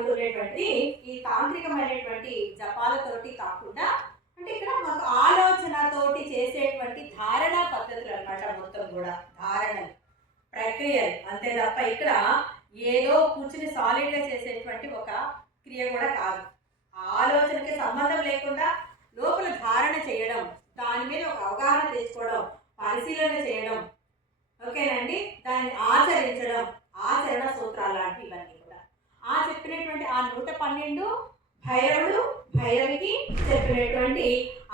అనుకునేటువంటి ఈ తాంత్రికమైనటువంటి జపాలతోటి కాకుండా అంటే ఇక్కడ మాకు ఆలోచనతోటి చేసేటువంటి ధారణా పద్ధతులు అనమాట. మొత్తం కూడా ధారణలు, ప్రక్రియలు అంతే తప్ప ఇక్కడ ఏదో కూర్చుని సాలిడ్గా చేసేటువంటి ఒక క్రియ కూడా కాదు. ఆలోచనకి సంబంధం లేకుండా లోపల ధారణ చేయడం, దాని మీద ఒక అవగాహన తెచ్చుకోవడం, పరిశీలన చేయడం, ఓకేనండి, దాన్ని ఆచరించడం, ఆచరణ సూత్రాలు లాంటివి ఇవన్నీ కూడా చెప్పినటువంటి ఆ 112 భైరవుడు భైరవికి చెప్పినటువంటి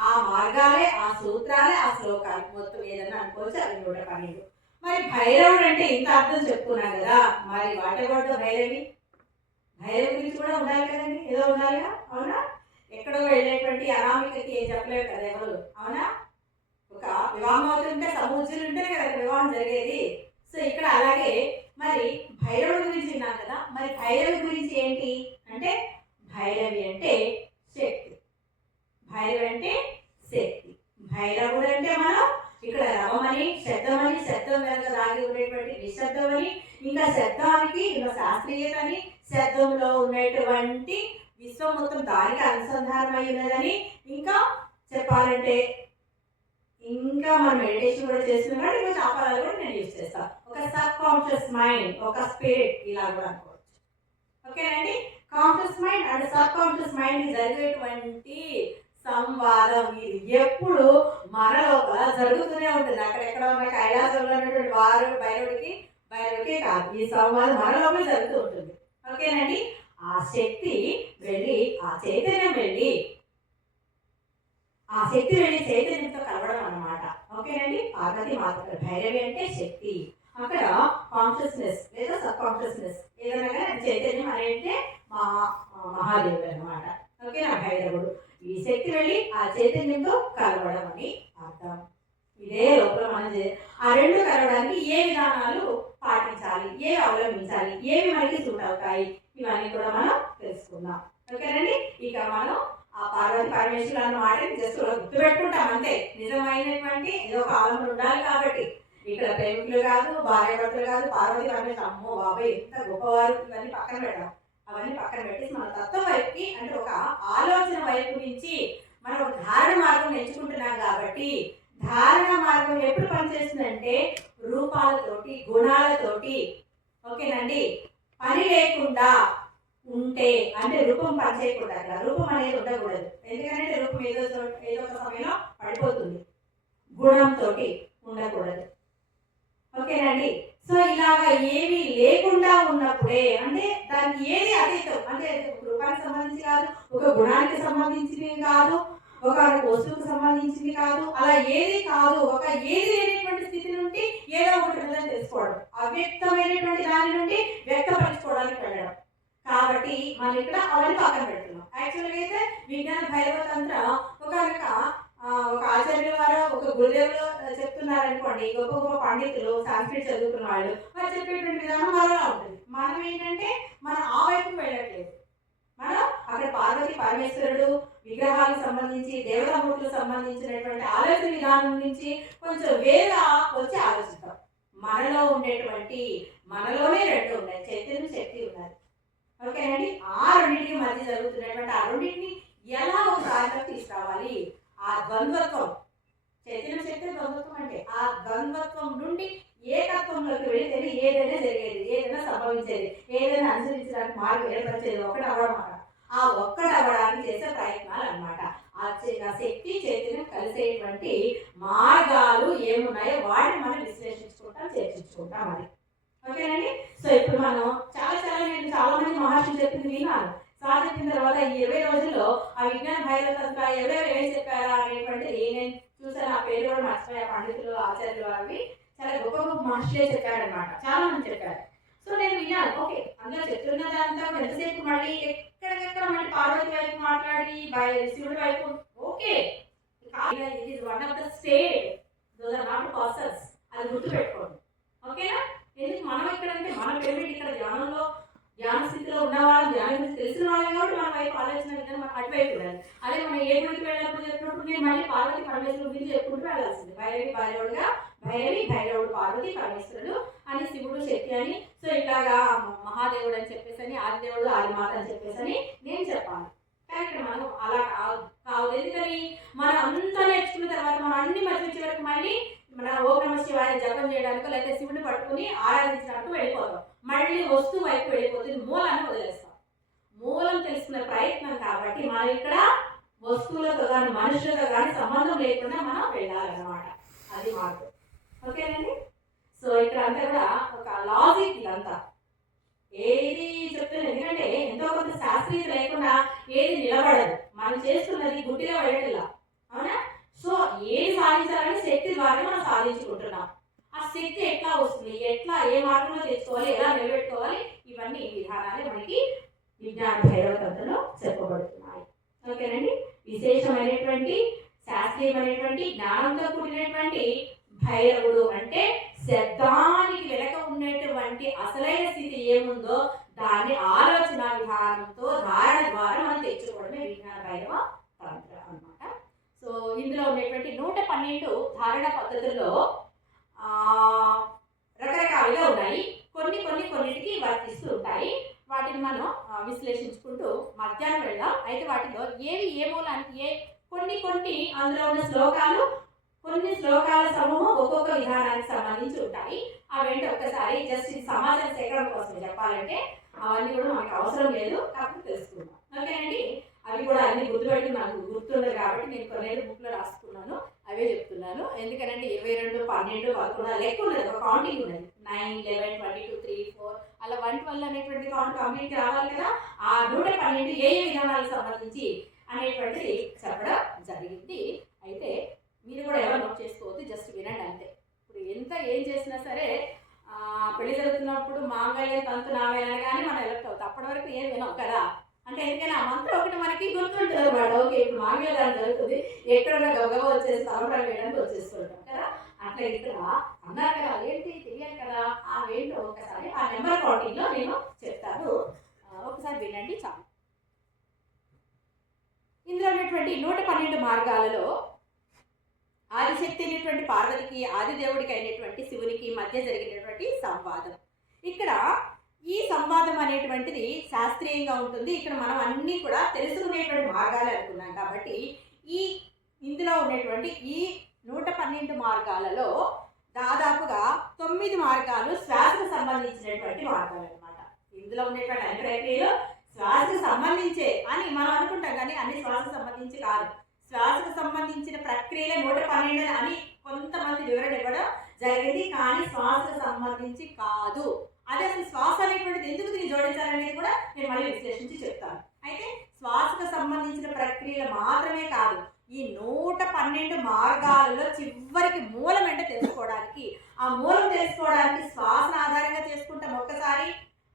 ఆ మార్గాలే, ఆ సూత్రాలే, ఆ శ్లోకాలు మొత్తం ఏదన్నా అనుకోవచ్చు అవి 112. మరి భైరవుడు అంటే ఇంత అర్థం చెప్పుకున్నాం కదా, మరి వాటెవడ్డ భైరవి? భైరవి గురించి కూడా ఉండాలి కదండి, ఏదో ఉండాలిగా, అవునా? ఎక్కడో వెళ్ళేటువంటి అనామికకి ఏం చెప్పలేరు కదా ఎవరు, అవునా? ఒక వివాహం అవుతుంటే సమూజ్యులు ఉంటేనే కదా వివాహం జరిగేది. సో ఇక్కడ అలాగే మరి భైరవుడి గురించి విన్నాం కదా, మరి భైరవి గురించి ఏంటి అంటే భైరవి అంటే శక్తి, భైరవి అంటే శక్తి, భైరవుడు అంటే మనం ఇక్కడ రవమని, శబ్దమని, శబ్దం వెనక దాగి ఉండేటువంటి నిశ్శబ్దం అని, ఇంకా శబ్దానికి ఇంకా శాస్త్రీయత అని, శబ్దంలో ఉన్నటువంటి విశ్వం మొత్తం దానికి అనుసంధానమై ఉన్నదని, ఇంకా చెప్పాలంటే ఇంకా మనం మెడిటేషన్ కూడా చేస్తున్నాం కాబట్టి ఇంకా చాపాలు కూడా నేను యూజ్ చేస్తాను. ఒక సబ్ కాన్షియస్ మైండ్, ఒక స్పిరిట్ ఇలా కూడా అనుకోవచ్చు. ఓకేనండి, conscious mind and sub conscious mind జరిగేటువంటి సంవాదం ఇది ఎప్పుడు మన లోపల జరుగుతూనే ఉంటుంది. అక్కడెక్కడ ఉన్న కైలాసంలో ఉన్నటువంటి వారు భైరవుడికి కాదు, ఈ సంవాదం మన లోపల జరుగుతూ ఉంటుంది. ఓకేనండి, ఆ శక్తి వెళ్ళి ఆ చైతన్యం వెళ్ళి చైతన్యంతో కలవడం అన్నమాట. ఓకేనండి, పార్వతి మాత భైరవి అంటే శక్తి, అక్కడ కాన్షియస్నెస్ లేదా సబ్ కాన్షియస్నెస్ ఏదైనా కానీ చైతన్యం అనేది మహాదేవుడు అనమాట. ఓకేనా, భైరవుడు ఈ శక్తి వెళ్ళి ఆ చైతన్యంతో కలవడం అని అర్థం. ఇదే లోపల మనం ఆ రెండు కలవడానికి ఏ విధానాలు పాటించాలి, ఏవి అవలంబించాలి, ఏవి మనకి సూట్ అవుతాయి, ఇవన్నీ కూడా మనం తెలుసుకుందాం. ఓకేనండి, ఇక మనం ఆ పార్వతి పరమేశ్వరులు అన్న మాటని జస్ట్ గుర్తుపెట్టుకుంటాం అంతే. నిజమైనటువంటి ఏదో ఒక ఆలంబన ఉండాలి కాబట్టి ఇక్కడ ప్రేమికులు కాదు, భార్యాభర్తలు కాదు, పార్వతి పరమేశ్వరు అమ్మో బాబాయ్ ఎంత గొప్పవారు, ఇవన్నీ పక్కన పెడతాం. అవన్నీ పక్కన పెట్టేసి మన తత్వం వైపుకి అంటే ఒక ఆలోచన వైపు నుంచి మనం ఒక ధారణ మార్గం ఎంచుకుంటున్నాం కాబట్టి ధారణ మార్గం ఎప్పుడు పనిచేస్తుందంటే రూపాలతోటి, గుణాలతోటి. ఓకేనండి, పని లేకుండా ఉంటే అంటే రూపం పనిచేయకూడదు, అక్కడ రూపం అనేది ఉండకూడదు. ఎందుకంటే రూపం ఏదో ఒక సమయంలో పడిపోతుంది, గుణంతో ఉండకూడదు. ఓకేనండి, సో ఇలాగా ఏమీ లేకుండా ఉన్నప్పుడే అంటే దానికి ఏది అతీతం అంటే రూపానికి సంబంధించి కాదు, ఒక గుణానికి సంబంధించింది కాదు, ఒక వస్తువుకు సంబంధించింది కాదు, అలా ఏది కాదు, ఒక ఏది లేనటువంటి స్థితి నుండి ఏదో ఒకటి ఉందని తెలుసుకోవడం, అవ్యక్తమైనటువంటి దాని నుండి వ్యక్తపరచుకోవడానికి వెళ్ళడం. కాబట్టి మనం ఇక్కడ అవన్నీ పక్కన పెడుతున్నాం. యాక్చువల్గా అయితే విజ్ఞాన భైరవ తంత్ర ఒక ఆచార్యుల వారు ఒక గురుదేవులు చెప్తున్నారనుకోండి, గొప్ప గొప్ప పండితులు సాంస్క్రిట్ చదువుకున్న వాళ్ళు వారు చెప్పేటువంటి విధానం మరోలా ఉంటుంది. మనం ఏంటంటే మనం ఆ వైపుకు వెళ్ళట్లేదు, మనం అక్కడ పార్వతి పరమేశ్వరుడు విగ్రహాలకు సంబంధించి దేవతామూర్తులకు సంబంధించినటువంటి ఆలోచన విధానం నుంచి కొంచెం వేరుగా వచ్చి ఆలోచిస్తాం. మనలోనే రెండు ఉన్నాయి, చైతన్యం, శక్తి ఉన్నది. ఓకేనండి, ఆ రెండింటికి మధ్య జరుగుతున్నటువంటి ఆ రెండింటిని ఎలా ఒక దారిలోకి తీసుకురావాలి, ఆ ద్వంద్వత్వం, చైతన్యం శక్తి ద్వంద్వత్వం అంటే ఆ ద్వంద్వత్వం నుండి ఏకత్వంలోకి వెళితేనే ఏదైనా జరిగేది, ఏదైనా సంభవించేది, ఏదైనా అనుసరించడానికి మార్గం ఏర్పరిచేది ఒకటి అవ్వడం. ఆ ఒక్కటి అవ్వడానికి చేసే ప్రయత్నాలు అనమాట. ఆ శక్తి చైతన్యం కలిసేటువంటి మార్గాలు ఏమున్నాయో వాటిని మనం విశ్లేషించుకుంటాం, చర్చించుకుంటాం. అది ఓకేనండి. సో ఇప్పుడు మనం నేను చాలా మంది మహర్షులు చెప్పింది విన్నాను. సార్ చెప్పిన తర్వాత ఈ 20 రోజుల్లో ఆ విజ్ఞాన భైరవ తంత్ర ఎవరెవరు ఏం చెప్పారా అనేటువంటిది నేను చూసాను. ఆ పేరు కూడా మర్చిపోయా, పండితులు ఆచార్యులు అవి చాలా గొప్ప గొప్ప మహర్షులే చెప్పారనమాట, చాలా మంది చెప్పారు. సో నేను విన్నాను, ఓకే అందులో చెప్తున్నదంతా ఎంతసేపు మళ్ళీ ఎక్కడికెక్కడ మళ్ళీ పార్వతి వైపు మాట్లాడి శివుడి వైపు, okay it is one of the state, those are not persons, అది గుర్తుపెట్టుకోండి. ఓకేనా, ఎందుకు మనం ఎక్కడంటే మన పిరమిడ్ ఇక్కడ ధ్యాన స్థితిలో ఉన్నవాళ్ళు, ధ్యానం గురించి తెలిసిన వాళ్ళే కాబట్టి మన వైపు ఆలోచన విధానం మనం అటువైపు ఉండాలి. అదే మనం ఏ గుడికి వెళ్ళినప్పుడు చెప్పినప్పుడు నేను మళ్ళీ పార్వతి పరమేశ్వరుడు గురించి చెప్పుకుంటూ వెళ్ళాల్సింది, భైరవుడిగా భైరవి, భైరవుడు పార్వతి, పరమేశ్వరుడు అని శివుడు శక్తి అని, సో ఇట్లాగా మహాదేవుడు అని చెప్పేసి అని, ఆదిదేవుడు ఆదిమాత అని చెప్పేసి అని నేను చెప్పాను. కానీ ఇక్కడ మనం అలా కాదు. ఎందుకని మనం అంతా నేర్చుకున్న తర్వాత మనం అన్ని మర్చించే వరకు మళ్ళీ మన ఓం నమః శివాయ జపం చేయడానికో లేకపోతే శివుని పట్టుకుని ఆరాధించడానికి వెళ్ళిపోతాం. మళ్ళీ వస్తువు వైపు వెళ్ళిపోతుంది, మూలాన్ని వదిలేస్తాం. మూలం తెలుసుకునే ప్రయత్నం కాబట్టి మనం ఇక్కడ వస్తువులతో కానీ మనుషులతో కానీ సంబంధం లేకుండా మనం వెళ్ళాలన్నమాట. అది మార్పు. ఓకేనండి. సో ఇక్కడ అంతా కూడా ఒక లాజిక్, ఇదంతా ఏది చెప్తున్నా. ఎందుకంటే ఎంతో కొంత శాస్త్రీయత లేకుండా ఏది నిలబడదు. మనం చేస్తున్నది గుడ్డిగా వెళ్ళట్లా, అవునా? సో ఏది సాధించాలని శక్తి ద్వారా మనం సాధించుకుంటున్నాం. ఆ శక్తి ఎట్లా వస్తుంది, ఎట్లా ఏ మార్గంలో తెచ్చుకోవాలి, ఎలా నిలబెట్టుకోవాలి, ఇవన్నీ విధానాలే మనకి విజ్ఞాన భైరవ తంత్రంలో చెప్పబడుతున్నాయి. ఓకేనండి. విశేషమైనటువంటి శాస్త్రీయమైనటువంటి జ్ఞానంతో కూడినటువంటి భైరవుడు అంటే శబ్దానికి వెనక ఉన్నటువంటి అసలైన స్థితి ఏముందో దాన్ని ఆలోచన విధానంతో ధారణ ద్వారా మనం తెచ్చుకోవడమే విజ్ఞాన భైరవ తంత్ర అన్నమాట. సో ఇందులో ఉన్నటువంటి 112 ధారణ పద్ధతుల్లో రకరకాలుగా ఉన్నాయి. కొన్నిటికి వర్తిస్తూ ఉంటాయి. వాటిని మనం విశ్లేషించుకుంటూ మధ్యాహ్నం వెళ్దాం. అయితే వాటిలో ఏవి ఏ మూలానికి కొన్ని అందులో ఉన్న శ్లోకాలు, కొన్ని శ్లోకాల సమూహం ఒక్కొక్క విధానానికి సంబంధించి ఉంటాయి. అవేంటి ఒక్కసారి జస్ట్ సమాచార సేకరణ కోసం చెప్పాలంటే అవన్నీ కూడా మనకు అవసరం లేదు, కాబట్టి తెలుసుకుందాం. ఓకేనండి. అవి కూడా అన్ని గుర్తుపెట్టి నాకు గుర్తుండదు కాబట్టి నేను కొన్ని బుక్లో రాసుకున్నాను, అవే చెప్తున్నాను. ఎందుకంటే 22, 12, 11 లెక్క ఉన్నది, ఒక కౌంటింగ్ ఉన్నది. 9, 11, 22, 3, 4 అలా 1, 12 అనేటువంటి కౌంట్ కంప్లీట్గా రావాలి కదా. ఆ 112 ఏ విధానాలకు సంబంధించి అనేటువంటిది చెప్పడం జరిగింది. అయితే మీరు కూడా ఎవరు నోట్ చేసుకోవద్దు, జస్ట్ వినండి అంతే. ఇప్పుడు ఎంత ఏం చేసినా సరే పెళ్లి జరుగుతున్నప్పుడు మాంగళ్యం తంతు నావేనా కానీ మనం ఎలక్ట్ అవుతాం. అప్పటి వరకు ఏం వినాం కదా. అంటే ఎందుకని ఆ మంత్రం ఒకటి మనకి గుర్తుంటుంది అన్నమాట. ఓకే, ఇప్పుడు మాంగళ్యం జరుగుతుంది, ఎక్కడున్నా గబగబా వచ్చేసి తలంబరాలు వేయడానికి వచ్చేస్తుంటాం కదా. అట్లా ఇక్కడ అన్నారు కదా, ఏంటి తెలియాలి కదా, అవేంటో ఒకసారి ఆ నెంబర్ కౌంటింగ్లో నేను చెప్తాను, ఒకసారి వినండి చాలు. ఇందులో ఉన్నటువంటి 112 మార్గాలలో ఆదిశక్తి అయినటువంటి పార్వతికి, ఆదిదేవుడికి అయినటువంటి శివునికి మధ్య జరిగినటువంటి సంవాదం. ఇక్కడ ఈ సంవాదం అనేటువంటిది శాస్త్రీయంగా ఉంటుంది. ఇక్కడ మనం అన్నీ కూడా తెలుసుకునేటువంటి మార్గాలు అనుకున్నాం కాబట్టి ఇందులో ఉన్నటువంటి ఈ 112 మార్గాలలో దాదాపుగా 9 మార్గాలు శ్వాసకు సంబంధించినటువంటి మార్గాలు అనమాట. ఇందులో ఉన్నటువంటి అన్ని ప్రక్రియలు శ్వాసకు సంబంధించే అని మనం అనుకుంటాం, కానీ అన్ని శ్వాసకు సంబంధించి కాదు. శ్వాసకు సంబంధించిన ప్రక్రియలే 112 అని కొంతమంది వివరణ ఇవ్వడం జరిగింది, కానీ శ్వాసకు సంబంధించి కాదు. అదే అసలు శ్వాస అనేటువంటిది ఎందుకు దీన్ని జోడించాలనేది కూడా నేను మళ్ళీ విశ్లేషించి చెప్తాను. అయితే శ్వాసకు సంబంధించిన ప్రక్రియలు మాత్రమే కాదు, ఈ 112 మార్గాలలో చివరికి మూలం ఏంటో తెలుసుకోవడానికి, ఆ మూలం తెలుసుకోవడానికి శ్వాసను ఆధారంగా చేసుకుంటాం. ఒక్కసారి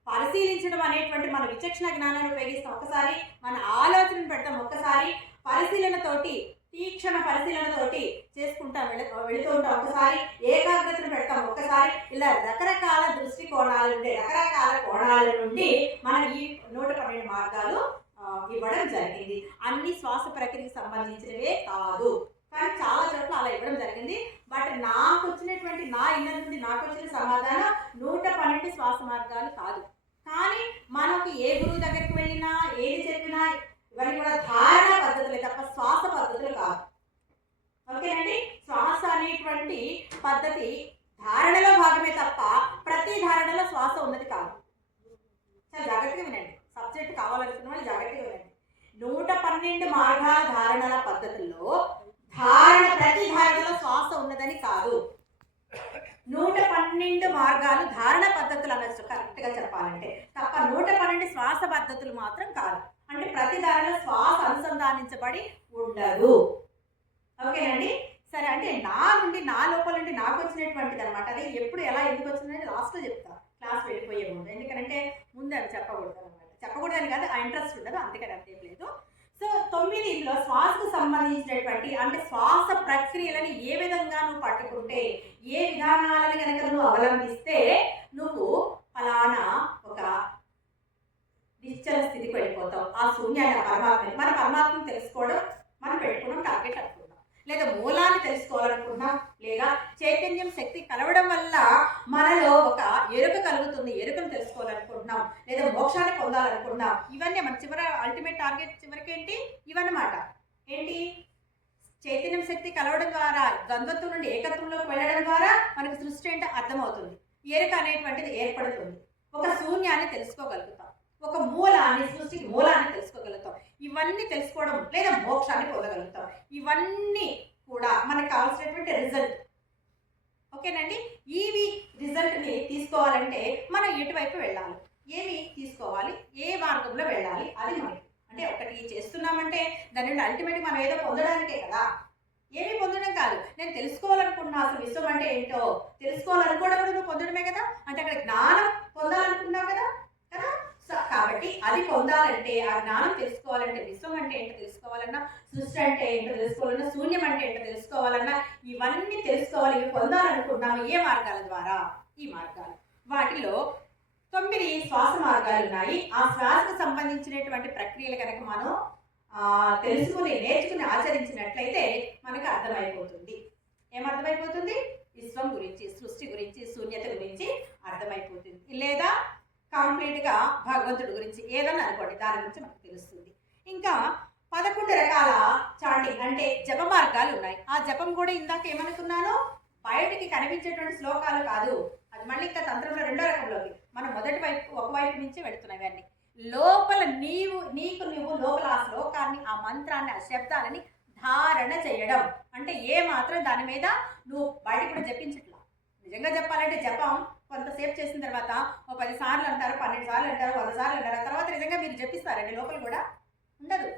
పరిశీలించడం అనేటువంటి మన విచక్షణ జ్ఞానాన్ని ఉపయోగిస్తాం, ఒక్కసారి మన ఆలోచనను పెడతాం, ఒక్కసారి పరిశీలనతోటి తీక్షణ పరిశీలనతోటి చేసుకుంటాం వెళుతూ ఉంటాం, ఒకసారి ఏకాగ్రతను పెడతాం, ఒక్కసారి ఇలా రకరకాల దృష్టి కోణాల నుండి రకరకాల కోణాల నుండి మన ఈ 112 మార్గాలు ఇవ్వడం జరిగింది. అన్ని శ్వాస ప్రక్రియకి సంబంధించినవే కాదు, కానీ చాలా చోట్ల అలా ఇవ్వడం జరిగింది. బట్ నాకు వచ్చినటువంటి నా ఇన్నర్ నుండి నాకు వచ్చిన సమాధానం 112 శ్వాస మార్గాలు కాదు. కానీ మనకు ఏ గురువు దగ్గరికి వెళ్ళినా ఏది చెప్పినా ఇవన్నీ కూడా ధారణ పద్ధతులే తప్ప శ్వాస పద్ధతులు కాదు. ఓకేనండి. శ్వాస అనేటువంటి పద్ధతి ధారణలో భాగమే తప్ప ప్రతి ధారణలో శ్వాస ఉన్నది కాదు. చాలా జాగ్రత్తగా వినండి, సబ్జెక్ట్ కావాలనుకున్న వాళ్ళు జాగ్రత్తగా వినండి. 112 మార్గాల ధారణల పద్ధతుల్లో ప్రతి ధారణలో శ్వాస ఉన్నదని కాదు. 112 మార్గాలు ధారణ పద్ధతులు అనొచ్చు కరెక్ట్గా చెప్పాలంటే, తప్ప 112 శ్వాస పద్ధతులు మాత్రం కాదు. అంటే ప్రతి ధారణలో శ్వాస అనుసంధానించబడి ఉండదు. ఓకేనండి. సరే, అంటే నా లోపల నుండి నాకు వచ్చినటువంటిది అనమాట. అది ఎప్పుడు ఎలా ఎందుకు వచ్చిందని లాస్ట్లో చెప్తా, క్లాస్ వెళ్ళిపోయే ముందు. ఎందుకంటే ముందు అవి చెప్పకూడదు అనమాట. చెప్పకూడదని కాదు, ఆ ఇంట్రెస్ట్ ఉండదు, అందుకని అంతేం లేదు. సో 9 ఇందులో శ్వాసకు సంబంధించినటువంటి అంటే శ్వాస ప్రక్రియలను ఏ విధంగా నువ్వు పట్టుకుంటే, ఏ విధానాలను కనుక నువ్వు అవలంబిస్తే నువ్వు ఫలానా ఒక నిశ్చల స్థితికి వెళ్ళిపోతావు. ఆ శూన్యాన్ని పరమాత్మ, మన పరమాత్మను తెలుసుకోవడం మనం పెట్టుకున్నాం టార్గెట్ అనుకుందాం. లేదా మూలాన్ని తెలుసుకోవాలనుకుంటున్నాం, లేదా చైతన్యం శక్తి కలవడం వల్ల మనలో ఒక ఎరుక కలుగుతుంది, ఎరుకను తెలుసుకోవాలనుకుంటున్నాం, లేదా మోక్షాన్ని పొందాలనుకుంటున్నాం. ఇవన్నీ మన చివరి అల్టిమేట్ టార్గెట్ చివరికి ఏంటి? ఇవన్నమాట. ఏంటి? చైతన్యం శక్తి కలవడం ద్వారా ద్వంద్వత్వం నుండి ఏకత్వంలోకి వెళ్ళడం ద్వారా మనకు సృష్టి అంటే అర్థమవుతుంది, ఎరుక అనేటువంటిది ఏర్పడుతుంది, ఒక శూన్యాన్ని తెలుసుకోగలుగుతాం, ఒక మూలాన్ని, సృష్టికి మూలాన్ని తెలుసుకోగలుగుతాం. ఇవన్నీ తెలుసుకోవడం లేదా మోక్షాన్ని పొందగలుగుతాం. ఇవన్నీ కూడా మనకు కావాల్సినటువంటి రిజల్ట్. ఓకేనండి. ఇవి రిజల్ట్ని తీసుకోవాలంటే మనం ఎటువైపు వెళ్ళాలి, ఏమి తీసుకోవాలి, ఏ మార్గంలో వెళ్ళాలి, అది మనకి. అంటే ఒకటి చేస్తున్నామంటే దాని నుండి అల్టిమేట్గా మనం ఏదో పొందడానికే కదా, ఏమీ పొందడం కాదు. నేను తెలుసుకోవాలనుకుంటున్నా అసలు విశ్వం అంటే ఏంటో తెలుసుకోవాలనుకోవడం కూడా నువ్వు పొందడమే కదా. అంటే అక్కడ జ్ఞానం పొందాలనుకున్నావు కదా కదా. కాబట్టి అది పొందాలంటే, ఆ జ్ఞానం తెలుసుకోవాలంటే, విశ్వం అంటే ఏంటో తెలుసుకోవాలన్నా, సృష్టి అంటే ఏంటో తెలుసుకోవాలన్నా, శూన్యం అంటే ఏంటో తెలుసుకోవాలన్నా, ఇవన్నీ తెలుసుకోవాలి. ఇవి పొందాలనుకుంటున్నాము ఏ మార్గాల ద్వారా? ఈ మార్గాలు. వాటిలో 9 శ్వాస మార్గాలు ఉన్నాయి. ఆ శ్వాసకు సంబంధించినటువంటి ప్రక్రియలు కనుక మనం తెలుసుకుని, నేర్చుకుని, ఆచరించినట్లయితే మనకు అర్థమైపోతుంది. ఏమర్థమైపోతుంది? విశ్వం గురించి, సృష్టి గురించి, శూన్యత గురించి అర్థమైపోతుంది. లేదా కంప్లీట్గా భగవంతుడి గురించి ఏదన్నా అనుకోండి, దాని గురించి మనకు తెలుస్తుంది. ఇంకా 11 రకాల చాంటింగ్ అంటే జప మార్గాలు ఉన్నాయి. ఆ జపం కూడా ఇందాక ఏమనుకున్నానో బయటికి కనిపించేటువంటి శ్లోకాలు కాదు, అది మళ్ళీ ఇంకా తంత్రంలో రెండో రకంలోకి. మనం మొదటి వైపు ఒకవైపు నుంచి వెళుతున్నాయి. ఇవన్నీ లోపల నీకు నువ్వు లోపల ఆ శ్లోకాన్ని, ఆ మంత్రాన్ని, ఆ శబ్దాలని ధారణ చేయడం. అంటే ఏ మాత్రం దాని మీద నువ్వు బయట కూడా జపించట్లా. నిజంగా చెప్పాలంటే జపం కొంతసేపు చేసిన తర్వాత ఓ 10 సార్లు అంటారు, 12 సార్లు అంటారు, 100 సార్లు అంటారు. ఆ తర్వాత నిజంగా మీరు జపిస్తారండి, లోపల కూడా ఉండదు.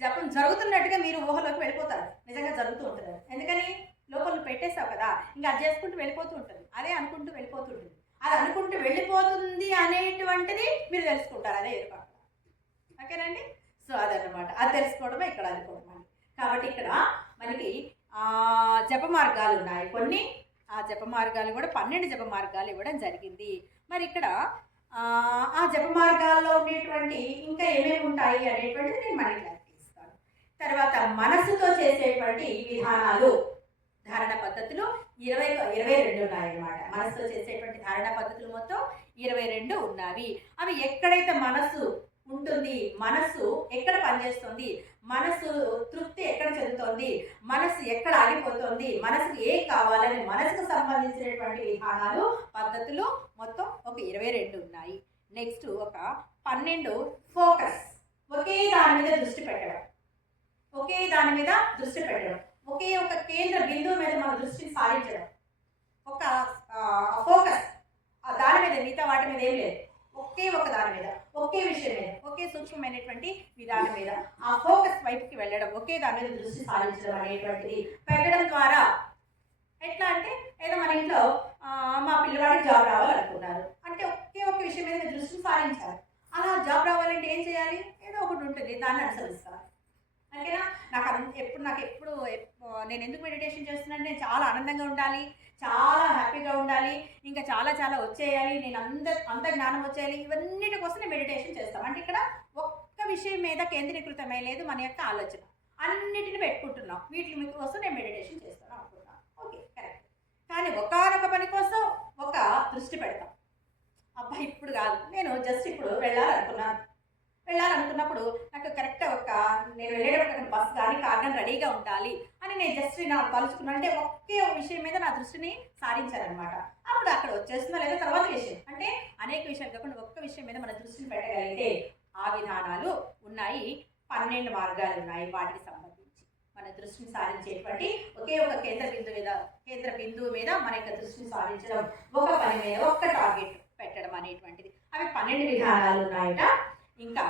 జపం జరుగుతున్నట్టుగా మీరు ఊహలోకి వెళ్ళిపోతారు, నిజంగా జరుగుతూ ఉంటుంది. ఎందుకని? లోపల పెట్టేస్తావు కదా, ఇంకా అది చేసుకుంటూ వెళ్ళిపోతూ ఉంటుంది, అదే అనుకుంటూ వెళ్ళిపోతూ ఉంటుంది. అది అనుకుంటూ వెళ్ళిపోతుంది అనేటువంటిది మీరు తెలుసుకుంటారు, అదే ఏర్పాటు. ఓకేనండి. సో అదన్నమాట, అది తెలుసుకోవడమే ఇక్కడ అనుకోవడం. కాబట్టి ఇక్కడ మనకి జప మార్గాలు ఉన్నాయి కొన్ని. ఆ జప మార్గాలు కూడా 12 జప మార్గాలు ఇవ్వడం జరిగింది. మరి ఇక్కడ ఆ జప మార్గాల్లో ఉండేటువంటి ఇంకా ఏమేమి ఉంటాయి అనేటువంటిది నేను మళ్ళీ ఇస్తాను. తర్వాత మనసుతో చేసేటువంటి విధానాలు, ధారణ పద్ధతులు 22 ఉన్నాయన్నమాట. మనసుతో చేసేటువంటి ధారణ పద్ధతులు మొత్తం 22 ఉన్నవి. అవి ఎక్కడైతే మనసు ఉంటుంది, మనసు ఎక్కడ పనిచేస్తుంది, మనసు తృప్తి ఎక్కడ చెందుతోంది, మనసు ఎక్కడ ఆగిపోతుంది, మనసుకు ఏం కావాలని మనసుకు సంబంధించినటువంటి విధానాలు, పద్ధతులు మొత్తం ఒక 22 ఉన్నాయి. నెక్స్ట్ ఒక 12 ఫోకస్, ఒకే దాని మీద దృష్టి పెట్టడం, ఒకే దాని మీద దృష్టి పెట్టడం, ఒకే ఒక కేంద్ర బిందువు మీద మన దృష్టిని సారించడం. ఒక ఫోకస్ దాని మీద, మిగతా వాటి మీద ఏం లేదు, ఒకే ఒక దాని మీద, ఒకే విషయం మీద, ఒకే సూక్ష్మమైనటువంటి విధానం మీద ఆ ఫోకస్ వైపుకి వెళ్ళడం, ఒకే దాని మీద దృష్టి సారించడం అనేటువంటిది పెట్టడం ద్వారా ఎట్లా అంటే, ఏదో మన ఇంట్లో మా పిల్లవాడికి జాబ్ రావాలనుకున్నారు అంటే ఒకే ఒక విషయం మీద దృష్టి సారించాలి. అలా జాబ్ రావాలంటే ఏం చేయాలి? ఏదో ఒకటి ఉంటుంది, దాన్ని అనుసరిస్తారు. ఓకేనా? నాకు ఎప్పుడు నేను ఎందుకు మెడిటేషన్ చేస్తున్నాను, నేను చాలా ఆనందంగా ఉండాలి, చాలా హ్యాపీగా ఉండాలి, ఇంకా చాలా చాలా వచ్చేయాలి, నేను అంత జ్ఞానం వచ్చేయాలి, ఇవన్నిటి కోసం నేను మెడిటేషన్ చేస్తాను. అంటే ఇక్కడ ఒక్క విషయం మీద కేంద్రీకృతమే లేదు మన యొక్క ఆలోచన, అన్నిటిని పెట్టుకుంటున్నాం. వీటి కోసం నేను మెడిటేషన్ చేస్తాను అనుకుంటున్నాను. Okay, correct. కానీ ఒకనొక పని కోసం ఒక దృష్టి పెడతాం. అబ్బా ఇప్పుడు కాదు, నేను జస్ట్ ఇప్పుడు వెళ్ళాలనుకున్నప్పుడు నాకు కరెక్ట్గా నేను వెళ్ళేటప్పుడు బస్ కానీ కార్ కానీ రెడీగా ఉండాలి అని నేను జస్ట్ తలుచుకున్నాను. అంటే ఒకే విషయం మీద నా దృష్టిని సారించాలన్నమాట. అప్పుడు అక్కడ వచ్చేస్తుందా లేదా తర్వాత విషయం. అంటే అనేక విషయాలు కాకుండా ఒక్క విషయం మీద మన దృష్టిని పెట్టగలిగితే ఆ విధానాలు ఉన్నాయి. 12 మార్గాలు ఉన్నాయి. వాటికి సంబంధించి మన దృష్టిని సారించేటువంటి ఒకే ఒక కేంద్ర బిందువు మీద మన యొక్క దృష్టిని సారించడం, ఒక పని మీద ఒక్క టార్గెట్ పెట్టడం అనేటువంటిది, అవి 12 విధానాలు ఉన్నాయట. ఇంకా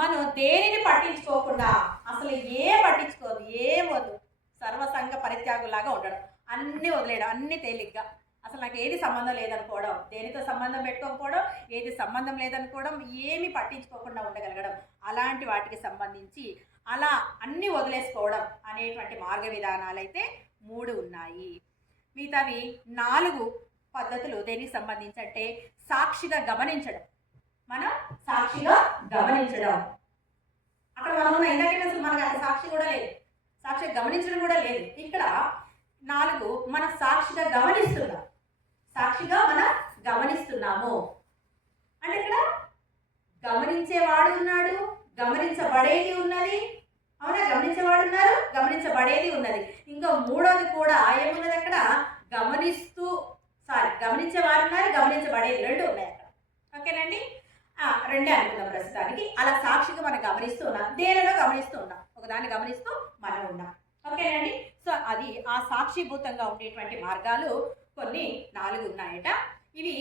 మనం దేనిని పట్టించుకోకుండా, అసలు పట్టించుకోదు, వద్దు, సర్వసంగ పరిత్యాగులాగా ఉండడం, అన్నీ వదిలేయడం, అన్నీ తేలిగ్గా, అసలు నాకు ఏది సంబంధం లేదనుకోవడం, దేనితో సంబంధం పెట్టుకోకపోవడం, ఏది సంబంధం లేదనుకోవడం, ఏమి పట్టించుకోకుండా ఉండగలగడం, అలాంటి వాటికి సంబంధించి అలా అన్నీ వదిలేసుకోవడం అనేటువంటి మార్గ విధానాలు అయితే 3 ఉన్నాయి. మిగతావి 4 పద్ధతులు దేనికి సంబంధించి అంటే సాక్షిగా గమనించడం, మనం సాక్షిగా గమనించడం. అక్కడ మనం ఇందాక అసలు మనకు సాక్షి కూడా లేదు, సాక్షిగా గమనించడం కూడా లేదు. ఇక్కడ 4 మన సాక్షిగా గమనిస్తున్నాం. సాక్షిగా మనం గమనిస్తున్నాము అంటే ఇక్కడ గమనించేవాడు ఉన్నాడు, గమనించబడేది ఉన్నది. అవునా, గమనించేవాడు ఉన్నారు, గమనించబడేది ఉన్నది. ఇంకా 3వది కూడా ఏమున్నది అక్కడ, గమనించేవారు ఉన్నారు, గమనించబడేది 2 ఉన్నాయి అక్కడ. ఓకేనండి, 2 అనుకుందాం ప్రస్తుతానికి. అలా సాక్షిగా మనం గమనిస్తూ ఉన్నాం, దేనిలో గమనిస్తూ ఉన్నాం, ఒకదాన్ని గమనిస్తూ మనం ఉన్నాం. ఓకేనండి, సో అది ఆ సాక్షిభూతంగా ఉండేటువంటి మార్గాలు కొన్ని 4 ఉన్నాయట. ఇవి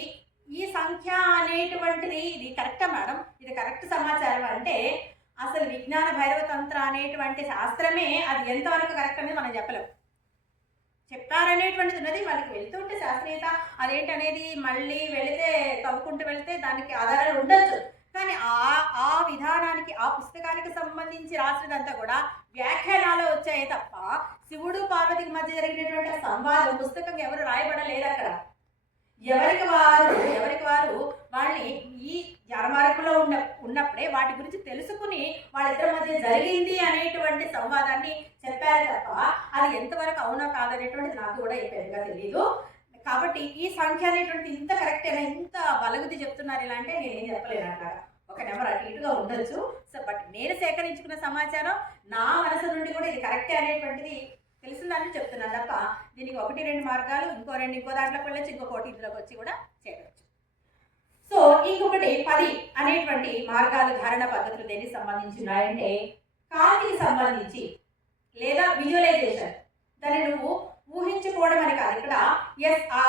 ఈ సంఖ్య అనేటువంటిది ఇది కరెక్టా మేడం, ఇది కరెక్ట్ సమాచారం అంటే అసలు విజ్ఞాన భైరవ తంత్ర అనేటువంటి శాస్త్రమే అది ఎంతవరకు కరెక్ట్ అనేది మనం చెప్పలేం. చెప్పారనేటువంటిది ఉన్నది, వాళ్ళకి వెళ్తుంటే శాస్త్రీయత అదేంటనేది మళ్ళీ వెళితే తవ్వుకుంటూ వెళితే దానికి ఆధారాలు ఉండొచ్చు. కానీ ఆ విధానానికి ఆ పుస్తకానికి సంబంధించి రాసినదంతా కూడా వ్యాఖ్యానాలు వచ్చాయి తప్ప శివుడు పార్వతికి మధ్య జరిగినటువంటి సంవాదం పుస్తకం ఎవరు రాయబడలేదు అక్కడ. ఎవరికి వారు వాళ్ళని ఈ జనమార్గంలో ఉన్నప్పుడే వాటి గురించి తెలుసుకుని వాళ్ళిద్దరి మధ్య జరిగింది అనేటువంటి సంవాదాన్ని చెప్పారు తప్ప అది ఎంతవరకు అవునా కాదనేటువంటిది నాకు కూడా పెద్దగా తెలియదు. కాబట్టి ఈ సంఖ్య అనేటువంటిది ఇంత కరెక్ట్ అయినా ఇంత బలగుది చెప్తున్నారు ఇలా అంటే నేనేం చెప్పలేను. అట్లా ఒక నెంబర్ అటు ఇటుగా ఉండొచ్చు. సో బట్ నేను సేకరించుకున్న సమాచారం నా మనసు నుండి కూడా ఇది కరెక్టే అనేటువంటిది తెలిసిందని చెప్తున్నాను తప్ప దీనికి 1-2 మార్గాలు, ఇంకో దాంట్లోకి వెళ్ళొచ్చు, ఇంకొకటి ఇందులోకి వచ్చి కూడా చేయవచ్చు. సో ఇంకొకటి 10 అనేటువంటి మార్గాలు ధారణ పద్ధతులు దేనికి సంబంధించినాయంటే కాంతికి సంబంధించి లేదా విజువలైజేషన్. దాన్ని నువ్వు ఊహించుకోవడం అని కాదు, ఇక్కడ ఆ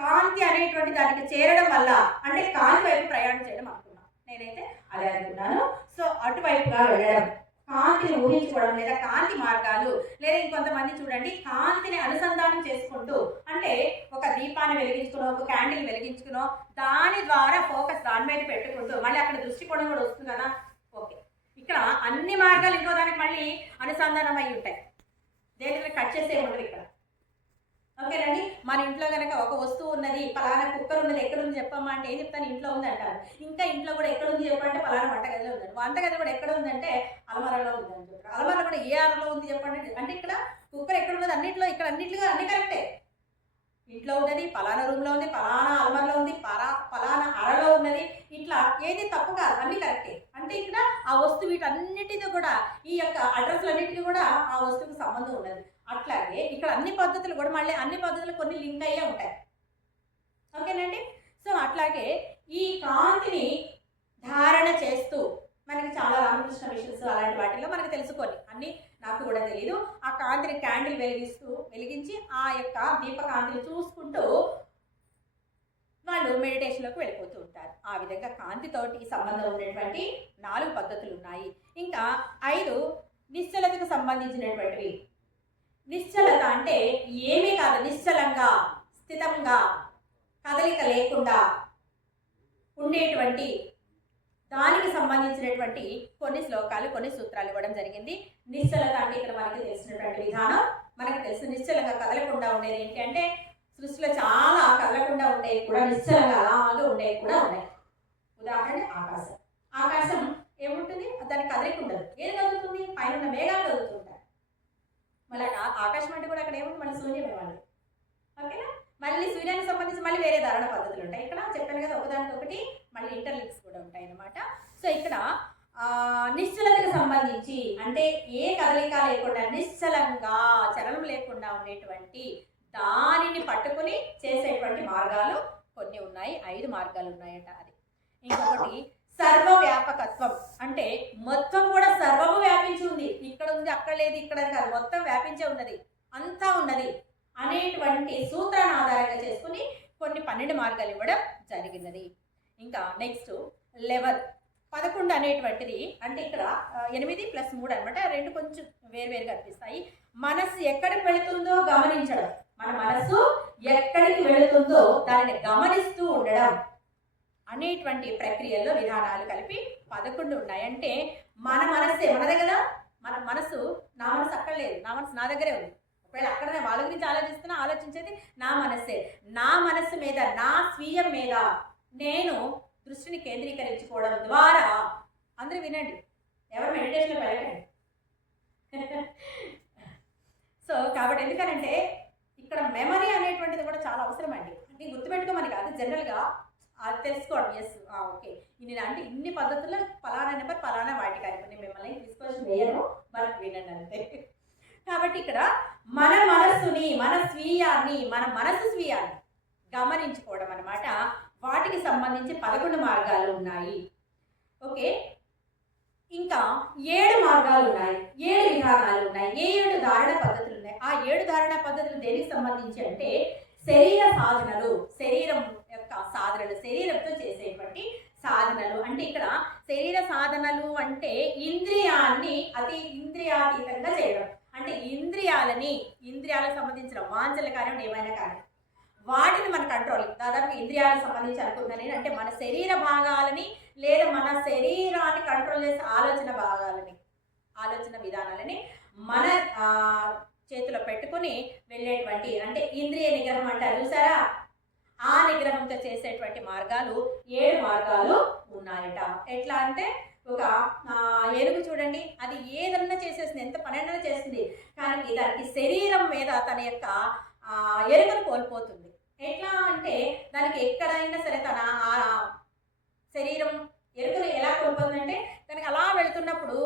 కాంతి అనేటువంటి దానికి చేరడం వల్ల అంటే కాంతి వైపు ప్రయాణం చేయడం అనుకున్నాను, నేనైతే అదే అనుకున్నాను. సో అటువైపుగా వెళ్ళడం, కాంతిని ఊహించుకోవడం లేదా కాంతి మార్గాలు. లేదా ఇంకొంతమంది చూడండి కాంతిని అనుసంధానం చేసుకుంటూ అంటే ఒక దీపాన్ని వెలిగించుకునో ఒక క్యాండిల్ వెలిగించుకునో దాని ద్వారా ఫోకస్ దాని మీద పెట్టుకుంటూ మళ్ళీ అక్కడ దృష్టికోణం కూడా వస్తుంది కదా. ఓకే, ఇక్కడ అన్ని మార్గాలు ఇంకో దానికి మళ్ళీ అనుసంధానం అయి ఉంటాయి, దేనిని కట్ చేసే ఉండదు ఇక్కడ. ఓకేనండి, మన ఇంట్లో కనుక ఒక వస్తువు ఉన్నది, పలానా కుక్కర్ ఉన్నది, ఎక్కడుంది చెప్పమ్మా అంటే ఏం చెప్తాను, ఇంట్లో ఉంది అంటారు. ఇంకా ఇంట్లో కూడా ఎక్కడుంది చెప్పంటే పలానా వంటగదిలో ఉందండి, వంటగది కూడా ఎక్కడ ఉందంటే అలమారాలో ఉందని చెప్తారు. అలమార కూడా ఏ అరలో ఉంది చెప్పండి అంటే ఇక్కడ కుక్కర్ ఎక్కడ ఉన్నది అన్నింటిలో, ఇక్కడ అన్నింటిలో అన్ని కరెక్టే. ఇంట్లో ఉన్నది, పలానా రూమ్లో ఉంది, పలానా అలమారలో ఉంది, పలానా అరలో ఉన్నది, ఇట్లా ఏది తప్పు కాదు, అన్ని కరెక్టే. అంటే ఇక్కడ ఆ వస్తువు వీటన్నిటితో కూడా ఈ యొక్క అడ్రస్లన్నిటికీ కూడా ఆ వస్తువుకి సంబంధం ఉన్నది. అట్లాగే ఇక్కడ అన్ని పద్ధతులు కూడా మళ్ళీ అన్ని పద్ధతులు కొన్ని లింక్ అయ్యే ఉంటాయి. ఓకేనండి, సో అట్లాగే ఈ కాంతిని ధారణ చేస్తూ మనకి చాలా రామకృష్ణ మిషన్స్ అలాంటి వాటిల్లో మనకు తెలుసుకొని అన్ని నాకు కూడా తెలియదు. ఆ కాంతిని క్యాండిల్ వెలిగించి ఆ యొక్క దీపకాంతిని చూసుకుంటూ వాళ్ళు మెడిటేషన్లోకి వెళ్ళిపోతూ ఉంటారు. ఆ విధంగా కాంతితోటి సంబంధం ఉండేటువంటి 4 పద్ధతులు ఉన్నాయి. ఇంకా 5 నిశ్చలతకు సంబంధించినటువంటివి. నిశ్చలత అంటే ఏమీ కాదు, నిశ్చలంగా స్థితంగా కదలిక లేకుండా ఉండేటువంటి దానికి సంబంధించినటువంటి కొన్ని శ్లోకాలు కొన్ని సూత్రాలు ఇవ్వడం జరిగింది. నిశ్చలత అంటే ఇక్కడ మనకి తెలిసినటువంటి విధానం, మనకు తెలిసిన నిశ్చలంగా కదలకుండా ఉండేది ఏంటి అంటే సృష్టిలో చాలా కదలకుండా ఉండేవి కూడా నిశ్చలంగా అలాగే ఉండేవి కూడా ఉన్నాయి. ఉదాహరణ ఆకాశం ఏముంటుంది, దానికి కదలిక ఉండదు, ఏది కదులుతుంది, పైన ఉన్న మేఘాలు కదులుతుంటాయి. మళ్ళీ ఆకాశం అంటే కూడా అక్కడ ఏముంది, మళ్ళీ శూన్యమే వాళ్ళు. ఓకేనా, మళ్ళీ సూర్యానికి సంబంధించి మళ్ళీ వేరే ధారణ పద్ధతులు ఉంటాయి. ఇక్కడ చెప్పాను కదా ఒకదానికొకటి మళ్ళీ ఇంటర్లింక్స్ కూడా ఉంటాయి అన్నమాట. సో ఇక్కడ నిశ్చలతకు సంబంధించి అంటే ఏ కదలిక లేకుండా నిశ్చలంగా చలనం లేకుండా ఉండేటువంటి దానిని పట్టుకుని చేసేటువంటి మార్గాలు కొన్ని ఉన్నాయి, 5 మార్గాలు ఉన్నాయట. అది ఇంకొకటి సర్వవ్యాపకత్వం అంటే మొత్తం కూడా సర్వము వ్యాపించి ఉంది, ఇక్కడ ఉంది అక్కడ లేదు ఇక్కడ కాదు, మొత్తం వ్యాపించే ఉన్నది, అంతా ఉన్నది అనేటువంటి సూత్రాన్ని ఆధారంగా చేసుకుని కొన్ని 12 మార్గాలు ఇవ్వడం జరిగినది. ఇంకా నెక్స్ట్ 11 అనేటువంటిది అంటే ఇక్కడ 8 + 3 అనమాట, 2 కొంచెం వేరువేరుగా అనిపిస్తాయి. మనస్సు ఎక్కడికి వెళుతుందో గమనించడం, మన మనస్సు ఎక్కడికి వెళుతుందో దానిని గమనిస్తూ ఉండడం అనేటువంటి ప్రక్రియల్లో విధానాలు కలిపి 11 ఉన్నాయి. అంటే మన మనస్సే మన దగ్గర, మన మనసు నా మనసు అక్కడ లేదు, నా మనసు నా దగ్గరే ఉంది. ఒకవేళ అక్కడనే వాళ్ళ గురించి ఆలోచించేది నా మనస్సే. నా మనస్సు మీద, నా స్వీయం మీద నేను దృష్టిని కేంద్రీకరించుకోవడం ద్వారా, అందరూ వినండి, ఎవరు మెడిటేషన్లో వెళ్ళకండి, సో కాబట్టి ఎందుకనంటే ఇక్కడ మెమరీ అనేటువంటిది కూడా చాలా అవసరం అండి. అంటే గుర్తుపెట్టుకోమని కాదు, జనరల్గా అది తెలుసుకోవడం. ఎస్ ఓకే నేను అంటే ఇన్ని పద్ధతుల్లో పలానా నెంబర్ పలానా వాటికి అయిపోయింది, మిమ్మల్ని డిస్కషన్ వేయను, బట్ వినండి అంతే. కాబట్టి ఇక్కడ మన మనస్సుని, మన స్వీయాన్ని, మన మనసు స్వీయాన్ని గమనించుకోవడం అనమాట. వాటికి సంబంధించి 11 మార్గాలు ఉన్నాయి. ఓకే, ఇంకా 7 మార్గాలు ఉన్నాయి, 7 విధానాలు ఉన్నాయి, 7 ధారణ పద్ధతులు ఉన్నాయి. ఆ 7 ధారణ పద్ధతులు దేనికి సంబంధించి అంటే శరీర సాధనలు, శరీరం యొక్క సాధనలు, శరీరంతో చేసేటువంటి సాధనలు. అంటే ఇక్కడ శరీర సాధనలు అంటే ఇంద్రియాతీతంగా చేయడం. అంటే ఇంద్రియాలకు సంబంధించిన వాంఛలు కానివ్వండి, ఏమైనా కానీ వాటిని మన కంట్రోల్. దాదాపు ఇంద్రియాలకు సంబంధించి అనుకుంటున్నాను నేను, అంటే మన శరీర భాగాలని లేదా మన శరీరాన్ని కంట్రోల్ చేసే ఆలోచన విధానాలని మన చేతిలో పెట్టుకుని వెళ్ళేటువంటి, అంటే ఇంద్రియ నిగ్రహం అంటారు చూసారా, ఆ నిగ్రహంతో చేసేటువంటి మార్గాలు 7 మార్గాలు ఉన్నాయట. ఎట్లా అంటే ఒక ఏనుగు చూడండి, అది ఏదన్నా చేసేస్తుంది, ఎంత పనైనా చేస్తుంది, కానీ దానికి శరీరం మీద తన యొక్క ఎరుకను కోల్పోతుంది. ఎట్లా అంటే దానికి ఎక్కడైనా సరే తన శరీరం ఎరుకను ఎలా కోల్పోతుందంటే దానికి అలా వెళ్తున్నప్పుడు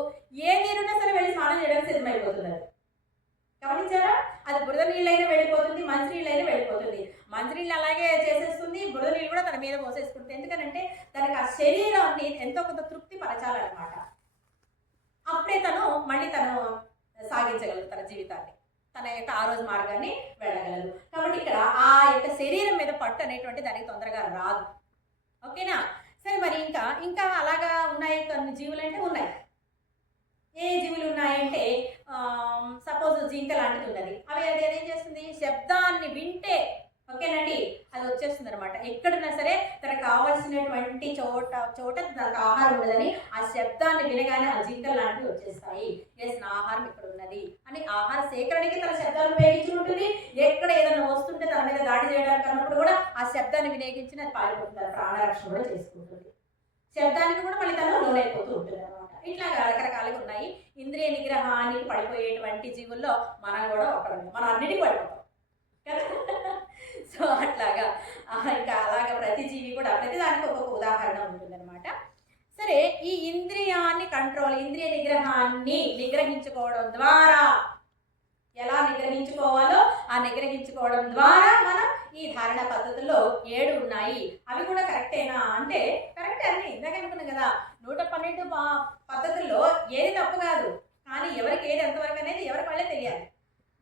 ఏ నీరున్నా సరే వెళ్ళి స్నానం చేయడానికి సిద్ధమైపోతుంది. అది గమనించారా? అది బురద నీళ్ళైనా వెళ్ళిపోతుంది, మంచినీళ్ళైనా వెళ్ళిపోతుంది. మంచినీళ్ళు అలాగే చేసేస్తుంది, బురద నీళ్ళు కూడా తన మీద పోసేసుకుంటుంది. ఎందుకనంటే దానికి ఆ శరీరాన్ని ఎంతో కొంత తృప్తి పరచాలన్నమాట. అప్పుడే మళ్ళీ తను సాగించగలదు తన జీవితాన్ని, తన యొక్క ఆ రోజు మార్గాన్ని వెళ్ళగలదు. కాబట్టి ఇక్కడ ఆ యొక్క శరీరం మీద పట్టు అనేటువంటి దానికి తొందరగా రాదు. ఓకేనా? సరే, మరి ఇంకా అలాగా ఉన్నాయి కొన్ని జీవులు అంటే ఉన్నాయి. ఏ జీవులు ఉన్నాయంటే సపోజ్ జింక లాంటిది ఉన్నది. అది ఏం చేస్తుంది, శబ్దాన్ని వింటే ఓకేనండి అది వచ్చేస్తుంది అనమాట. ఎక్కడున్నా సరే తనకు కావాల్సినటువంటి చోట తనకు ఆహారం ఉన్నదని ఆ శబ్దాన్ని వినగానే ఆ జింకలు లాంటివి వచ్చేస్తాయి. ఎస్, నా ఆహారం ఇక్కడ ఉన్నది అని ఆహార సేకరణకి తన శబ్దాన్ని ఉపయోగించి ఉంటుంది. ఎక్కడ ఏదైనా వస్తుంటే తన మీద దాడి చేయడానికి అన్నప్పుడు కూడా ఆ శబ్దాన్ని వినియోగించి అది పారిపోతుంది, ప్రాణరక్షణ కూడా చేసుకుంటుంది. శబ్దానికి కూడా మళ్ళీ తను లోనైపోతూ ఉంటుంది అనమాట. ఇట్లా రకరకాలుగా ఉన్నాయి. ఇంద్రియ నిగ్రహానికి పడిపోయేటువంటి జీవుల్లో మనం కూడా ఒకరు, మనం అన్నిటికీ పడిపోతాం కదా. సో అట్లాగా ఇంకా అలాగా ప్రతి జీవి కూడా ప్రతిదానికి ఒక్కొక్క ఉదాహరణ ఉంటుందన్నమాట. సరే, ఈ ఇంద్రియాన్ని ఇంద్రియ నిగ్రహాన్ని నిగ్రహించుకోవడం ద్వారా ఎలా నిగ్రహించుకోవాలో ఆ నిగ్రహించుకోవడం ద్వారా మనం ఈ ధారణ పద్ధతుల్లో 7 ఉన్నాయి. అవి కూడా కరెక్టేనా అంటే కరెక్టే అండి. ఇందాక అనుకున్నాం కదా, 112 పద్ధతుల్లో ఏది తప్పు కాదు, కానీ ఎవరికి ఏది ఎంతవరకు అనేది ఎవరికి వాళ్ళే తెలియాలి.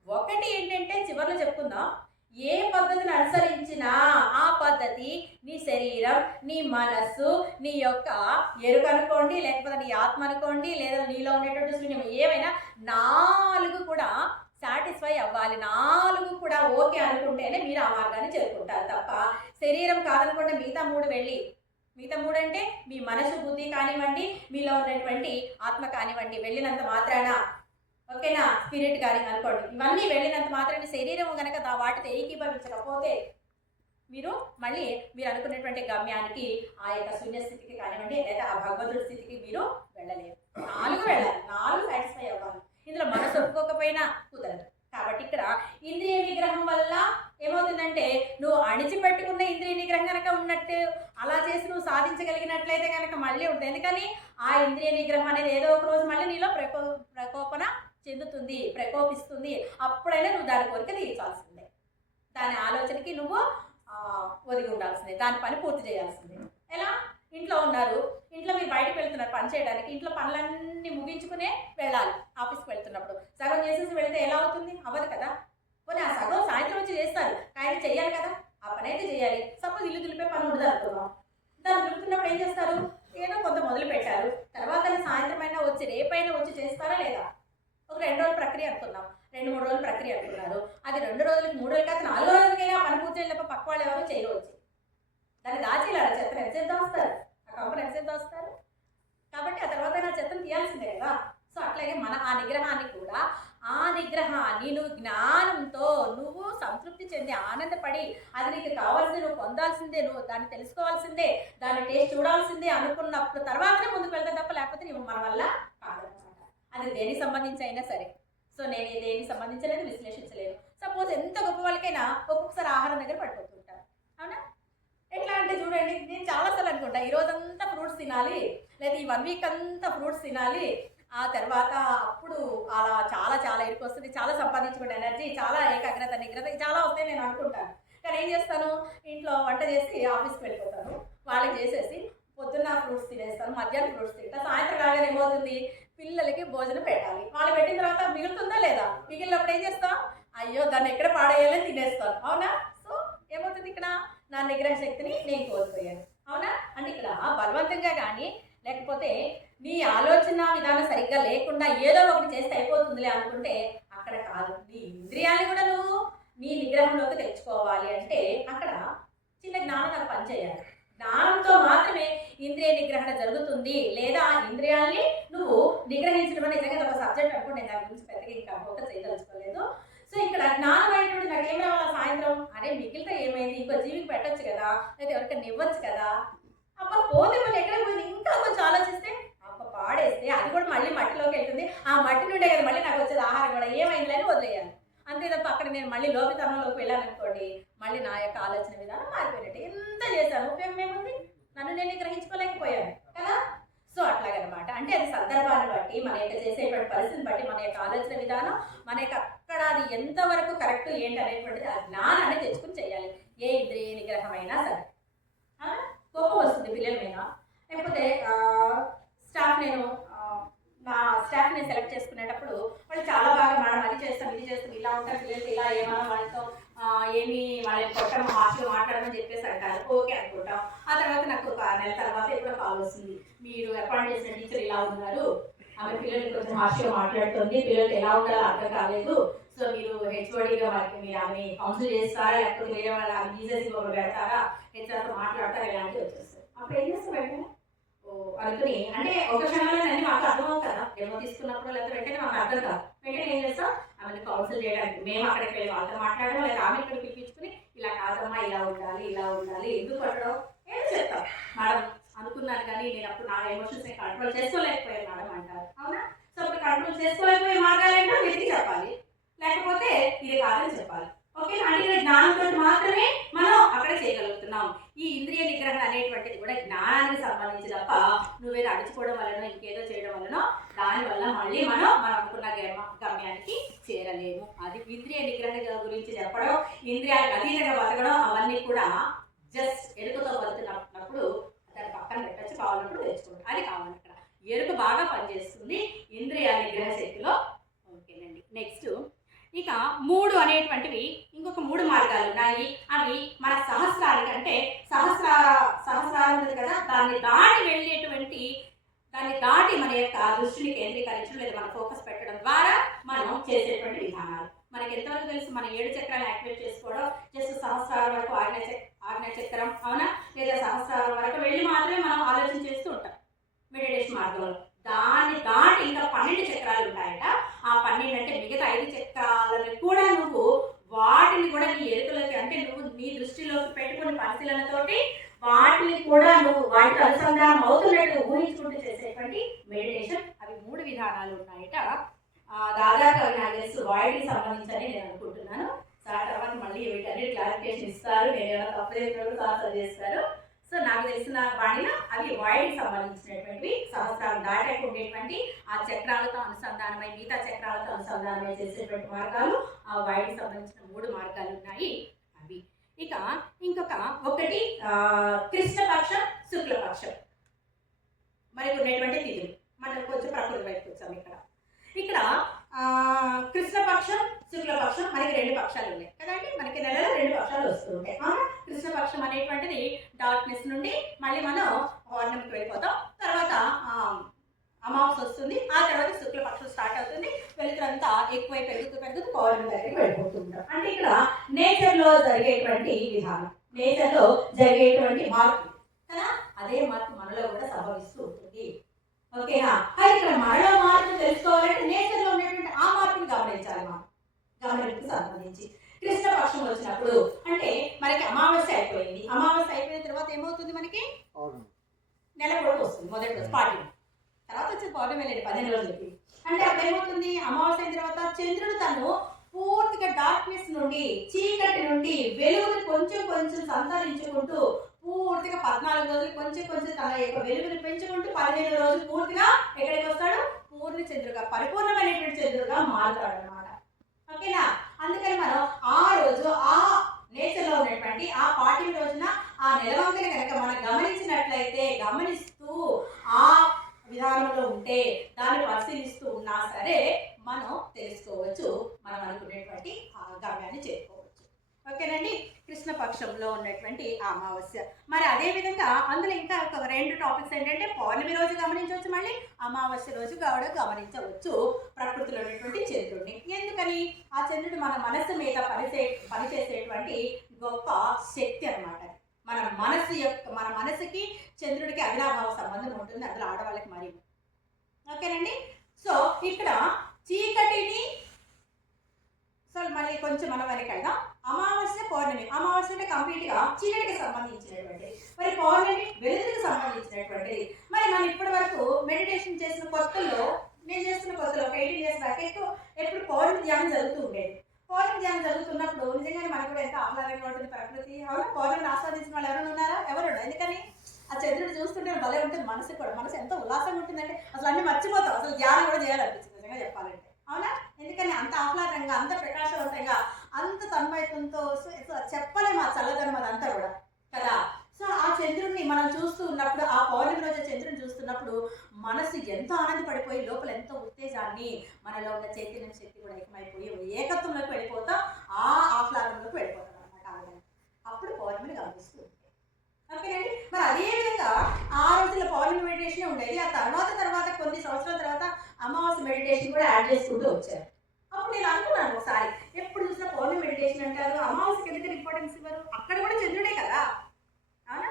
ఒకటి ఏంటంటే చివరిలో చెప్పుకుందాం, ఏ పద్ధతిని అనుసరించినా ఆ పద్ధతి నీ శరీరం, నీ మనస్సు, నీ యొక్క ఎరుక అనుకోండి, లేకపోతే నీ ఆత్మ అనుకోండి, లేదా నీలో ఉండేటువంటి శూన్యం, ఏమైనా 4 కూడా సాటిస్ఫై అవ్వాలి. 4 కూడా ఓకే అనుకుంటేనే మీరు ఆ మార్గాన్ని చేరుకుంటారు తప్ప శరీరం కాదనుకుంటే మిగతా 3 అంటే మీ మనసు, బుద్ధి కానివ్వండి, మీలో ఉన్నటువంటి ఆత్మ కానివ్వండి, వెళ్ళినంత మాత్రాన ఓకేనా, స్పిరిట్ కానీ అనుకోండి, ఇవన్నీ వెళ్ళినంత మాత్రాన శరీరం కనుక వాటితో ఏకీభవించకపోతే మీరు మళ్ళీ మీరు అనుకున్నటువంటి గమ్యానికి, ఆ యొక్క శూన్యస్థితికి కానివ్వండి, లేదా ఆ భగవంతుడి స్థితికి మీరు వెళ్ళలేరు. 4 వెళ్ళాలి, 4 సాటిస్ఫై అవ్వాలి. ఇందులో మనసు ఒప్పుకోకపోయినా కుదరదు. కాబట్టి ఇక్కడ ఇంద్రియ నిగ్రహం వల్ల ఏమవుతుందంటే నువ్వు అణిచిపెట్టుకున్న ఇంద్రియ నిగ్రహం కనుక ఉన్నట్టు అలా చేసి నువ్వు సాధించగలిగినట్లయితే కనుక మళ్ళీ ఉంటుంది. ఎందుకని ఆ ఇంద్రియ నిగ్రహం అనేది ఏదో ఒక రోజు మళ్ళీ నీలో ప్రకోపన చెందుతుంది, ప్రకోపిస్తుంది. అప్పుడైనా నువ్వు దాని కోరిక తీర్చాల్సిందే, దాని ఆలోచనకి నువ్వు ఒదిగి ఉండాల్సిందే, దాని పని పూర్తి చేయాల్సిందే. ఎలా? ఇంట్లో ఉన్నారు, ఇంట్లో మీరు బయటకు వెళ్తున్నారు పని చేయడానికి, ఇంట్లో పనులన్నీ ముగించుకునే వెళ్ళాలి. ఆఫీస్కి వెళ్తున్నప్పుడు సగం చేసేసి వెళితే ఎలా అవుతుంది? అవ్వదు కదా. పోనీ ఆ సగం సాయంత్రం వచ్చి చేస్తారు, కానీ చేయాలి కదా, ఆ పని అయితే చేయాలి. సపోజ్ ఇల్లు దులిపే పని ఉండదు అనుకున్నాం, దాన్ని దులుపుతున్నప్పుడు ఏం చేస్తారు? ఏదో కొంత మొదలు పెట్టారు, తర్వాత సాయంత్రం అయినా వచ్చి రేపైనా వచ్చి చేస్తారా లేదా? ఒక 2 రోజుల ప్రక్రియ అనుకున్నాం, 2-3 రోజుల ప్రక్రియ అనుకున్నారు. అది 2 రోజులకి 3 రోజులకి కాదు 4 రోజులకైనా పని పూర్తి చేయలేక పక్క వాళ్ళు ఎవరో చేయవచ్చు. దాన్ని దాచేయాలి, చెత్తను ఎంతసేపు దాస్తారు, ఆ కంపెనీ ఎంతసేపు దాస్తారు. కాబట్టి ఆ తర్వాత నా చెత్తను తీయాల్సిందే కదా. సో అట్లాగే మన ఆ నిగ్రహాన్ని కూడా, ఆ నిగ్రహాన్ని నువ్వు జ్ఞానంతో నువ్వు సంతృప్తి చెంది ఆనందపడి అది నీకు కావాల్సిందే, నువ్వు పొందాల్సిందే, నువ్వు దాన్ని తెలుసుకోవాల్సిందే, దాన్ని టేస్ట్ చూడాల్సిందే అనుకున్నప్పుడు తర్వాతనే ముందుకు వెళ్తా తప్ప లేకపోతే నువ్వు మన వల్ల కాదనమాట. అది దేనికి సంబంధించి అయినా సరే. సో నేను దేనికి సంబంధించలేదు, విశ్లేషించలేదు. సపోజ్ ఎంత గొప్ప వాళ్ళకైనా ఒక్కొక్కసారి ఆహారం దగ్గర పడిపోతుంటారు, అవునా? ఎట్లా అంటే చూడండి, నేను చాలాసార్లు అనుకుంటా ఈ రోజంతా ఫ్రూట్స్ తినాలి, లేదా ఈ 1 వీక్ అంతా ఫ్రూట్స్ తినాలి, ఆ తర్వాత అప్పుడు అలా చాలా చాలా ఇరుకు వస్తుంది, చాలా సంపాదించుకునే ఎనర్జీ, చాలా ఏకాగ్రత నిగ్రత చాలా వస్తాయి నేను అనుకుంటాను. కానీ ఏం చేస్తాను, ఇంట్లో వంట చేసి ఆఫీస్కి వెళ్ళిపోతాను, వాళ్ళకి చేసేసి పొద్దున్న ఫ్రూట్స్ తినేస్తాను, మధ్యాహ్నం ఫ్రూట్స్ తింటా, సాయంత్రం రాగానే ఏమవుతుంది, పిల్లలకి భోజనం పెట్టాలి. వాళ్ళు పెట్టిన తర్వాత మిగులుతుందా లేదా, మిగిలినప్పుడు ఏం చేస్తాం, అయ్యో దాన్ని ఎక్కడ పాడేయాలని తినేస్తాను, అవునా? సో ఏమవుతుంది, ఇక్కడ నా నిగ్రహ శక్తిని నేను కోల్పోయాను, అవునా? అంటే ఇక్కడ బలవంతంగా కానీ లేకపోతే నీ ఆలోచన విధానం సరిగ్గా లేకుండా ఏదో ఒకటి చేస్తే అయిపోతుందిలే అనుకుంటే అక్కడ కాదు. నీ ఇంద్రియాన్ని కూడా నువ్వు నీ నిగ్రహంలోకి తెచ్చుకోవాలి అంటే అక్కడ చిన్న జ్ఞానం నాకు పనిచేయాలి. జ్ఞానంతో మాత్రమే ఇంద్రియ నిగ్రహణ జరుగుతుంది. లేదా ఇంద్రియాల్ని నువ్వు నిగ్రహించడం నిజంగా ఒక సబ్జెక్ట్ అనుకోండి, నేను దాని గురించి పెద్దగా ఇంకా ఫోకస్ చేయదలుచుకోలేదు. సో ఇక్కడ జ్ఞానం అయినటువంటి నాకు ఏం రావాలా, సాయంత్రం అరే మిగిలితే ఏమైంది, ఇంకో జీవికి పెట్టచ్చు కదా, లేదా ఎవరికైనా ఇవ్వచ్చు కదా, అప్పుడు పోతే మళ్ళీ ఎక్కడ పోయింది, ఇంకా కొంచెం ఆలోచిస్తే అప్ప పాడేస్తే అది కూడా మళ్ళీ మట్టిలోకి వెళ్తుంది, ఆ మట్టి నుండే కదా మళ్ళీ నాకు వచ్చేది ఆహారం కూడా, ఏమైంది అని వదిలేయాలి. అంతే తప్ప అక్కడ నేను మళ్ళీ లోపితనంలోకి వెళ్ళాలనుకోండి, మళ్ళీ నా యొక్క ఆలోచన విధానం మారిపోయినట్టు. ఎంత చేశాను ఉపయోగం ఏముంది, నన్ను నేను గ్రహించుకోలేకపోయాను కదా. సో అట్లాగనమాట. అంటే అది సందర్భాన్ని బట్టి, మన యొక్క చేసేటువంటి పరిస్థితిని బట్టి, మన యొక్క ఆలోచన విధానం, మన యొక్క అక్కడ అది ఎంతవరకు కరెక్ట్ ఏంటి అనేటువంటిది ఆ జ్ఞానాన్ని తెచ్చుకుని చేయాలి. ఏ ఇంద్రియ నిగ్రహం అయినా సరే కోపం వస్తుంది పిల్లల మీద, లేకపోతే స్టాఫ్ నా స్టాఫ్ నేను సెలెక్ట్ చేసుకునేటప్పుడు వాళ్ళు చాలా బాగా మేడం అది చేస్తాం ఇది చేస్తాం ఇలా ఉంటారు పిల్లలకి, ఇలా ఏమన్నా వాళ్ళతో ఏమి వాళ్ళని కొట్టడం హాస్టల్ మాట్లాడమని చెప్పేసి అంటారు. ఓకే అనుకుంటాం. ఆ తర్వాత నాకు ఒక నెల తర్వాత ఎప్పుడో కాల్ వస్తుంది, మీరు అపాయింట్ చేసిన టీచర్ ఇలా ఉన్నారు, ఆమె పిల్లలకి కొంచెం హాస్టల్ మాట్లాడుతుంది, పిల్లలకి ఎలా ఉండాలో అర్థం కాలేదు, సో మీరు హెచ్ఓడిగా వాళ్ళకి మీరు ఆమె కౌన్సిల్ చేస్తారా, లేకపోతే వేరే వాళ్ళు ఆమె జీసెస్ ఒకరు పెడతారా, హెచ్ఆర్తో మాట్లాడతారా, ఇలాంటివి వచ్చేస్తాయి. అప్పుడు ఏం చేస్తాం వెంటనే అనుకుని, అంటే ఒక క్షణంలో అన్నీ మాకు అర్థమవు కదా, ఏమో తీసుకున్నప్పుడు లేకపోతే వెంటనే మాకు అర్థం కాదు, వెంటనే ఏం చేస్తాం ఆమెను కౌన్సిల్ చేయడానికి మేము అక్కడికి వెళ్ళి వాళ్ళతో మాట్లాడడం, లేదా ఆమె ఇక్కడ పిలిపించుకుని ఇలా కాదమ్మా ఇలా ఉండాలి ఇలా ఉండాలి, ఎందుకు పట్టడం ఏదో చెప్తాం. మేడం అనుకున్నాను కానీ నేను అప్పుడు నా ఎమోషన్స్ని కంట్రోల్ చేసుకోలేకపోయాను మేడం అంటారు, అవునా? సో అప్పుడు కంట్రోల్ చేసుకోలేకపోయే మార్గాలు ఏంటో వెతికి చెప్పాలి, లేకపోతే ఇది కాదని చెప్పాలి. ఓకే, అంటే జ్ఞానంతో మాత్రమే మనం అక్కడ చేయగలుగుతున్నాం. ఈ ఇంద్రియ నిగ్రహణ అనేటువంటిది కూడా జ్ఞానానికి సంబంధించి తప్ప నువ్వేదో అడుచుకోవడం వలన ఇంకేదో చేయడం వలన దానివల్ల మళ్ళీ మనం అనుకున్న గమ్యానికి చేరలేము. అది ఇంద్రియ నిగ్రహణ గురించి చెప్పడం, ఇంద్రియాలకు అతీతంగా బతకడం, అవన్నీ కూడా జస్ట్ ఎరుకతో బతుకున్నప్పుడు దాన్ని పక్కన పెట్టచ్చు, కావాలన్నప్పుడు తెచ్చుకోండి, అది కావాలి. ఇక్కడ ఎరుక బాగా పనిచేస్తుంది ఇంద్రియ నిగ్రహ శక్తిలో. ఓకేనండి. నెక్స్ట్ ఇక 3 అనేటువంటివి ఇంకొక 3 మార్గాలు ఉన్నాయి. అవి మన సహస్రానికి, అంటే సహస్రాలు ఉంది కదా, దాన్ని దాటి మన యొక్క దృష్టిని కేంద్రీకరించడం లేదా మన ఫోకస్ పెట్టడం ద్వారా మనం చేసేటువంటి విధానాలు. మనకి ఎంతవరకు తెలుసు, మన 7 చక్రాలు యాక్టివేట్ చేసుకోవడం జస్ట్ సహస్రాల వరకు ఆజ్ఞ చక్రం, అవునా, లేదా సహస్రాల వరకు వెళ్ళి మాత్రమే మనం ఆలోచన చేస్తూ ఉంటాం మెడిటేషన్ మార్గంలో. దాన్ని దాటి ఇంకా 12 చక్రాలు ఉంటాయట. ఆ 12 అంటే మిగతా 5 చక్రాలను కూడా నువ్వు వాటిని కూడా నీ ఎరుకలోకి, అంటే నువ్వు నీ దృష్టిలోకి పెట్టుకుని పరిశీలనతోటి వాటిని కూడా నువ్వు వాటితో అనుసంధానం అవుతున్నట్టు ఊహించుకుంటూ చేసేటువంటి మెడిటేషన్. అవి 3 విధానాలు ఉన్నాయట. దాదాపు అవి నాకు తెలుసు వాయిడ్కి సంబంధించని నేను అనుకుంటున్నాను. ఆ తర్వాత మళ్ళీ వీటన్నిటి క్లారిఫికేషన్ ఇస్తారు, నేను ఏమైనా తప్పు చేసినప్పుడు సార్ చేస్తారు. సో నాకు తెలిసిన వాడిన అవి వాయిడ్కి సంబంధించినటువంటి సహస్రాలు దాటాకు ఉండేటువంటి ఆ చక్రాలతో అనుసంధానమై మిగతా చక్రాలతో అనుసంధానమై చేసేటువంటి మార్గాలు ఆ వాయిడ్కి సంబంధించిన 3 మార్గాలు ఉన్నాయి అవి. ఇక ఒకటి కృష్ణపక్షం, శుక్లపక్షం మరి ఉన్నటువంటి తిథులు. మనం కొంచెం ప్రకృతి బయటకు వచ్చాము. ఇక్కడ కృష్ణపక్షం, శుక్లపక్షం మనకి 2 పక్షాలు ఉన్నాయి కదండి. మనకి నెలలో 2 పక్షాలు వస్తూ ఉంటాయి. కృష్ణపక్షం అనేటువంటిది డార్క్నెస్ నుండి మళ్ళీ మనం పౌర్ణమికి వెళ్ళిపోతాం, తర్వాత అమావాస్య వస్తుంది, ఆ తర్వాత శుక్లపక్షం స్టార్ట్ అవుతుంది, వెలుతురంతా ఎక్కువై పెరుగుతూ పౌర్ణమి దగ్గరికి వెళ్ళిపోతుంటాం. అంటే ఇక్కడ నేచర్లో జరిగేటువంటి విధానం, నేచర్లో జరిగేటువంటి మార్పు కదా, అదే మార్పు మనలో కూడా సంభవిస్తూ ఉంటుంది. ఓకేనా? అది ఇక్కడ మనలో మార్పు తెలుసుకోవాలంటే నేచర్లో ఉన్నటువంటి ఆ మార్పుని గమనించాలి. మనం గమనింపుకు సంబంధించి కృష్ణపక్షం వచ్చినప్పుడు అంటే మనకి అమావాస్య అయిపోయింది, అమావాస్య అయిపోయిన తర్వాత ఏమవుతుంది, మనకి నెల కూడా వస్తుంది. మొదటి రోజు 40, తర్వాత వచ్చేది పౌర్ణమి వెళ్ళండి 15 రోజులకి. అంటే అప్పుడు ఏమవుతుంది, అమావాస్య అయిన తర్వాత చంద్రుడు తను పూర్తిగా డార్క్నెస్ నుండి, చీకటి నుండి వెలుగుని కొంచెం కొంచెం సంతరించుకుంటూ పూర్తిగా 14 రోజులు కొంచెం కొంచెం తన యొక్క వెలుగుని పెంచుకుంటూ 15 రోజులు పూర్తిగా ఎక్కడికి వస్తాడు, పూర్ణ చంద్రుడుగా, పరిపూర్ణమైనటువంటి చంద్రుడుగా మారుతాడు అనమాట. ఓకేనా? అందుకని మనం ఆ రోజు ఆ నేచర్లో ఉన్నటువంటి ఆ పార్టీ రోజున ఆ నెలవంకని కనుక మనం గమనించినట్లయితే, గమనిస్తూ ఆ విధానంలో ఉంటే, దాన్ని పరిశీలిస్తూ ఉన్నా సరే మనం తెలుసుకోవచ్చు, మనం అనుకునేటువంటి ఆ గమ్యాన్ని చేరుకోవచ్చు. ఓకేనండి? కృష్ణపక్షంలో ఉన్నటువంటి ఆ అమావాస్య. మరి అదేవిధంగా అందులో ఇంకా ఒక 2 టాపిక్స్ ఏంటంటే, పౌర్ణమి రోజు గమనించవచ్చు, మళ్ళీ అమావాస్య రోజు కూడా గమనించవచ్చు ప్రకృతిలో ఉన్నటువంటి చంద్రుడిని. ఎందుకని? ఆ చంద్రుడు మన మనసు మీద పనిచేసేటువంటి గొప్ప శక్తి అన్నమాట. మన మనసుకి చంద్రుడికి అవినాభావ సంబంధం ఉంటుంది, అందులో ఆడవాళ్ళకి మరి. ఓకేనండి? సో ఇక్కడ చీకటిని, సో మళ్ళీ కొంచెం మనం వెనక్కి వెళ్దాం. అమావాస్య, పౌర్ణమి. అమావాస్య అంటే కంప్లీట్గా చీకటికి సంబంధించినటువంటిది, మరి పౌర్ణమి వెలుగుకి సంబంధించినటువంటిది. మరి మనం ఇప్పటి వరకు మెడిటేషన్ చేసిన కొత్తలో, నేను చేస్తున్న కొత్తలో ఒక 18 years బ్యాక్ ఎప్పుడు పౌర్ణమి ధ్యానం జరుగుతూ ఉండేది. పౌర్ణమి ధ్యానం జరుగుతున్నప్పుడు నిజంగానే మనకు కూడా ఎంత ఆహ్లాదంగా ఉంటుంది ప్రకృతి. అవునా? పౌర్ణమిని ఆస్వాదించిన వాళ్ళు ఎవరైనా ఉన్నారా? ఎవరు? ఎందుకని? ఆ చంద్రుడు చూస్తుంటే భలే ఉంటుంది, మనసు కూడా. మనసు ఎంతో ఉల్లాసంగా ఉంటుందంటే అసలు అన్ని మర్చిపోతాం, అసలు ధ్యానం కూడా చేయాలనిపించింది నిజంగా చెప్పాలంటే. అవునా? ఎందుకని అంత ఆహ్లాదంగా, అంత ప్రకాశవంతంగా, అంత తన్మయత్వంతో చెప్పలేము ఆ చల్లదనం అదంతా కూడా కదా. సో ఆ చంద్రుడిని మనం చూస్తూ ఉన్నప్పుడు, ఆ పౌర్ణమి రోజు చంద్రుడిని చూస్తున్నప్పుడు మనసు ఎంతో ఆనందపడిపోయి, లోపల ఎంతో ఉత్తేజాన్ని, మనలో ఉన్న చైతన్యం శక్తి కూడా ఏకమైపోయి ఏకత్వంలోకి వెళ్ళిపోతాం, ఆ ఆహ్లాదంలోకి వెళ్ళిపోతాం అన్నమాట. అప్పుడు పౌర్ణమిని గమనిస్తూ ఉంటాయి. ఓకేనండి? మరి అదేవిధంగా ఆ రోజుల్లో పౌర్ణమి మెడిటేషన్ ఉండేది. ఆ తర్వాత కొన్ని సంవత్సరాల తర్వాత అమావాస్య మెడిటేషన్ కూడా యాడ్ చేసుకుంటూ వచ్చారు. అప్పుడు నేను అనుకున్నాను ఒకసారి, ఎప్పుడు చూసినా పౌర్ణమి మెడిటేషన్ అంటారు, అమావాస్యకి ఎందుకు ఇంపార్టెన్స్ ఇవ్వరు? అక్కడ కూడా చంద్రుడే కదా. అవునా?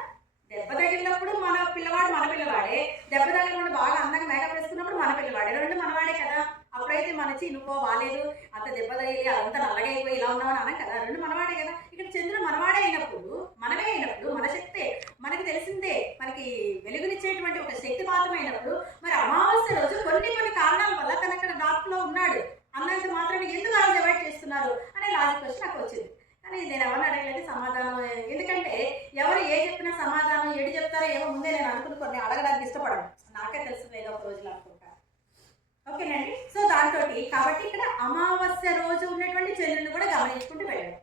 దెబ్బ తగిలినప్పుడు మన పిల్లవాడే, దెబ్బ తగిలినప్పుడు బాగా అందంగా మేకప్ వేసుకున్నప్పుడు మన పిల్లవాడే, రెండు మనవాడే కదా. అప్పుడైతే మనచి నువ్వు బాగాలేదు, అంత దెబ్బ తగిలి అదంతా నల్లగైపోయి ఇలా ఉన్నామని అనం కదా, రెండు మనవాడే కదా. ఇక్కడ చంద్రుడు మనవాడే అయినప్పుడు, మనమే అయినప్పుడు, మన శక్తే మనకి తెలిసిందే, మనకి వెలుగునిచ్చేటువంటి ఒక శక్తి మాత్రమైనప్పుడు, మరి అమావాస్య రోజు కొన్ని కారణాల వల్ల తను అక్కడ డార్క్లో ఉన్నాడు అన్నంత మాత్రమే ఎందుకు ఆ రోజు అవాయిడ్ చేస్తున్నారు అనే లాజిక్ క్వశ్చన్ నాకు వచ్చింది. కానీ నేను ఎవరిని అడగలేదు సమాధానం. ఎందుకంటే ఎవరు ఏ చెప్పినా సమాధానం ఏడు చెప్తారో ఏమో ముందే నేను అనుకుని కొన్ని అడగడానికి ఇష్టపడను, నాకే తెలుస్తుంది ఏదో ఒక రోజులు అనుకుంటా. ఓకేనండి? సో దాంతో కాబట్టి ఇక్కడ అమావాస్య రోజు ఉన్నటువంటి చంద్రుని కూడా గమనించుకుంటూ వెళ్ళాడు.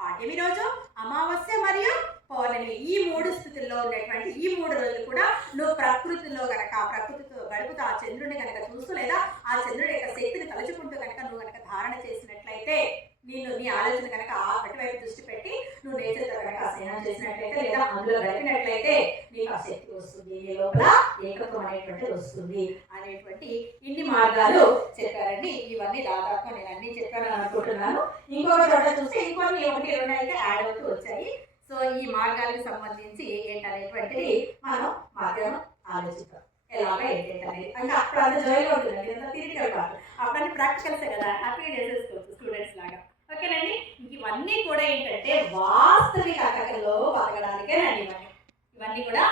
పాడ్యమి రోజు, అమావాస్య మరియు పౌర్ణమి, ఈ 3 స్థితుల్లో ఉన్నటువంటి ఈ 3 రోజులు కూడా నువ్వు ప్రకృతిలో కనుక, ప్రకృతితో గడుపుతూ ఆ చంద్రుడిని కనుక చూస్తూ, లేదా ఆ చంద్రుడి యొక్క శక్తిని తలుచుకుంటూ కనుక నువ్వు కనుక ధారణ చేసినట్లయితే, నీ ఆలోచన కనుక అటువైపు దృష్టి పెట్టి నువ్వు నేచర్తో కనుక స్నేహం చేసినట్లయితే, లేదా అందులో గడిపినట్లయితే నీకు ఆ శక్తి వస్తుంది, నీ లోపల ఏకత్వం అనేటువంటిది వస్తుంది అనేటువంటి ఇన్ని మార్గాలు చెప్పారండి. ఇవన్నీ దాదాపుగా నేను అన్ని చెప్పాను అనుకుంటున్నాను. ఇంకొక చోట చూస్తే ఇంకొన్ని 1, 2 అయితే యాడ్ అవుతూ వచ్చాయి. సో ఈ మార్గాలకు సంబంధించి ఏంటనేటువంటిది మనం మాధ్యమం ఆలోచిద్దాం, ఎలాగా ఏంటనేది. అంటే అప్పుడు అంత జోయిగా ఉంటుందండి, అంత థియరిటికల్ కాదు, అప్పుడన్నీ ప్రాక్టికల్సే కదా, హ్యాపీగా చేసేసుకోవచ్చు స్టూడెంట్స్ లాగా. ఓకేనండి? ఇవన్నీ కూడా ఏంటంటే వాస్తవికతలో బతకడానికేనండి. ఇవన్నీ కూడా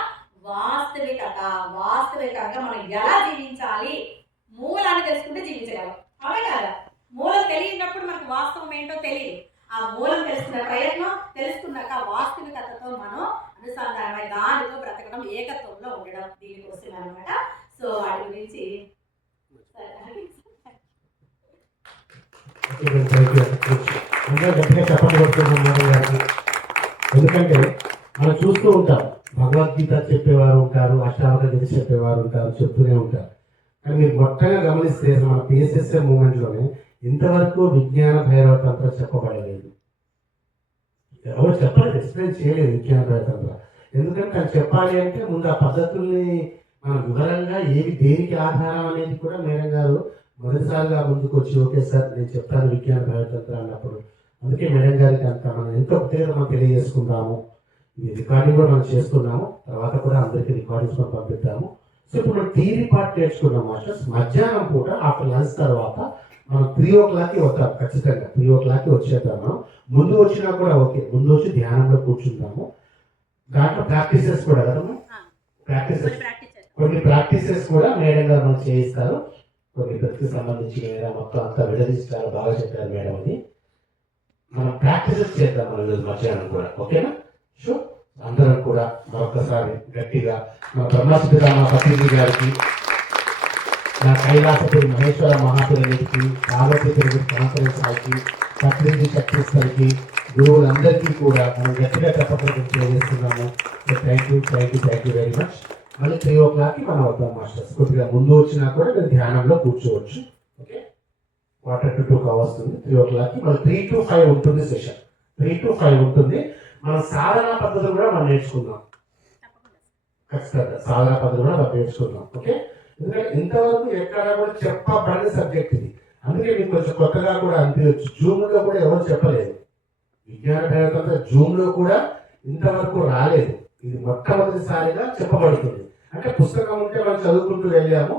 వాస్తవికంగా మనం ఎలా జీవించాలి, మూలాన్ని తెలుసుకుంటే జీవించగలం. అవునా కదా? మూలం తెలియనప్పుడు మనకు వాస్తవం ఏంటో తెలియదు. ఆ మూలం తెలుసుకున్న ప్రయత్నం, తెలుసుకున్నాక వాస్తవికతతో మనం అనుసంధానమై దానితో బ్రతకడం, ఏకత్వంలో ఉండడం, దీనికోసం అనమాట. సో వాటి గురించి ఎందుకంటే మనం చూస్తూ ఉంటాం, భగవద్గీత చెప్పేవారు ఉంటారు, అష్టావకర గీత చెప్పేవారు ఉంటారు, చెప్తూనే ఉంటారు. కానీ మీరు మొట్టగా గమనిస్తే మన పిఎస్ఎస్ఏ మూమెంట్లోనే ఇంతవరకు విజ్ఞాన భైరవ తంత్ర చెప్పబడలేదు. ఎవరు చెప్పలేదు, ఎక్స్ప్లెయిన్ చేయలేదు విజ్ఞాన భైరవ తంత్ర. ఎందుకంటే అది చెప్పాలి అంటే ముందు ఆ పద్ధతుల్ని మనం వివరంగా ఏవి దేనికి ఆధారం అనేది కూడా మేడం గారు మొదటిసారిగా ముందుకు వచ్చి, ఓకే సార్ నేను చెప్తాను విజ్ఞాన భైరవ తంత్ర అన్నప్పుడు, అందుకే మేడం గారికి అంత మనం ఎంతో మనం తెలియజేసుకుందాము. ఈ రికార్డింగ్ కూడా మనం చేస్తున్నాము, తర్వాత కూడా అందరికీ రికార్డింగ్స్ మనం పంపిద్దాము. సో ఇప్పుడు థియరీ పార్ట్ నేర్చుకున్నాం మాస్టర్స్. మధ్యాహ్నం పూట ఆఫ్టర్ లంచ్ తర్వాత మనం 3 o'clockకి వస్తాం, ఖచ్చితంగా 3 o'clockకి వచ్చేద్దాము. ముందు వచ్చినా కూడా ఓకే, ముందు వచ్చి ధ్యానంలో కూర్చుంటాము. దాంట్లో ప్రాక్టీసెస్ కూడా కదా, కొన్ని ప్రాక్టీసెస్ కూడా మేడం గారు మనం చేయిస్తారు. కొన్ని ప్రతికి సంబంధించి లేదా మొత్తం అంతా విడదీసి చాలా బాగా చెప్పారు మేడం. అది మనం ప్రాక్టీసెస్ చేద్దాం మనం ఈరోజు మధ్యాహ్నం కూడా. ఓకేనా? షూర్. అందరం కూడా మరొకసారి గట్టిగా మన బ్రహ్మసిద్ధిరామ పత్రిక గారికి, నా కైలాసపురి మహేశ్వర మహాపురికి, పార్వతీపురి కాన్ఫరెన్స్ హాల్కి, పత్రిక శక్తిస్థలికి, గురువులందరికీ కూడా మనం గట్టిగా చెప్పకుండా తెలియజేస్తున్నాము. Thank you very much. మళ్ళీ 3 o'clockకి మనం అవుతాం మాస్టర్స్. కొద్దిగా ముందు వచ్చినా కూడా మీరు ధ్యానంలో కూర్చోవచ్చు. ఓకే, 1:45 వస్తుంది. 3 o'clockకి మళ్ళీ 3 to 5 ఉంటుంది సెషన్. 3 to 5 ఉంటుంది. మనం సాధనా పద్ధతులు కూడా మనం నేర్చుకుందాం. ఖచ్చితంగా సాధనా పద్ధతులు కూడా మనం నేర్చుకుందాం. ఓకే, ఎందుకంటే ఇంతవరకు ఎక్కడ కూడా చెప్పబడిన సబ్జెక్ట్ ఇది. అందుకే మీకు కొంచెం కొత్తగా కూడా అనిపించవచ్చు. జూమ్లో కూడా ఎవరు చెప్పలేదు. విజ్ఞాన భైరవంతా జూమ్లో కూడా ఇంతవరకు రాలేదు. ఇది మొట్టమొదటిసారిగా చెప్పబడుతుంది. అంటే పుస్తకం ఉంటే మనం చదువుకుంటూ వెళ్ళాము.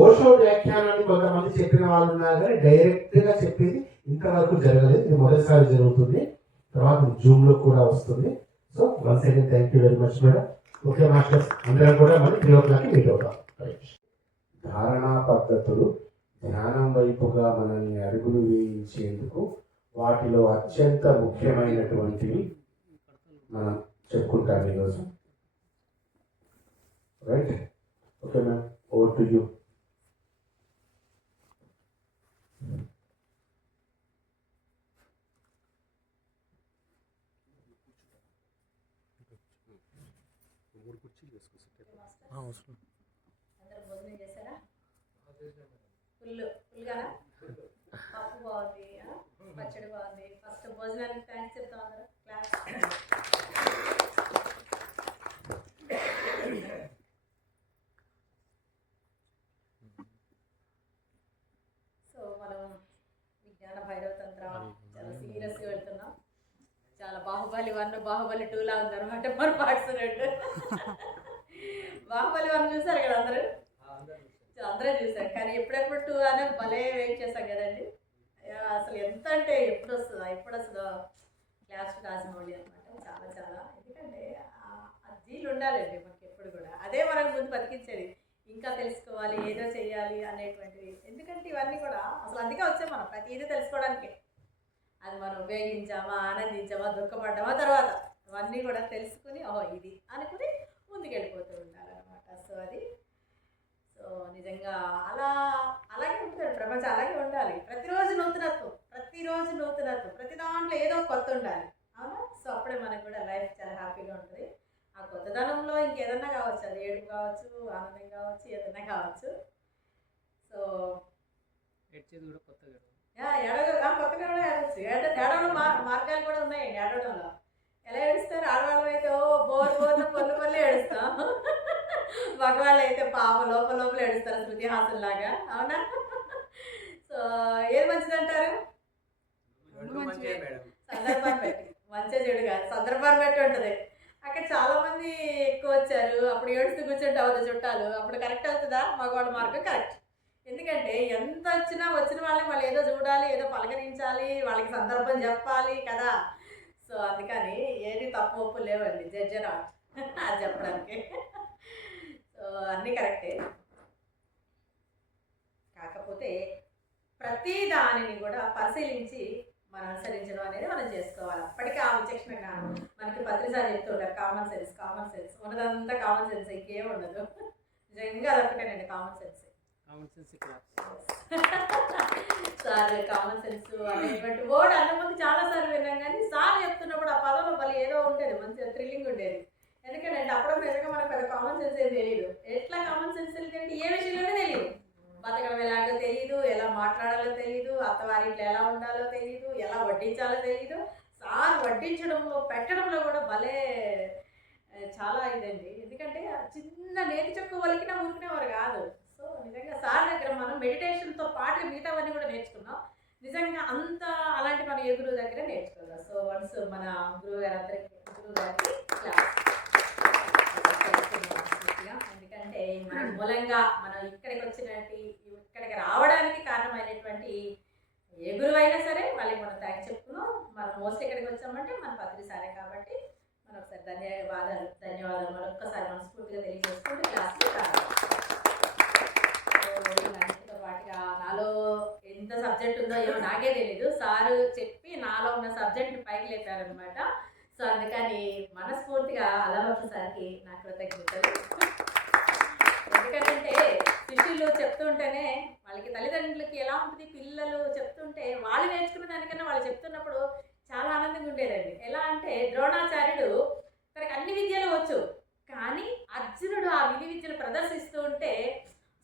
ఓషో వ్యాఖ్యానాన్ని కొంతమంది చెప్పిన వాళ్ళు ఉన్నారు, కానీ డైరెక్ట్గా చెప్పేది ఇంతవరకు జరగలేదు. ఇది మొదటిసారి జరుగుతుంది. తర్వాత జూమ్లో కూడా వస్తుంది. So once again thank you very much madam. Okay masters, అందరం కూడా మళ్ళీ 3 o'clockకి మీట్ అవుతాం. ధారణా పద్ధతులు ధ్యానం వైపుగా మనల్ని అడుగులు వేయించేందుకు వాటిలో అత్యంత ముఖ్యమైనటువంటివి మనం చెప్పుకుంటాం ఈరోజు. Right? Okay ma'am, over to you. అందరూ భోజనం చేశారా? ఫుల్గా పప్పు బాగుంది, పచ్చడి బాగుంది. ఫస్ట్ భోజనానికి థ్యాంక్స్ చెప్తాం అందరూ. క్లాస్. సో మనం విజ్ఞాన భైరవ తంత్రం చాలా సీరియస్గా వెళ్తున్నాం. చాలా బాహుబలి 1, బాహుబలి 2 లా ఉందన్నమాట మన పార్ట్స్ 2. బాహుబలి 1 చూసారు కదా అందరూ? అందరూ చూసారు. కానీ ఎప్పుడెప్పుడు 2 అనేది భలే వెయిట్ చేశాం కదండి. అసలు ఎంత అంటే ఎప్పుడు వస్తుందో క్లాస్ రాసిన వాళ్ళు అనమాట. చాలా ఎందుకంటే ఆ జీలు ఉండాలండి మనకి ఎప్పుడు కూడా. అదే మనకు ముందు బతికించేది. ఇంకా తెలుసుకోవాలి, ఏదో చేయాలి అనేటువంటిది. ఎందుకంటే ఇవన్నీ కూడా అసలు అందుకే వచ్చాం మనం ప్రతిదీ తెలుసుకోవడానికి. అది మనం ఉపయోగించామా, ఆనందించామా, దుఃఖపడ్డామా, తర్వాత ఇవన్నీ కూడా తెలుసుకుని ఓహో ఇది అనుకుని ముందుకు వెళ్ళిపోతూ ఉండాలన్నమాట. సో నిజంగా అలాగే ఉంటుంది ప్రపంచం. అలాగే ఉండాలి. ప్రతిరోజు నూతనత్వం, ప్రతి దాంట్లో ఏదో కొత్త ఉండాలి. అవునా? సో అప్పుడే మనకు కూడా లైఫ్ చాలా హ్యాపీగా ఉంటుంది. ఆ కొత్తదనంలో ఇంకేదన్నా కావచ్చు, అది ఏడుపు కావచ్చు, ఆనందం కావచ్చు, ఏదన్నా కావచ్చు. సో కొత్తగా కూడా ఏడవచ్చు. ఏడవడం మార్గాలు కూడా ఉన్నాయండి. ఏడవడంలో ఎలా ఏడుస్తారు? ఆడవాళ్ళు అయితే బోర్న పొల్లు ఏడుస్తాం. మగవాళ్ళు అయితే పాప లోపల ఏడుస్తారు శృతిహాసం లాగా. అవునా? సో ఏది మంచిదంటారు? సందర్భాన్ని బట్టి. మంచిగా చెడు కాదు, సందర్భాన్ని బట్టి ఉంటుంది. అక్కడ చాలా మంది ఎక్కువ వచ్చారు, అప్పుడు ఏడుస్తూ కూర్చుంటే అవుతుంది చుట్టాలు. అప్పుడు కరెక్ట్ అవుతుందా? మగవాళ్ళ మార్గం కరెక్ట్. ఎందుకంటే ఎంత వచ్చిన వాళ్ళకి వాళ్ళు ఏదో చూడాలి, ఏదో పలకరించాలి, వాళ్ళకి సందర్భం చెప్పాలి కదా. సో అందుకని ఏది తప్పు ఒప్పు లేవండి. జడ్జరా అది చెప్పడానికి. సో అన్నీ కరెక్టే. కాకపోతే ప్రతి దానిని కూడా పరిశీలించి మనం అనుసరించడం అనేది మనం చేసుకోవాలి. అప్పటికీ ఆ విచక్షణ జ్ఞానం మనకి పత్రిసారి చెప్తుంటారు. కామన్ సెన్స్ ఉన్నదంతా కామన్ సెన్స్, ఇంకేం ఉండదు. నిజంగా అదొకటేనండి common sense. Sir common sense అనేటువంటి వర్డ్ అన్నమంది చాలా సార్లు విన్నాం, కానీ సార్ చెప్తున్నప్పుడు ఆ పదంలో మళ్ళీ ఏదో ఉండేది, మంచిగా థ్రిల్లింగ్ ఉండేది. ఎందుకంటే అప్పుడు నిజంగా మనకు పెద్ద కామన్ సెన్స్ ఏం తెలియదు. ఎట్లా కామన్ సెన్స్ తెలియదంటే ఏ విషయంలోనే తెలియదు. బతకడం ఎలాగో తెలియదు, ఎలా మాట్లాడాలో తెలియదు, అత్తవారింట్లో ఎలా ఉండాలో తెలియదు, ఎలా వడ్డించాలో తెలియదు. సార్ వడ్డించడంలో పెట్టడంలో కూడా భలే చాలా ఇదండి. ఎందుకంటే చిన్న నేతి చొక్క వలికినా ఊరుకునేవారు కాదు. సో నిజంగా సార్ దగ్గర మనం మెడిటేషన్తో పాటు మిగతావన్నీ కూడా నేర్చుకున్నాం. నిజంగా అంత అలాంటి మన ఏ గురువు దగ్గర నేర్చుకున్నాం. సో వన్స్ మన గురువు గారికి క్లాస్. ఎందుకంటే మన మూలంగా మనం ఇక్కడికి రావడానికి కారణమైనటువంటి ఏ గురువు అయినా సరే వాళ్ళకి మనం థ్యాంక్స్ చెప్పుకున్నాం. మనం మోస్ట్ ఇక్కడికి వచ్చామంటే మన పత్రిసారే కాబట్టి మనం ఒకసారి ధన్యవాదాలు మరొక్కసారి మనస్ఫూర్తిగా తెలియజేసుకుంటూ క్లాస్లో రావాలి. పాటుగా సబ్జెక్ట్ ఉందో ఏమో నాకే తెలీదు. సారు చెప్పి నాలో ఉన్న సబ్జెక్ట్ని పైకి లేపారనమాట. సో అందుకని మనస్ఫూర్తిగా అలవక్ష సార్కి నా కృతజ్ఞతలు. ఎందుకంటే శిష్యులు చెప్తుంటేనే వాళ్ళకి తల్లిదండ్రులకి ఎలా ఉంటుంది, పిల్లలు చెప్తుంటే వాళ్ళు నేర్చుకున్న దానికన్నా వాళ్ళు చెప్తున్నప్పుడు చాలా ఆనందంగా ఉండేదండి. ఎలా అంటే ద్రోణాచార్యుడు తనకు అన్ని విద్యలు వచ్చు, కానీ అర్జునుడు ఆ విద్యలు ప్రదర్శిస్తూ ఉంటే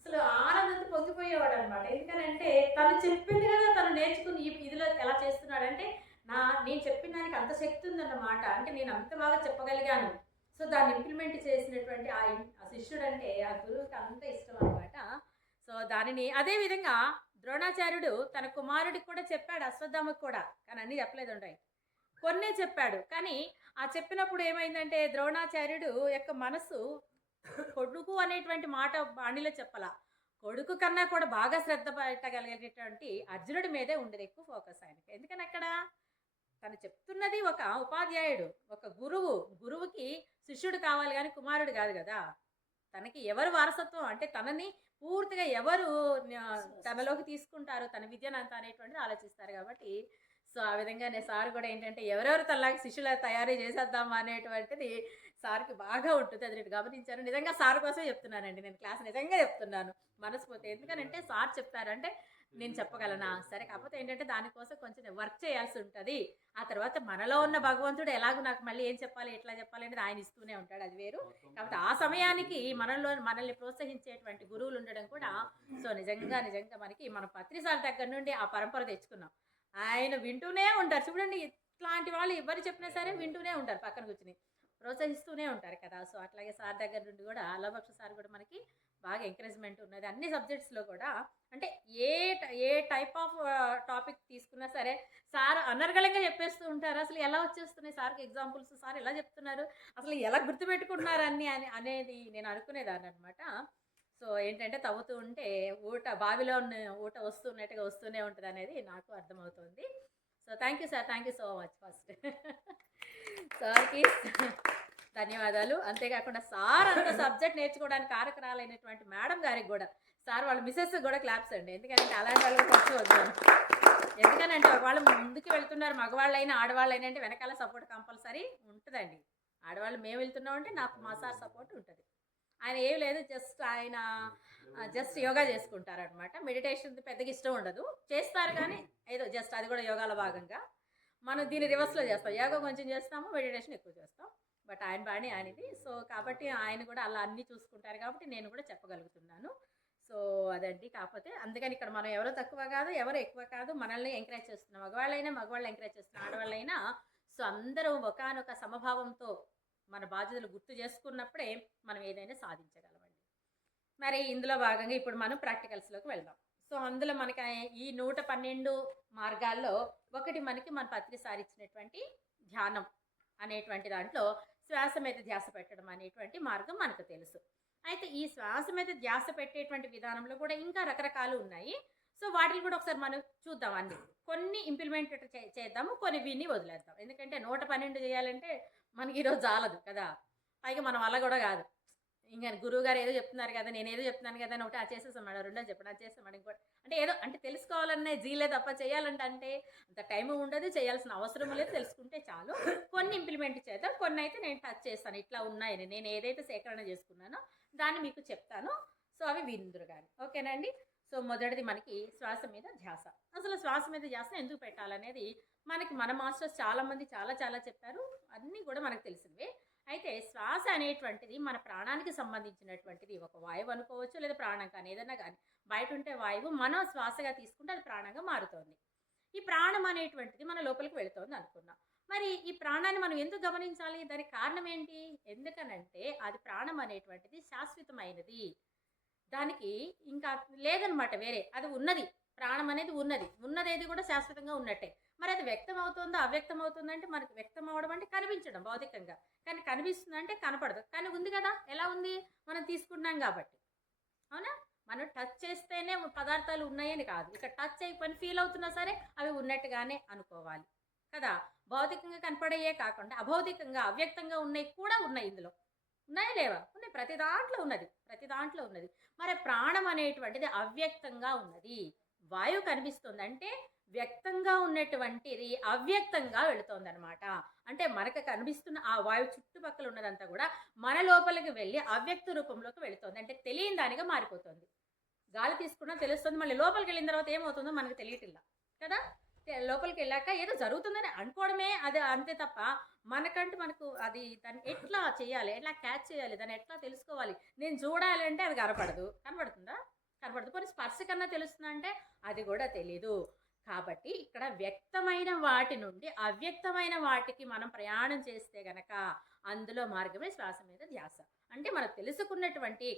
అసలు ఆనందంతో పొంగిపోయేవాడు అనమాట. ఎందుకనంటే తను చెప్పింది కదా తను నేర్చుకుని ఇదిలో ఎలా చేస్తున్నాడంటే నేను చెప్పిన దానికి అంత శక్తి ఉందన్నమాట. అంటే నేను అంత బాగా చెప్పగలిగాను. సో దాన్ని ఇంప్లిమెంట్ చేసినటువంటి ఆ శిష్యుడు అంటే ఆ గురువుకి అంత ఇష్టం అనమాట. సో దానిని అదేవిధంగా ద్రోణాచార్యుడు తన కుమారుడికి కూడా చెప్పాడు, అశ్వత్థామకు కూడా, కానీ అన్నీ చెప్పలేదు ఉంటాయి, కొన్నే చెప్పాడు. కానీ ఆ చెప్పినప్పుడు ఏమైందంటే ద్రోణాచార్యుడు యొక్క మనసు కొడుకు అనేటువంటి మాట బాణిలో చెప్పాల, కొడుకు కన్నా కూడా బాగా శ్రద్ధ పెట్టగలిగేటటువంటి అర్జునుడి మీదే ఉండేది ఎక్కువ ఫోకస్ ఆయనకి. ఎందుకని అక్కడ తను చెప్తున్నది ఒక ఉపాధ్యాయుడు, ఒక గురువుకి శిష్యుడు కావాలి కానీ కుమారుడు కాదు కదా. తనకి ఎవరు వారసత్వం అంటే తనని పూర్తిగా ఎవరు తనలోకి తీసుకుంటారు, తన విద్యనంతా అనేటువంటిది ఆలోచిస్తారు కాబట్టి. సో ఆ విధంగానే సార్ కూడా ఏంటంటే ఎవరెవరు తనలాగా శిష్యుల తయారీ చేసేద్దామా అనేటువంటిది సార్కి బాగా ఉంటుంది. అది నేను గమనించాను. నిజంగా సార్ కోసమే చెప్తున్నానండి, నేను క్లాస్ నిజంగా చెప్తున్నాను మనస్ఫూర్తి. ఎందుకనంటే సార్ చెప్పారంటే నేను చెప్పగలనా, సరే. కాకపోతే ఏంటంటే దానికోసం కొంచెం వర్క్ చేయాల్సి ఉంటుంది. ఆ తర్వాత మనలో ఉన్న భగవంతుడు ఎలాగో నాకు మళ్ళీ ఏం చెప్పాలి ఎట్లా చెప్పాలి అనేది ఆయన ఇస్తూనే ఉంటాడు, అది వేరు. కాబట్టి ఆ సమయానికి మనల్ని ప్రోత్సహించేటువంటి గురువులు ఉండడం కూడా సో నిజంగా మనకి మన పత్రిసాల దగ్గర నుండి ఆ పరంపర తెచ్చుకున్నాం. ఆయన వింటూనే ఉంటారు చూడండి, ఇట్లాంటి వాళ్ళు ఎవరు చెప్పినా సరే వింటూనే ఉంటారు, పక్కన కూర్చుని ప్రోత్సహిస్తూనే ఉంటారు కదా. సో అట్లాగే సార్ దగ్గర నుండి కూడా అలవక్ష సార్ కూడా మనకి బాగా ఎంకరేజ్మెంట్ ఉన్నది అన్ని సబ్జెక్ట్స్లో కూడా. అంటే ఏ టైప్ ఆఫ్ టాపిక్ తీసుకున్నా సరే సార్ అనర్గళంగా చెప్పేస్తూ ఉంటారు. అసలు ఎలా వచ్చేస్తున్నాయి సార్కి ఎగ్జాంపుల్స్, సార్ ఎలా చెప్తున్నారు, అసలు ఎలా గుర్తుపెట్టుకుంటున్నారు అనేది నేను అనుకునేదాన్ని అనమాట. సో ఏంటంటే తవ్వుతూ ఉంటే బావిలో ఉన్న ఊట వస్తున్నట్టుగా వస్తూనే ఉంటుంది అనేది నాకు అర్థమవుతుంది. So thank you sir, thank you so much first సార్కి ధన్యవాదాలు. అంతేకాకుండా సార్ అంత సబ్జెక్ట్ నేర్చుకోవడానికి కారకురాలైనటువంటి మేడం గారికి కూడా, సార్ వాళ్ళ మిసెస్ కూడా క్లాప్స్ అండి. ఎందుకంటే అలాంటి వాళ్ళు ఖర్చు వద్దాను. ఎందుకనంటే ఒకవేళ ముందుకు వెళ్తున్నారు మగవాళ్ళైనా ఆడవాళ్ళైనా అంటే వెనకాల సపోర్ట్ కంపల్సరీ ఉంటుందండి. ఆడవాళ్ళు మేము వెళ్తున్నాం అంటే నాకు మా సార్ సపోర్ట్ ఉంటుంది. ఆయన ఏం లేదు, జస్ట్ యోగా చేసుకుంటారనమాట. మెడిటేషన్ పెద్దగా ఇష్టం ఉండదు, చేస్తారు కానీ ఏదో జస్ట్ అది కూడా యోగాలో భాగంగా. మనం దీన్ని రివర్స్లో చేస్తాం, యోగా కొంచెం చేస్తాము, మెడిటేషన్ ఎక్కువ చేస్తాం. బట్ ఆయన బాణి ఆయనది. సో కాబట్టి ఆయన కూడా అలా అన్నీ చూసుకుంటారు కాబట్టి నేను కూడా చెప్పగలుగుతున్నాను. సో అదండి. కాకపోతే అందుకని ఇక్కడ మనం ఎవరో తక్కువ కాదు, ఎవరు ఎక్కువ కాదు, మనల్ని ఎంకరేజ్ చేస్తున్నాం. మగవాళ్ళు ఎంకరేజ్ చేస్తున్నాం, ఆడవాళ్ళైనా. సో అందరూ ఒకానొక సమభావంతో మన బాధ్యతలు గుర్తు చేసుకున్నప్పుడే మనం ఏదైనా సాధించగలమండి. మరి ఇందులో భాగంగా ఇప్పుడు మనం ప్రాక్టికల్స్లోకి వెళ్దాం. సో అందులో మనకి ఈ 112 మార్గాల్లో ఒకటి మనకి మన పత్రి సార్ ఇచ్చినటువంటి ధ్యానం అనేటువంటి దాంట్లో శ్వాస మీద ధ్యాస పెట్టడం అనేటువంటి మార్గం మనకు తెలుసు. అయితే ఈ శ్వాస మీద ధ్యాస పెట్టేటువంటి విధానంలో కూడా ఇంకా రకరకాలు ఉన్నాయి. సో వాటిని కూడా ఒకసారి మనం చూద్దాం. కొన్ని ఇంప్లిమెంట్ చేద్దాము, కొన్ని విని వదిలేద్దాం. ఎందుకంటే 112 చేయాలంటే మనకి ఈరోజు చాలదు కదా, పైగా మన వల్ల కూడా కాదు. ఇంకా గురువు గారు ఏదో చెప్తున్నారు కదా, నేను ఏదో చెప్తున్నాను కదా అని ఒకటి అది చేసేసాం మేడం, రెండో చెప్పండి అది చేస్తాం ఇంకోటి అంటే ఏదో అంటే తెలుసుకోవాలనే జీలే తప్ప చేయాలంటే అంత టైం ఉండదు, చేయాల్సిన అవసరం లేదు, తెలుసుకుంటే చాలు. కొన్ని ఇంప్లిమెంట్ చేద్దాం, కొన్ని అయితే నేను టచ్ చేస్తాను, ఇట్లా ఉన్నాయని నేను ఏదైతే సేకరణ చేసుకున్నానో దాన్ని మీకు చెప్తాను. సో అవి విందురు కానీ ఓకేనండి. సో మొదటిది మనకి శ్వాస మీద ధ్యాస. అసలు శ్వాస మీద ధ్యాస ఎందుకు పెట్టాలనేది మనకి మన మాస్టర్స్ చాలామంది చాలా చెప్పారు, అన్నీ కూడా మనకు తెలిసినవే. అయితే శ్వాస అనేటువంటిది మన ప్రాణానికి సంబంధించినటువంటిది. ఒక వాయువు అనుకోవచ్చు, లేదా ప్రాణం కానీ ఏదైనా కానీ. బయట ఉంటే వాయువు, మనం శ్వాసగా తీసుకుంటే అది ప్రాణంగా మారుతోంది. ఈ ప్రాణం అనేటువంటిది మన లోపలికి వెళుతోంది అనుకున్నాం. మరి ఈ ప్రాణాన్ని మనం ఎందుకు గమనించాలి, దానికి కారణం ఏంటి? ఎందుకనంటే అది ప్రాణం అనేటువంటిది శాశ్వతమైనది, దానికి ఇంకా లేదనమాట వేరే, అది ఉన్నది. ప్రాణం అనేది ఉన్నదేది కూడా శాశ్వతంగా ఉన్నట్టే. మరి అది వ్యక్తం అవుతుందో అవ్యక్తం అవుతుందంటే మనకి వ్యక్తం అవ్వడం అంటే కనిపించడం భౌతికంగా, కానీ కనిపిస్తుందంటే కనపడదు. కానీ ఉంది కదా, ఎలా ఉంది, మనం తీసుకున్నాం కాబట్టి. అవునా, మనం టచ్ చేస్తేనే పదార్థాలు ఉన్నాయని కాదు, ఇక్కడ టచ్ అయిపోయి ఫీల్ అవుతున్నా సరే అవి ఉన్నట్టుగానే అనుకోవాలి కదా. భౌతికంగా కనపడేయే కాకుండా అభౌతికంగా అవ్యక్తంగా ఉన్నాయి కూడా ఉన్నాయి. ఇందులో ఉన్నాయా లేవా? ఉన్నాయి, ప్రతి దాంట్లో ఉన్నది. మరి ప్రాణం అనేటువంటిది అవ్యక్తంగా ఉన్నది, వాయువు కనిపిస్తుంది అంటే వ్యక్తంగా ఉన్నటువంటిది అవ్యక్తంగా వెళుతోంది అనమాట. అంటే మనకు కనిపిస్తున్న ఆ వాయువు చుట్టుపక్కల ఉన్నదంతా కూడా మన లోపలికి వెళ్ళి అవ్యక్త రూపంలోకి వెళుతోంది. అంటే తెలియని దానిగా మారిపోతుంది. గాలి తీసుకున్నా తెలుస్తుంది, మళ్ళీ లోపలికి వెళ్ళిన తర్వాత ఏమవుతుందో మనకు తెలియటిല്ല కదా. లోపలికి వెళ్ళాక ఏదో జరుగుతుందని అనుకోవడమే అది అంతే తప్ప మనకు అది దాన్ని ఎట్లా చేయాలి, ఎట్లా క్యాచ్ చేయాలి, దాన్ని ఎట్లా తెలుసుకోవాలి, నేను చూడాలి అంటే అది కనపడుతుందా? కనపడదు. కొన్ని స్పర్శ కన్నా తెలుస్తుందా అంటే అది కూడా తెలీదు. కాబట్టి ఇక్కడ వ్యక్తమైన వాటి నుండి అవ్యక్తమైన వాటికి మనం ప్రయాణం చేస్తే గనక అందులో మార్గమే శ్వాస మీద ధ్యాస. అంటే మనం తెలుసుకున్నటువంటి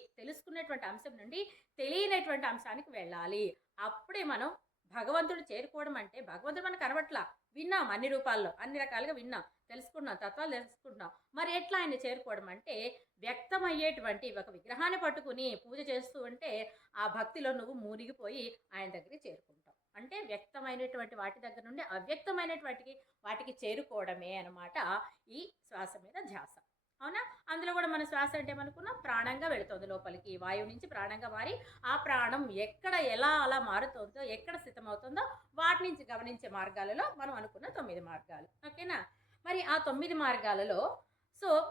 అంశం నుండి తెలియనటువంటి అంశానికి వెళ్ళాలి. అప్పుడే మనం భగవంతుడు చేరుకోవడం. అంటే భగవంతుడు మనకు కనబట్లా, విన్నాం అన్ని రూపాల్లో, అన్ని రకాలుగా విన్నాం, తెలుసుకున్నాం, తత్వాలు తెలుసుకుంటున్నాం. మరి ఎట్లా ఆయన చేరుకోవడం అంటే వ్యక్తమయ్యేటువంటి ఒక విగ్రహాన్ని పట్టుకుని పూజ చేస్తూ ఉంటే ఆ భక్తిలో నువ్వు మునిగిపోయి ఆయన దగ్గరికి చేరుకుంటావు. అంటే వ్యక్తమైనటువంటి వాటి దగ్గర నుండి అవ్యక్తమైనటువంటి వాటికి చేరుకోవడమే అన్నమాట ఈ శ్వాస మీద ధ్యాస. అవునా? అందులో కూడా మన శ్వాస అంటే ఏమనుకున్నాం, ప్రాణంగా వెళుతుంది లోపలికి, వాయువు నుంచి ప్రాణంగా మారి ఆ ప్రాణం ఎక్కడ ఎలా అలా మారుతుందో, ఎక్కడ స్థితమవుతుందో వాటి నుంచి గమనించే మార్గాలలో మనం అనుకున్న 9 మార్గాలు. ఓకేనా? మరి ఆ 9 మార్గాలలో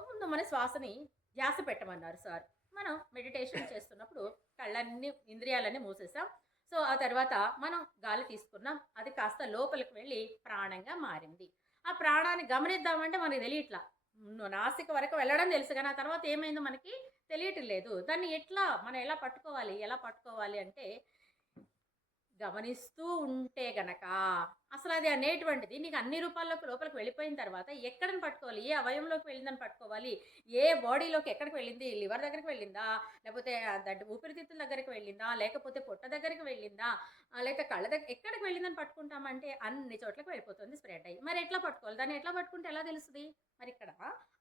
ముందు మన శ్వాసని ధ్యాస పెట్టమన్నారు సార్. మనం మెడిటేషన్ చేస్తున్నప్పుడు కళ్ళన్నీ ఇంద్రియాలన్నీ మూసేసాం. ఆ తర్వాత మనం గాలి తీసుకున్నాం, అది కాస్త లోపలికి వెళ్ళి ప్రాణంగా మారింది. ఆ ప్రాణాన్ని గమనిద్దామంటే మనకి తెలియట్లా, నాసిక వరకు వెళ్ళడం తెలుసు కానీ ఆ తర్వాత ఏమైందో మనకి తెలియటం లేదు. దాన్ని మనం ఎలా పట్టుకోవాలి అంటే గమనిస్తూ ఉంటే గనక అసలు అది అనేటువంటిది నీకు అన్ని రూపాల్లోకి లోపలికి వెళ్ళిపోయిన తర్వాత ఎక్కడని పట్టుకోవాలి, ఏ అవయంలోకి వెళ్ళిందని పట్టుకోవాలి, ఏ బాడీలోకి ఎక్కడికి వెళ్ళింది, లివర్ దగ్గరికి వెళ్ళిందా, లేకపోతే ఊపిరితిత్తుల దగ్గరికి వెళ్ళిందా, లేకపోతే పొట్ట దగ్గరికి వెళ్ళిందా, లేకపోతే కళ్ళ దగ్గర ఎక్కడికి వెళ్ళిందని పట్టుకుంటామంటే అన్ని చోట్లకి వెళ్ళిపోతుంది స్ప్రెడ్ అయ్యి. మరి ఎట్లా పట్టుకోవాలి, దాన్ని ఎట్లా పట్టుకుంటే ఎలా తెలుస్తుంది? మరి ఇక్కడ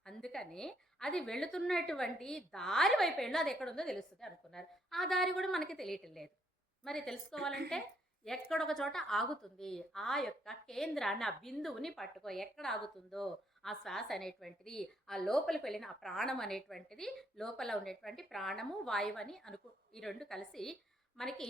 అందుకని అది వెళుతున్నటువంటి దారి వైపు వెళ్ళి అది ఎక్కడుందో తెలుస్తుంది అనుకున్నారు. ఆ దారి కూడా మనకి తెలియటం లేదు. మరి తెలుసుకోవాలంటే ఎక్కడొక చోట ఆగుతుంది, ఆ యొక్క కేంద్రాన్ని, ఆ బిందువుని పట్టుకో. ఎక్కడ ఆగుతుందో ఆ శ్వాస అనేటువంటిది, ఆ లోపలికి వెళ్ళిన ఆ ప్రాణం అనేటువంటిది, లోపల ఉండేటువంటి ప్రాణము వాయువు అని ఈ రెండు కలిసి మనకి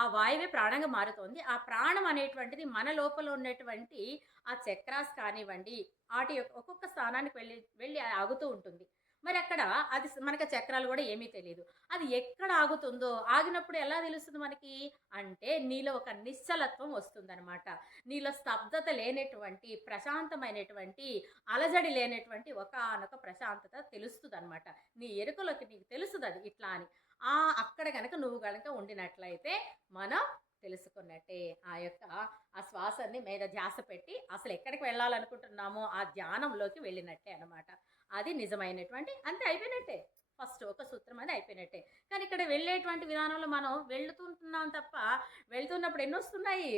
ఆ వాయువే ప్రాణంగా మారుతోంది. ఆ ప్రాణం అనేటువంటిది మన లోపల ఉన్నటువంటి ఆ చక్రాస్ కానివ్వండి వాటి ఒక్కొక్క స్థానానికి వెళ్ళి ఆగుతూ ఉంటుంది. మరి అక్కడ అది మనకి చక్రాలు కూడా ఏమీ తెలియదు. అది ఎక్కడ ఆగుతుందో, ఆగినప్పుడు ఎలా తెలుస్తుంది మనకి అంటే నీలో ఒక నిశ్చలత్వం వస్తుందన్నమాట. నీలో స్తబ్దత లేనటువంటి, ప్రశాంతమైనటువంటి, అలజడి లేనటువంటి ఒకానొక ప్రశాంతత తెలుస్తుంది అనమాట. నీ ఎరుకలోకి నీకు తెలుస్తుంది అది ఇట్లా అని. అక్కడ కనుక నువ్వు కనుక ఉండినట్లయితే మనం తెలుసుకున్నట్టే. ఆ శ్వాసని మీద ధ్యాస పెట్టి అసలు ఎక్కడికి వెళ్ళాలనుకుంటున్నామో ఆ ధ్యానంలోకి వెళ్ళినట్టే అనమాట. అది నిజమైనటువంటి అంతే, అయిపోయినట్టే. ఫస్ట్ ఒక సూత్రం అది అయిపోయినట్టే. కానీ ఇక్కడ వెళ్ళేటువంటి విధానంలో మనం వెళుతుంటున్నాం తప్ప, వెళ్తున్నప్పుడు ఎన్ని వస్తున్నాయి,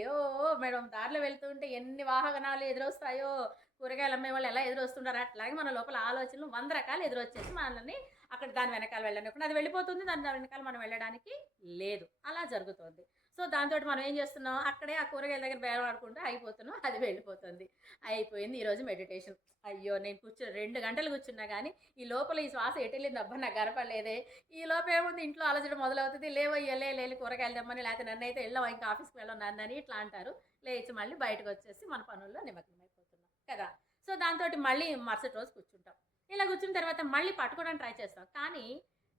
మేడం దారిలో వెళ్తుంటే ఎన్ని వాహనాలు ఎదురొస్తాయో, కూరగాయలు అమ్మే వాళ్ళు ఎలా ఎదురొస్తుంటారు, అట్లాగే మన లోపల ఆలోచనలు 100 రకాలు ఎదురొచ్చేసి మనల్ని అక్కడ దాని వెనకాల వెళ్ళనివ్వకుండా అది వెళ్ళిపోతుంది. దాని వెనకాల మనం వెళ్ళడానికి లేదు, అలా జరుగుతుంది. దాంతో మనం ఏం చేస్తున్నాం, అక్కడే ఆ కూరగాయల దగ్గర బేరమాడుకుంటూ అయిపోతున్నాం, అది వెళ్ళిపోతుంది. అయిపోయింది ఈరోజు మెడిటేషన్. అయ్యో నేను 2 గంటలు కూర్చున్నా కానీ ఈ లోపల ఈ శ్వాస ఎటెళ్ళింది అబ్బా నాకు గడపలేదే. ఈ లోపల ఏముంది, ఇంట్లో ఆలోచన మొదలవుతుంది, లేవయ్యలే కూరగాయలు తెమ్మని, లేకపోతే నన్ను అయితే వెళ్ళాం ఇంకా ఆఫీస్కి వెళ్ళాం నన్నని ఇట్లా అంటారు. లేచి మళ్ళీ బయటకు వచ్చేసి మన పనుల్లో నిమగ్నమైపోతున్నాం కదా. దాంతో మళ్ళీ మరుసటి రోజు కూర్చుంటాం. ఇలా కూర్చున్న తర్వాత మళ్ళీ పట్టుకోవడానికి ట్రై చేస్తాం. కానీ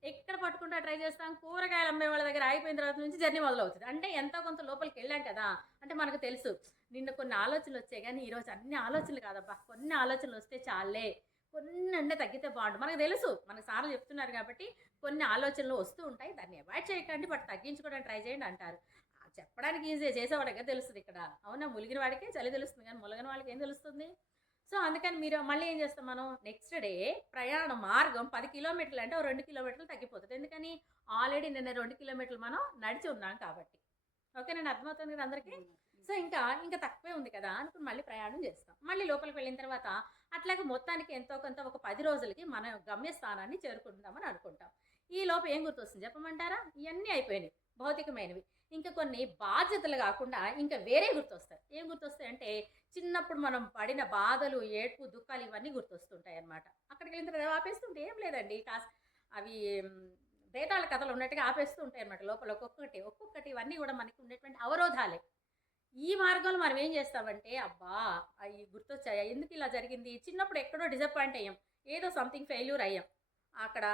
ఎక్కడ పట్టుకుంటా ట్రై చేస్తాం, కూరగాయలు అమ్మే వాళ్ళ దగ్గర అయిపోయిన తర్వాత నుంచి జర్నీ మొదలవుతుంది. అంటే ఎంతో కొంత లోపలికి వెళ్ళాం కదా. అంటే మనకు తెలుసు నిన్న కొన్ని ఆలోచనలు వచ్చాయి కానీ ఈరోజు అన్ని ఆలోచనలు కాదబ్బా, కొన్ని ఆలోచనలు వస్తే చాలే, కొన్ని అంటే తగ్గితే బాగుంటుంది. మనకు తెలుసు, మనకు సార్లు చెప్తున్నారు కాబట్టి కొన్ని ఆలోచనలు వస్తూ ఉంటాయి, దాన్ని అవాయిడ్ చేయకండి, బట్ తగ్గించుకోవడానికి ట్రై చేయండి అంటారు. చెప్పడానికి ఈజీ, చేసేవాడికే తెలుస్తుంది ఇక్కడ. అవునా, ములిగిన వాడికే చలి తెలుస్తుంది కానీ ములగని వాళ్ళకి ఏం తెలుస్తుంది. అందుకని మీరు మళ్ళీ ఏం చేస్తాం, మనం నెక్స్ట్ డే ప్రయాణ మార్గం 10 కిలోమీటర్లు అంటే 2 కిలోమీటర్లు తగ్గిపోతుంది. ఎందుకని ఆల్రెడీ నిన్న 2 కిలోమీటర్లు మనం నడిచి ఉన్నాం కాబట్టి. ఓకే, నేను అర్థమవుతుంది కదా అందరికీ. ఇంకా తక్కువే ఉంది కదా అనుకుని మళ్ళీ ప్రయాణం చేస్తాం. మళ్ళీ లోపలికి వెళ్ళిన తర్వాత అట్లాగే మొత్తానికి ఎంతో కొంత ఒక 10 రోజులకి మన గమ్యస్థానాన్ని చేరుకుంటామని అనుకుంటాం. ఈ లోపు ఏం గుర్తొస్తుంది చెప్పమంటారా? ఇవన్నీ అయిపోయినాయి భౌతికమైనవి. ఇంకా కొన్ని బాధ్యతలు కాకుండా ఇంకా వేరే గుర్తొస్తాయి. ఏం గుర్తొస్తాయి అంటే చిన్నప్పుడు మనం పడిన బాధలు, ఏడ్పు, దుఃఖాలు ఇవన్నీ గుర్తొస్తుంటాయి అన్నమాట. అక్కడికి వెళ్ళిన తర్వాత ఆపేస్తుంటే ఏం లేదండి, అవి బేతాళ కథలు ఉన్నట్టుగా ఆపేస్తూ ఉంటాయి అన్నమాట లోపల ఒక్కొక్కటి ఇవన్నీ ఇవన్నీ కూడా మనకి ఉండేటువంటి అవరోధాలే. ఈ మార్గంలో మనం ఏం చేస్తామంటే అబ్బా అవి గుర్తొచ్చాయా, ఎందుకు ఇలా జరిగింది, చిన్నప్పుడు ఎక్కడో డిసప్పాయింట్ అయ్యాం, ఏదో సంథింగ్ ఫెయిల్యూర్ అయ్యాం అక్కడ,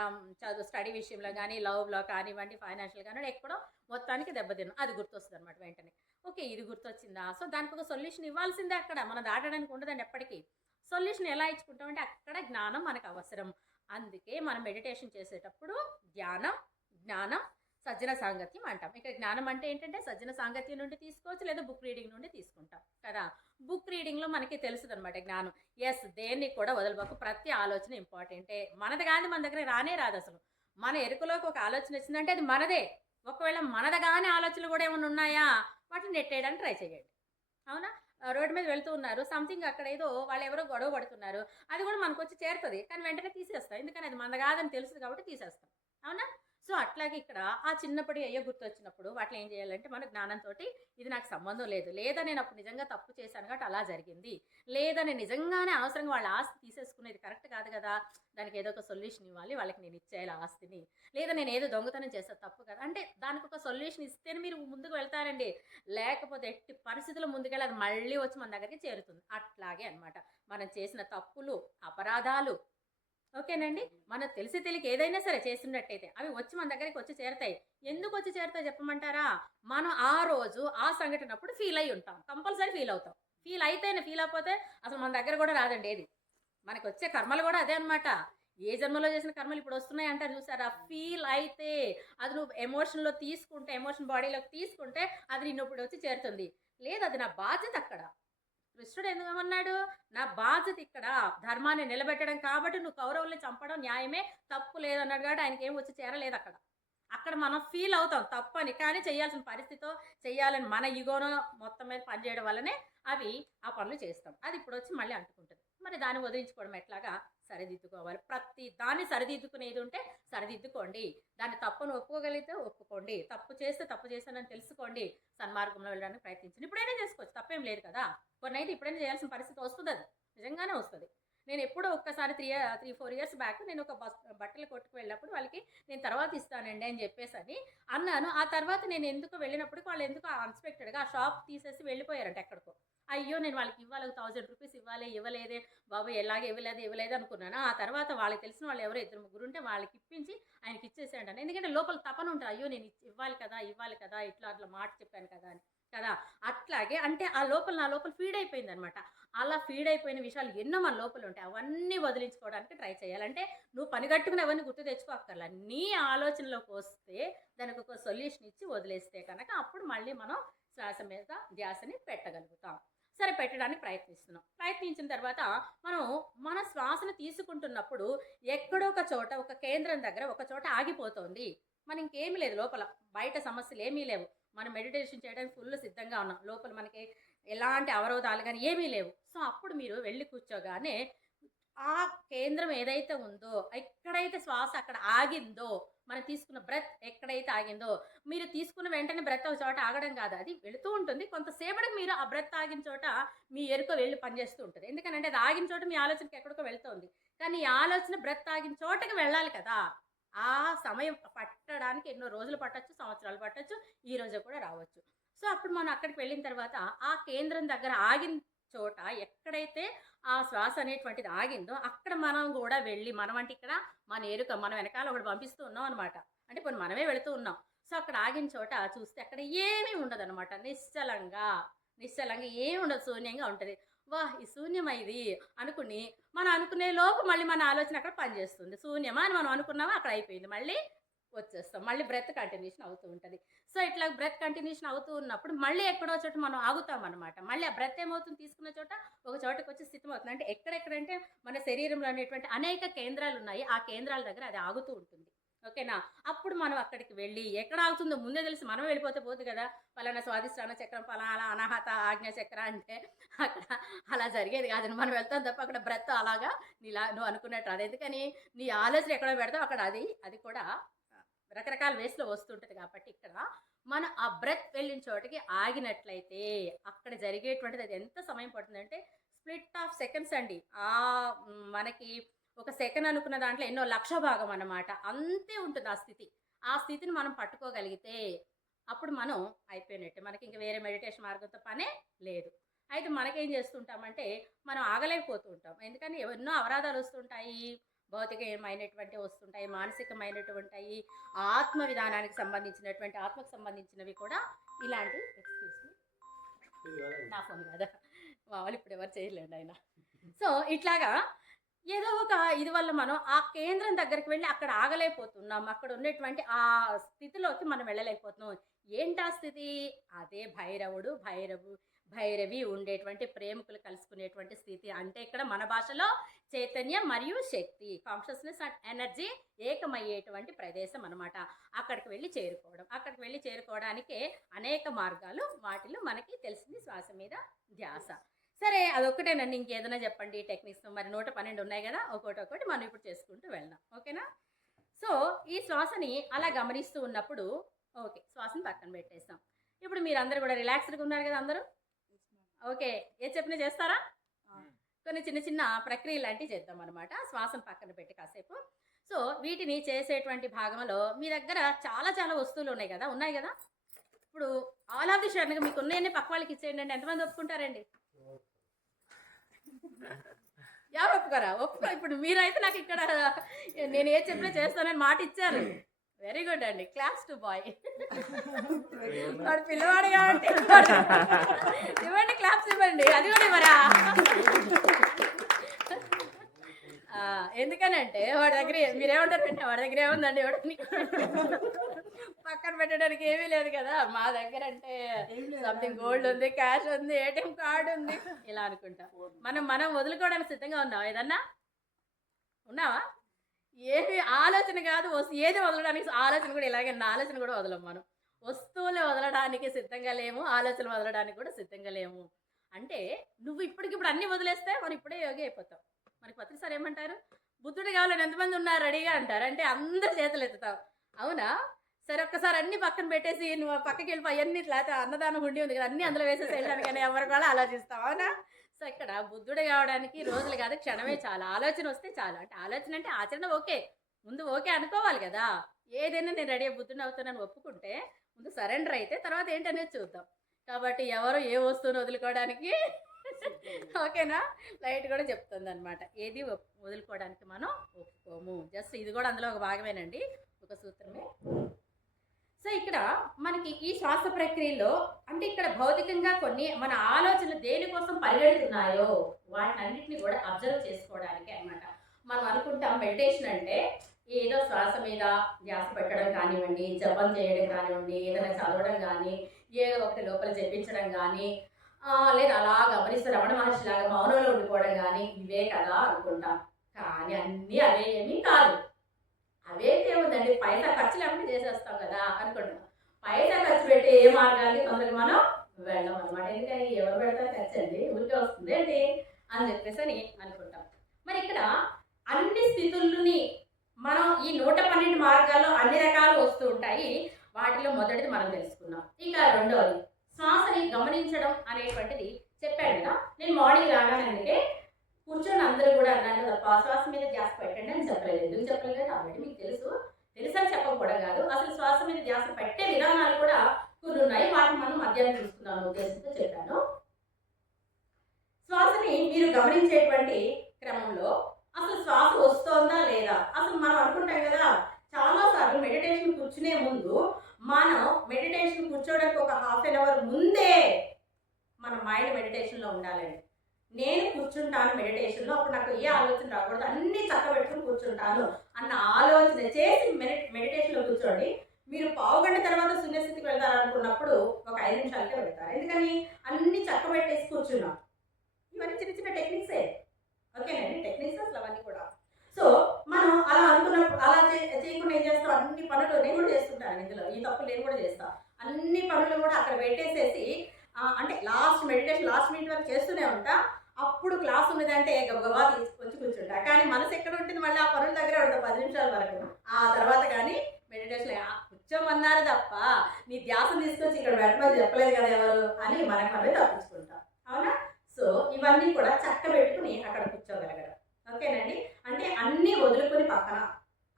చదువు స్టడీ విషయంలో కానీ లవ్లో కానివ్వండి ఫైనాన్షియల్ కానీ ఎక్కడో మొత్తానికి దెబ్బతిన్నాం, అది గుర్తొస్తుంది అనమాట వెంటనే. ఓకే ఇది గుర్తొచ్చిందా, సో దానికి ఒక సొల్యూషన్ ఇవ్వాల్సిందే, అక్కడ మనం దాటడానికి ఉండదండి ఎప్పటికీ. సొల్యూషన్ ఎలా ఇచ్చుకుంటామంటే అక్కడ జ్ఞానం మనకు అవసరం. అందుకే మనం మెడిటేషన్ చేసేటప్పుడు ధ్యానం, జ్ఞానం, సజ్జన సాంగత్యం అంటాం. ఇక్కడ జ్ఞానం అంటే ఏంటంటే సజ్జన సాంగత్యం నుండి తీసుకోవచ్చు, లేదా బుక్ రీడింగ్ నుండి తీసుకుంటాం కదా. బుక్ రీడింగ్లో మనకి తెలుస్తుంది అనమాట జ్ఞానం. ఎస్, దేన్ని కూడా వదలబాకు, ప్రతి ఆలోచన ఇంపార్టెంటే. మనది కానీ మన దగ్గర రానే రాదు అసలు. మన ఎరుకలోకి ఒక ఆలోచన వచ్చిందంటే అది మనదే. ఒకవేళ మనది కానీ ఆలోచనలు కూడా ఏమైనా ఉన్నాయా, వాటిని నెట్టేయడానికి ట్రై చేయండి. అవునా, రోడ్డు మీద వెళ్తూ ఉన్నారు, సంథింగ్ అక్కడ ఏదో వాళ్ళు ఎవరో గొడవ పడుతున్నారు, అది కూడా మనకు వచ్చి చేరుతుంది, కానీ వెంటనే తీసేస్తాం, ఎందుకని అది మనది కాదని తెలుస్తుంది కాబట్టి తీసేస్తాం. అవునా, సో అట్లాగే ఇక్కడ ఆ చిన్నప్పటి అయ్యో గుర్తు వచ్చినప్పుడు వాటిని ఏం చేయాలంటే మన జ్ఞానంతో ఇది నాకు సంబంధం లేదు, లేదా నేను అప్పుడు నిజంగా తప్పు చేశాను కాబట్టి అలా జరిగింది, లేదా నేను నిజంగానే అవసరంగా వాళ్ళ ఆస్తి తీసేసుకునేది కరెక్ట్ కాదు కదా, దానికి ఏదో ఒక సొల్యూషన్ ఇవ్వాలి, వాళ్ళకి నేను ఇచ్చేయాలి ఆస్తిని, లేదా నేను ఏదో దొంగతనం చేస్తే తప్పు కదా అంటే దానికి ఒక సొల్యూషన్ ఇస్తేనే మీరు ముందుకు వెళ్తారండి, లేకపోతే ఎట్టి పరిస్థితుల్లో ముందుకెళ్ళి అది మళ్ళీ వచ్చి మన దగ్గరికి చేరుతుంది. అట్లాగే అనమాట మనం చేసిన తప్పులు, అపరాధాలు, ఓకేనండి, మనకు తెలిసి తెలియక ఏదైనా సరే చేస్తున్నట్టయితే అవి వచ్చి మన దగ్గరికి వచ్చి చేరుతాయి. ఎందుకు వచ్చి చేరుతాయి చెప్పమంటారా, మనం ఆ రోజు ఆ సంఘటన అప్పుడు ఫీల్ అయి ఉంటాం, కంపల్సరీ ఫీల్ అవుతాం. ఫీల్ అయితేనే, ఫీల్ అయిపోతే అసలు మన దగ్గర కూడా రాదండి ఏది. మనకు వచ్చే కర్మలు కూడా అదే అనమాట. ఏ జన్మలో చేసిన కర్మలు ఇప్పుడు వస్తున్నాయి అంటారు చూసారా, ఫీల్ అయితే అది నువ్వు ఎమోషన్లో తీసుకుంటే, ఎమోషన్ బాడీలోకి తీసుకుంటే అది నిన్ను ఇప్పుడు వచ్చి చేరుతుంది. లేదు, అది నా బాధ్యత. అక్కడ కృష్ణుడు ఎందుకమన్నాడు, నా బాధ్యత ఇక్కడ ధర్మాన్ని నిలబెట్టడం కాబట్టి నువ్వు కౌరవుల్ని చంపడం న్యాయమే, తప్పు లేదన్నాడు కాబట్టి ఆయనకి ఏం వచ్చి చేరలేదు అక్కడ. అక్కడ మనం ఫీల్ అవుతాం తప్పని, కానీ చేయాల్సిన పరిస్థితితో చేయాలని మన ఈగోనో మొత్తం మీద పనిచేయడం వల్లనే అవి ఆ పనులు చేస్తాం. అది ఇప్పుడు వచ్చి మళ్ళీ అంటుకుంటుంది. మరి దాన్ని వదిలించుకోవడం ఎట్లాగా, సరిదిద్దుకోవాలి. ప్రతి దాన్ని సరిదిద్దుకునేది ఉంటే సరిదిద్దుకోండి, దాన్ని తప్పును ఒప్పుకోగలిగితే ఒప్పుకోండి, తప్పు చేస్తే తప్పు చేశానని తెలుసుకోండి, సన్మార్గంలో వెళ్ళడానికి ప్రయత్నించండి. ఇప్పుడైనా చేసుకోవచ్చు, తప్పేం లేదు కదా. కొన్ని అయితే ఇప్పుడైనా చేయాల్సిన పరిస్థితి వస్తుంది, అది నిజంగానే వస్తుంది. నేను ఎప్పుడో ఒక్కసారి 3-4 ఇయర్స్ బ్యాక్ నేను ఒక బట్టలు కొట్టుకు వెళ్ళినప్పుడు వాళ్ళకి నేను తర్వాత ఇస్తానండి అని చెప్పేసి అన్నాను. ఆ తర్వాత నేను ఎందుకు వెళ్ళినప్పటికీ వాళ్ళు ఎందుకు అన్ఎక్స్పెక్టెడ్గా ఆ షాప్ తీసేసి వెళ్ళిపోయారంట ఎక్కడికో. అయ్యో నేను వాళ్ళకి ఇవ్వాలి, 1000 రూపీస్ ఇవ్వాలి, ఇవ్వలేదే బాబు, ఎలాగే ఇవ్వలేదు అనుకున్నాను. ఆ తర్వాత వాళ్ళకి తెలిసిన వాళ్ళు ఎవరో 2-3 ఉంటే వాళ్ళకి ఇప్పించి ఆయనకి ఇచ్చేసాడు. ఎందుకంటే లోపల తపన ఉంటుంది, అయ్యో నేను ఇవ్వాలి కదా, ఇట్లా అట్లా మాట చెప్పాను కదా అని కదా. అట్లాగే అంటే ఆ లోపల నా లోపల ఫీడ్ అయిపోయింది అనమాట. అలా ఫీడ్ అయిపోయిన విషయాలు ఎన్నో మన లోపల ఉంటాయి, అవన్నీ వదిలించుకోవడానికి ట్రై చేయాలంటే నువ్వు పని కట్టుకుని అవన్నీ గుర్తు తెచ్చుకోక్కర్లా, నీ ఆలోచనలోకి వస్తే దానికి ఒక సొల్యూషన్ ఇచ్చి వదిలేస్తే కనుక అప్పుడు మళ్ళీ మనం శ్వాస మీద ధ్యాసని పెట్టగలుగుతాం. సరే, పెట్టడానికి ప్రయత్నించిన తర్వాత మనం మన శ్వాసను తీసుకుంటున్నప్పుడు ఎక్కడో ఒక చోట, ఒక కేంద్రం దగ్గర ఒక చోట ఆగిపోతుంది. మనం ఇంకేమీ లేదు, లోపల బయట సమస్యలు ఏమీ లేవు, మనం మెడిటేషన్ చేయడానికి ఫుల్ సిద్ధంగా ఉన్నాం, లోపల మనకి ఎలాంటి అవరోధాలు కానీ ఏమీ లేవు. సో అప్పుడు మీరు వెళ్ళి కూర్చోగానే ఆ కేంద్రం ఏదైతే ఉందో, ఎక్కడైతే శ్వాస అక్కడ ఆగిందో, మనం తీసుకున్న బ్రెత్ ఎక్కడైతే ఆగిందో, మీరు తీసుకున్న వెంటనే బ్రెత్ ఒక చోట ఆగడం కాదు, అది వెళుతూ ఉంటుంది. కొంతసేపటికి మీరు ఆ బ్రెత్ ఆగిన చోట మీ ఎరుక వెళ్ళి పనిచేస్తూ ఉంటుంది. ఎందుకంటే అది ఆగిన చోట మీ ఆలోచనకి ఎక్కడికో వెళ్తుంది, కానీ ఈ ఆలోచన బ్రెత్ ఆగిన చోటకి వెళ్ళాలి కదా. ఆ సమయం పట్టడానికి ఎన్నో రోజులు పట్టచ్చు, సంవత్సరాలు పట్టచ్చు, ఈ రోజు కూడా రావచ్చు. సో అప్పుడు మనం అక్కడికి వెళ్ళిన తర్వాత ఆ కేంద్రం దగ్గర ఆగిన చోట ఎక్కడైతే ఆ శ్వాస అనేటువంటిది ఆగిందో అక్కడ మనం కూడా వెళ్ళి, మనం అంటే ఇక్కడ మన ఎరుక మన వెనకాల ఒకటి పంపిస్తూ ఉన్నాం అనమాట, అంటే ఇప్పుడు మనమే వెళుతూ ఉన్నాం. సో అక్కడ ఆగిన చోట చూస్తే అక్కడ ఏమీ ఉండదు అనమాట, నిశ్చలంగా ఏమి ఉండదు, శూన్యంగా ఉంటుంది. వాహ్, ఈ శూన్యమా ఇది అనుకుని మనం అనుకునే లోపు మళ్ళీ మన ఆలోచన అక్కడ పనిచేస్తుంది. శూన్యమా అని మనం అనుకున్నామా, అక్కడ అయిపోయింది, మళ్ళీ వచ్చేస్తాం, మళ్ళీ బ్రెత్ కంటిన్యూషన్ అవుతూ ఉంటుంది. సో ఇట్లా బ్రెత్ కంటిన్యూషన్ అవుతూ ఉన్నప్పుడు మళ్ళీ ఎక్కడో చోట మనం ఆగుతాం అనమాట. మళ్ళీ ఆ బ్రెత్ ఏమవుతుంది, తీసుకున్న చోట ఒక చోటకి వచ్చి స్థితమవుతుంది. అంటే ఎక్కడెక్కడంటే మన శరీరంలో అనేటువంటి అనేక కేంద్రాలు ఉన్నాయి, ఆ కేంద్రాల దగ్గర అది ఆగుతూ ఉంటుంది. ఓకేనా, అప్పుడు మనం అక్కడికి వెళ్ళి ఎక్కడ ఆగుతుందో ముందే తెలిసి మనం వెళ్ళిపోతే పోదు కదా. పలానా స్వాదిష్టాన చక్రం, పలానా అనాహత ఆజ్ఞ చక్ర అంటే అక్కడ అలా జరిగేది కాదు. మనం వెళ్తాం తప్ప అక్కడ బ్రెత్ అలాగా నువ్వు అనుకున్నట్టు రాదు. ఎందుకని నీ ఆలోచన ఎక్కడో పెడతావు అక్కడ అది కూడా రకరకాల వేస్లో వస్తుంటుంది. కాబట్టి ఇక్కడ మనం ఆ బ్రెత్ వెళ్ళిన చోటకి ఆగినట్లయితే అక్కడ జరిగేటువంటిది అది ఎంత సమయం పడుతుందంటే స్ప్లిట్ ఆఫ్ సెకండ్స్ అండి. మనకి ఒక సెకండ్ అనుకున్న దాంట్లో ఎన్నో లక్ష భాగం అన్నమాట, అంతే ఉంటుంది ఆ స్థితి. ఆ స్థితిని మనం పట్టుకోగలిగితే అప్పుడు మనం అయిపోయినట్టే, మనకి ఇంకా వేరే మెడిటేషన్ మార్గంతో పనే లేదు. అయితే మనకేం చేస్తుంటామంటే మనం ఆగలేకపోతూ ఉంటాం. ఎందుకని ఎన్నో అవరాధాలు వస్తుంటాయి, భౌతికమైనటువంటి వస్తుంటాయి, మానసికమైనటువంటివి, ఆత్మ విధానానికి సంబంధించినటువంటి ఆత్మకు సంబంధించినవి కూడా ఇలాంటి. ఎక్స్క్యూజ్ మీ, నా ఫోన్ కదా, మా వాళ్ళు ఇప్పుడు ఎవరు చేయలేండి ఆయన. సో ఇట్లాగా ఏదో ఒక ఇది వల్ల మనం ఆ కేంద్రం దగ్గరికి వెళ్ళి అక్కడ ఆగలేకపోతున్నాం, అక్కడ ఉన్నటువంటి ఆ స్థితిలోకి మనం వెళ్ళలేకపోతున్నాం. ఏంటా స్థితి? అదే భైరవి ఉండేటువంటి ప్రేమికులు కలుసుకునేటువంటి స్థితి. అంటే ఇక్కడ మన భాషలో చైతన్యం మరియు శక్తి, కాన్షియస్నెస్ అండ్ ఎనర్జీ ఏకమయ్యేటువంటి ప్రదేశం అనమాట. అక్కడికి వెళ్ళి చేరుకోవడానికే అనేక మార్గాలు, వాటిలో మనకి తెలిసింది శ్వాస మీద ధ్యాస. సరే, అదొక్కటేనండి, ఇంకేదైనా చెప్పండి టెక్నిక్స్. మరి 112 ఉన్నాయి కదా, ఒక్కొక్కటి మనం ఇప్పుడు చేసుకుంటూ వెళ్దాం. ఓకేనా? సో ఈ శ్వాసని అలా గమనిస్తూ ఉన్నప్పుడు, ఓకే, శ్వాసని పక్కన పెట్టేస్తాం. ఇప్పుడు మీరందరూ కూడా రిలాక్స్డ్గా ఉన్నారు కదా అందరూ? ఓకే, ఏ చెప్పినా చేస్తారా? కొన్ని చిన్న చిన్న ప్రక్రియలు లాంటివి చేద్దాం అనమాట, శ్వాసను పక్కన పెట్టి కాసేపు. సో వీటిని చేసేటువంటి భాగంలో మీ దగ్గర చాలా చాలా వస్తువులు ఉన్నాయి కదా. ఇప్పుడు ఆల్ ఆఫ్ ది షడన్గా మీకు ఉన్నాయన్నీ పక్క వాళ్ళకి ఇచ్చేయండి అండి. ఎంతమంది ఒప్పుకుంటారండి? ఎవరు ఒప్పుకోరా? ఇప్పుడు మీరైతే నాకు ఇక్కడ నేను ఏ చెప్పినా చేస్తానని మాట ఇచ్చారు. వెరీ గుడ్ అండి, క్లాస్ టు బాయ్. వాడు పిల్లవాడు కాబట్టి ఇవ్వండి, క్లాప్స్ ఇవ్వండి. అది కూడా ఇవ్వరా? ఎందుకనంటే వాడి దగ్గర మీరేమంటారు అంటే, వాడి దగ్గర ఏముందండి ఇవ్వడానికి, పక్కన పెట్టడానికి ఏమీ లేదు కదా. మా దగ్గర అంటే సంథింగ్ గోల్డ్ ఉంది, క్యాష్ ఉంది, ఏటీఎం కార్డు ఉంది, ఇలా అనుకుంటా. మనం వదులుకోవడానికి సిద్ధంగా ఉన్నావా? ఏదన్నా ఉన్నావా? ఏమి ఆలోచన కాదు, ఏది వదలడానికి ఆలోచన కూడా ఇలాగే. నా ఆలోచన కూడా వదలం మనం. వస్తువులు వదలడానికి సిద్ధంగా లేము, ఆలోచనలు వదలడానికి కూడా సిద్ధంగా లేము. అంటే నువ్వు ఇప్పటికిప్పుడు అన్నీ వదిలేస్తే మనం ఇప్పుడే యోగి అయిపోతాం. మనకి పత్రి సార్ ఏమంటారు? బుద్ధుడు కావాలని ఎంతమంది ఉన్నారు రెడీగా అంటారు. అంటే అందరు చేతులు ఎత్తుతావు. అవునా? సరే, ఒక్కసారి అన్ని పక్కన పెట్టేసి నువ్వు పక్కకి వెళ్ళిపోయి అన్ని లేకపోతే అన్నదానం హుండి ఉంది కదా, అన్నీ అందులో వేసేసి వెళ్ళడానికి కానీ ఎవరు కూడా ఆలోచిస్తావు. అవునా? సో ఇక్కడ బుద్ధుడు కావడానికి రోజులు కాదు, క్షణమే చాలు. ఆలోచన వస్తే చాలు. అంటే ఆలోచన అంటే ఆచరణ ఓకే, ముందు ఓకే అనుకోవాలి కదా. ఏదైనా నేను రెడీ బుద్ధుని అవుతానని ఒప్పుకుంటే ముందు సరెండర్ అయితే తర్వాత ఏంటనేది చూద్దాం. కాబట్టి ఎవరు ఏ వస్తువును వదులుకోవడానికి ఓకేనా, లైట్ కూడా చెప్తుంది అనమాట. ఏది వదులుకోవడానికి మనం ఒప్పుకోము. జస్ట్ ఇది కూడా అందులో ఒక భాగమేనండి, ఒక సూత్రమే. సో ఇక్కడ మనకి ఈ శ్వాస ప్రక్రియలో అంటే ఇక్కడ భౌతికంగా కొన్ని మన ఆలోచనలు దేనికోసం పరిగెడుతున్నాయో వాటినన్నింటినీ కూడా అబ్జర్వ్ చేసుకోవడానికి అనమాట. మనం అనుకుంటాం మెడిటేషన్ అంటే ఏదో శ్వాస మీద ధ్యాస పెట్టడం కానివ్వండి, జపం చేయడం కానివ్వండి, ఏదైనా చదవడం కానీ, ఏదో ఒకటి లోపల జపించడం కానీ, లేదా అలా గమనిస్తూ రమణ మహర్షి లాగా మౌనంలో ఉండిపోవడం కానీ, ఇవే కదా అనుకుంటాం. కానీ అన్నీ అవే ఏమీ కాదు. అవేంటి ఏముందండి, పైసా ఖర్చు లేకుండా చేసేస్తాం కదా అనుకుంటాం. పైసా ఖర్చు పెట్టి ఏ మార్గాన్ని తొందరగా మనం వెళ్ళాం అనమాట. ఎందుకని ఎవరు పెడతారు ఖర్చు అండి, ఊరికే వస్తుంది ఏంటి అని చెప్పేసి అని అనుకుంటాం. మరి ఇక్కడ అన్ని స్థితుల్ని మనం ఈ 112 మార్గాల్లో అన్ని రకాలు వస్తూ ఉంటాయి. వాటిలో మొదటిది మనం తెలుసుకున్నాం. ఇక రెండవది శ్వాసని గమనించడం అనేటువంటిది చెప్పాను కదా. నేను మార్నింగ్ రాగానే అంటే కూర్చొని అందరూ కూడా అన్నాను తప్ప శ్వాస మీద ధ్యాస పెట్టండి అని చెప్పలేదు. ఎందుకు చెప్పలేదు కాబట్టి మీకు తెలుసని చెప్పకపోవడం కాదు, అసలు శ్వాస మీద ధ్యాస పెట్టే విధానాలు కూడా కొన్ని ఉన్నాయి. వాటిని మనం మధ్యాహ్నం చూసుకున్నాను ఉద్దేశంతో చెప్పాను. శ్వాసని మీరు గమనించేటువంటి క్రమంలో అసలు శ్వాస వస్తోందా లేదా, అసలు మనం అనుకుంటాం కదా చాలాసార్లు మెడిటేషన్ కూర్చునే ముందు మనం మెడిటేషన్ కూర్చోవడానికి ఒక ½ an hour ముందే మన మైండ్ మెడిటేషన్లో ఉండాలండి. నేను కూర్చుంటాను మెడిటేషన్లో, అప్పుడు నాకు ఏ ఆలోచన రాకూడదు, అన్నీ చక్కబెట్టుకుని కూర్చుంటాను అన్న ఆలోచన చేసి మెడిటేషన్లో కూర్చోండి. మీరు పావుగంట తర్వాత శూన్యస్థితికి వెళ్తారనుకున్నప్పుడు ఒక 5 నిమిషాలకే వెళ్తారు. ఎందుకని అన్నీ చక్కబెట్టేసి కూర్చున్నాం. ఇవన్నీ చిన్న చిన్న టెక్నిక్సే, ఓకేనండి, టెక్నిక్స్ అసలు అవన్నీ కూడా. సో మనం అలా అనుకున్నప్పుడు అలా చేయకుండా ఏం చేస్తాం, అన్ని పనులు నేను కూడా చేస్తుంటాను ఇందులో, ఈ తప్పులు నేను కూడా చేస్తాను. అన్ని పనులు కూడా అక్కడ పెట్టేసేసి అంటే లాస్ట్ మినిట్ వరకు చేస్తూనే ఉంటా. అప్పుడు క్లాస్ ఉన్నదంటే గబగబా తీసుకొచ్చి కూర్చుంటా. కానీ మనసు ఎక్కడ ఉంటుంది, మళ్ళీ ఆ పనుల దగ్గర ఉంటా 10 నిమిషాల వరకు. ఆ తర్వాత కానీ మెడిటేషన్ కూర్చోమన్నారు తప్ప నీ ధ్యాసం తీసుకొచ్చి ఇక్కడ పెట్టమని చెప్పలేదు కదా ఎవరు అని మనమే తప్పించుకుంటాం. అవునా? సో ఇవన్నీ కూడా చక్క పెట్టుకుని అక్కడ కూర్చోగలగడం. ఓకేనండి, అంటే అన్నీ వదులుకొని పక్కన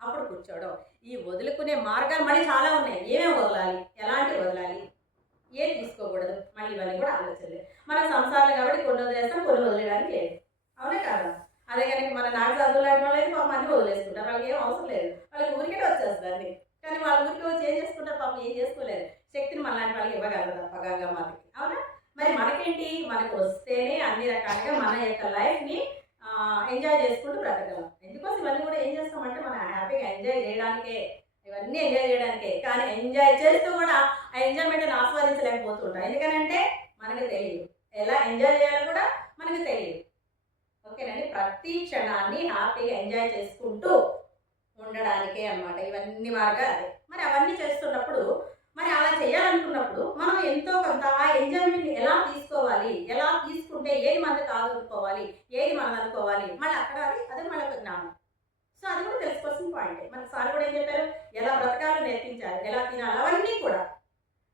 అప్పుడు కూర్చోవడం. ఈ వదులుకునే మార్గాలు మళ్ళీ చాలా ఉన్నాయి. ఏమేమి వదలాలి, ఎలాంటి వదలాలి, ఏం తీసుకోకూడదు, మళ్ళీ ఇవన్నీ కూడా ఆలోచనలే. మన సంసారాలు కాబట్టి కొన్ని వదిలేస్తాం, కొన్ని వదిలేయడానికి లేదు. అవునే కాదు? అదే కనుక మన నాకు చదువు లాంటి వాళ్ళు పాపం అన్నీ వదిలేసుకుంటారు. వాళ్ళకి ఏం అవసరం లేదు, వాళ్ళకి ఊరికే వచ్చేస్తుంది. కానీ వాళ్ళ ఊరికి వచ్చి ఏం చేసుకుంటారు పాపం, ఏం చేసుకోలేరు. శక్తిని మనలాంటి వాళ్ళకి ఇవ్వగలరు తప్ప గంగా మాతకి. అవునా? మరి మనకేంటి, మనకు వస్తేనే అన్ని రకాలుగా మన యొక్క లైఫ్ని ఎంజాయ్ చేసుకుంటూ బ్రతకగలం. ఎందుకోసం ఇవన్నీ కూడా ఏం చేస్తామంటే మనం హ్యాపీగా ఎంజాయ్ చేయడానికే, ఇవన్నీ ఎంజాయ్ చేయడానికే. కానీ ఎంజాయ్ చేస్తూ కూడా ఆ ఎంజాయ్మెంట్ని ఆస్వాదించలేకపోతుంటాం. ఎందుకనంటే మనకు తెలియదు, ఎలా ఎంజాయ్ చేయాలో కూడా మనకు తెలియదు. ఓకేనండి? ప్రతి క్షణాన్ని హ్యాపీగా ఎంజాయ్ చేసుకుంటూ ఉండడానికే అన్నమాట ఇవన్నీ మార్గాలు. మరి అవన్నీ చేస్తున్నప్పుడు, మరి అలా చేయాలనుకున్నప్పుడు మనం ఎంతో కొంత ఆ ఎంజాయ్మెంట్ని ఎలా తీసుకోవాలి, ఎలా తీసుకుంటే ఏది మనది కాదు అనుకోవాలి, ఏది మనది అనుకోవాలి, మళ్ళీ అక్కడ అదే మళ్ళీ ఒక జ్ఞానం. సో అది కూడా తెలుసుకోవాల్సిన పాయింటే. మన సార్ కూడా ఏం చెప్పారు, ఎలా బ్రతకాలో నేర్పించారు, ఎలా తినాలి, అవన్నీ కూడా.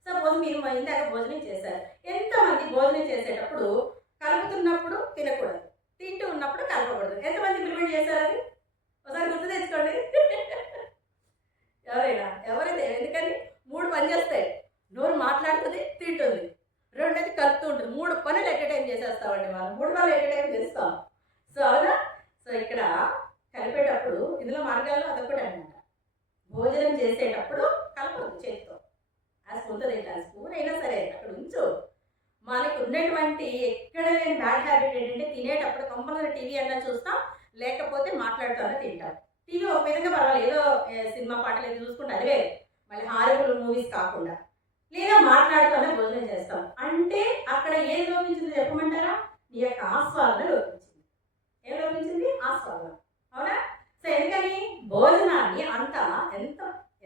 సపోజ్ మీరు ఇందాక భోజనం చేశారు. ఎంతమంది భోజనం చేసేటప్పుడు కలుపుతున్నప్పుడు తినకూడదు, తింటూ ఉన్నప్పుడు కలపకూడదు? ఎంతమంది ఇంప్లిమెంట్ చేశారు అది? ఒకసారి గుర్తు తెచ్చుకోండి. ఎవరైనా ఎందుకని 3 పని చేస్తాయి. నోరు మాట్లాడుతుంది, తింటుంది, రెండోది కలుపుతూ ఉంటుంది. 3 పనులు ఎట్ టైం చేసేస్తామండి మనం. 3 పనులు ఎట్ టైం చేస్తాం. సో అవునా? సో ఇక్కడ కలిపేటప్పుడు ఇందులో మార్గాల్లో అదొకటి అనమాట. భోజనం చేసేటప్పుడు కలపదు చేతితో. ఆ స్పూన్తో తింటాను, స్పూన్ అయినా సరే అక్కడ ఉంచు. మనకు ఉన్నటువంటి ఎక్కడ లేని బ్యాడ్ హ్యాబిట్ ఏంటంటే తినేటప్పుడు కంపల్సరీ టీవీ అన్నా చూస్తాం, లేకపోతే మాట్లాడుతూనే తింటాం. టీవీ ఒక విధంగా పర్వాలేదు, ఏదో సినిమా పాటలు ఏదో చూసుకుంటే అదే, మళ్ళీ హారబుల్ మూవీస్ కాకుండా, లేదా మాట్లాడుతూనే భోజనం చేస్తాం. అంటే అక్కడ ఏది లోపించిందో చెప్పమంటారా? నీ యొక్క ఆస్వాదన లోపించింది. ఏం లోపించింది? ఆస్వాదన. అవునా? సో ఎందుకని భోజనాన్ని అంత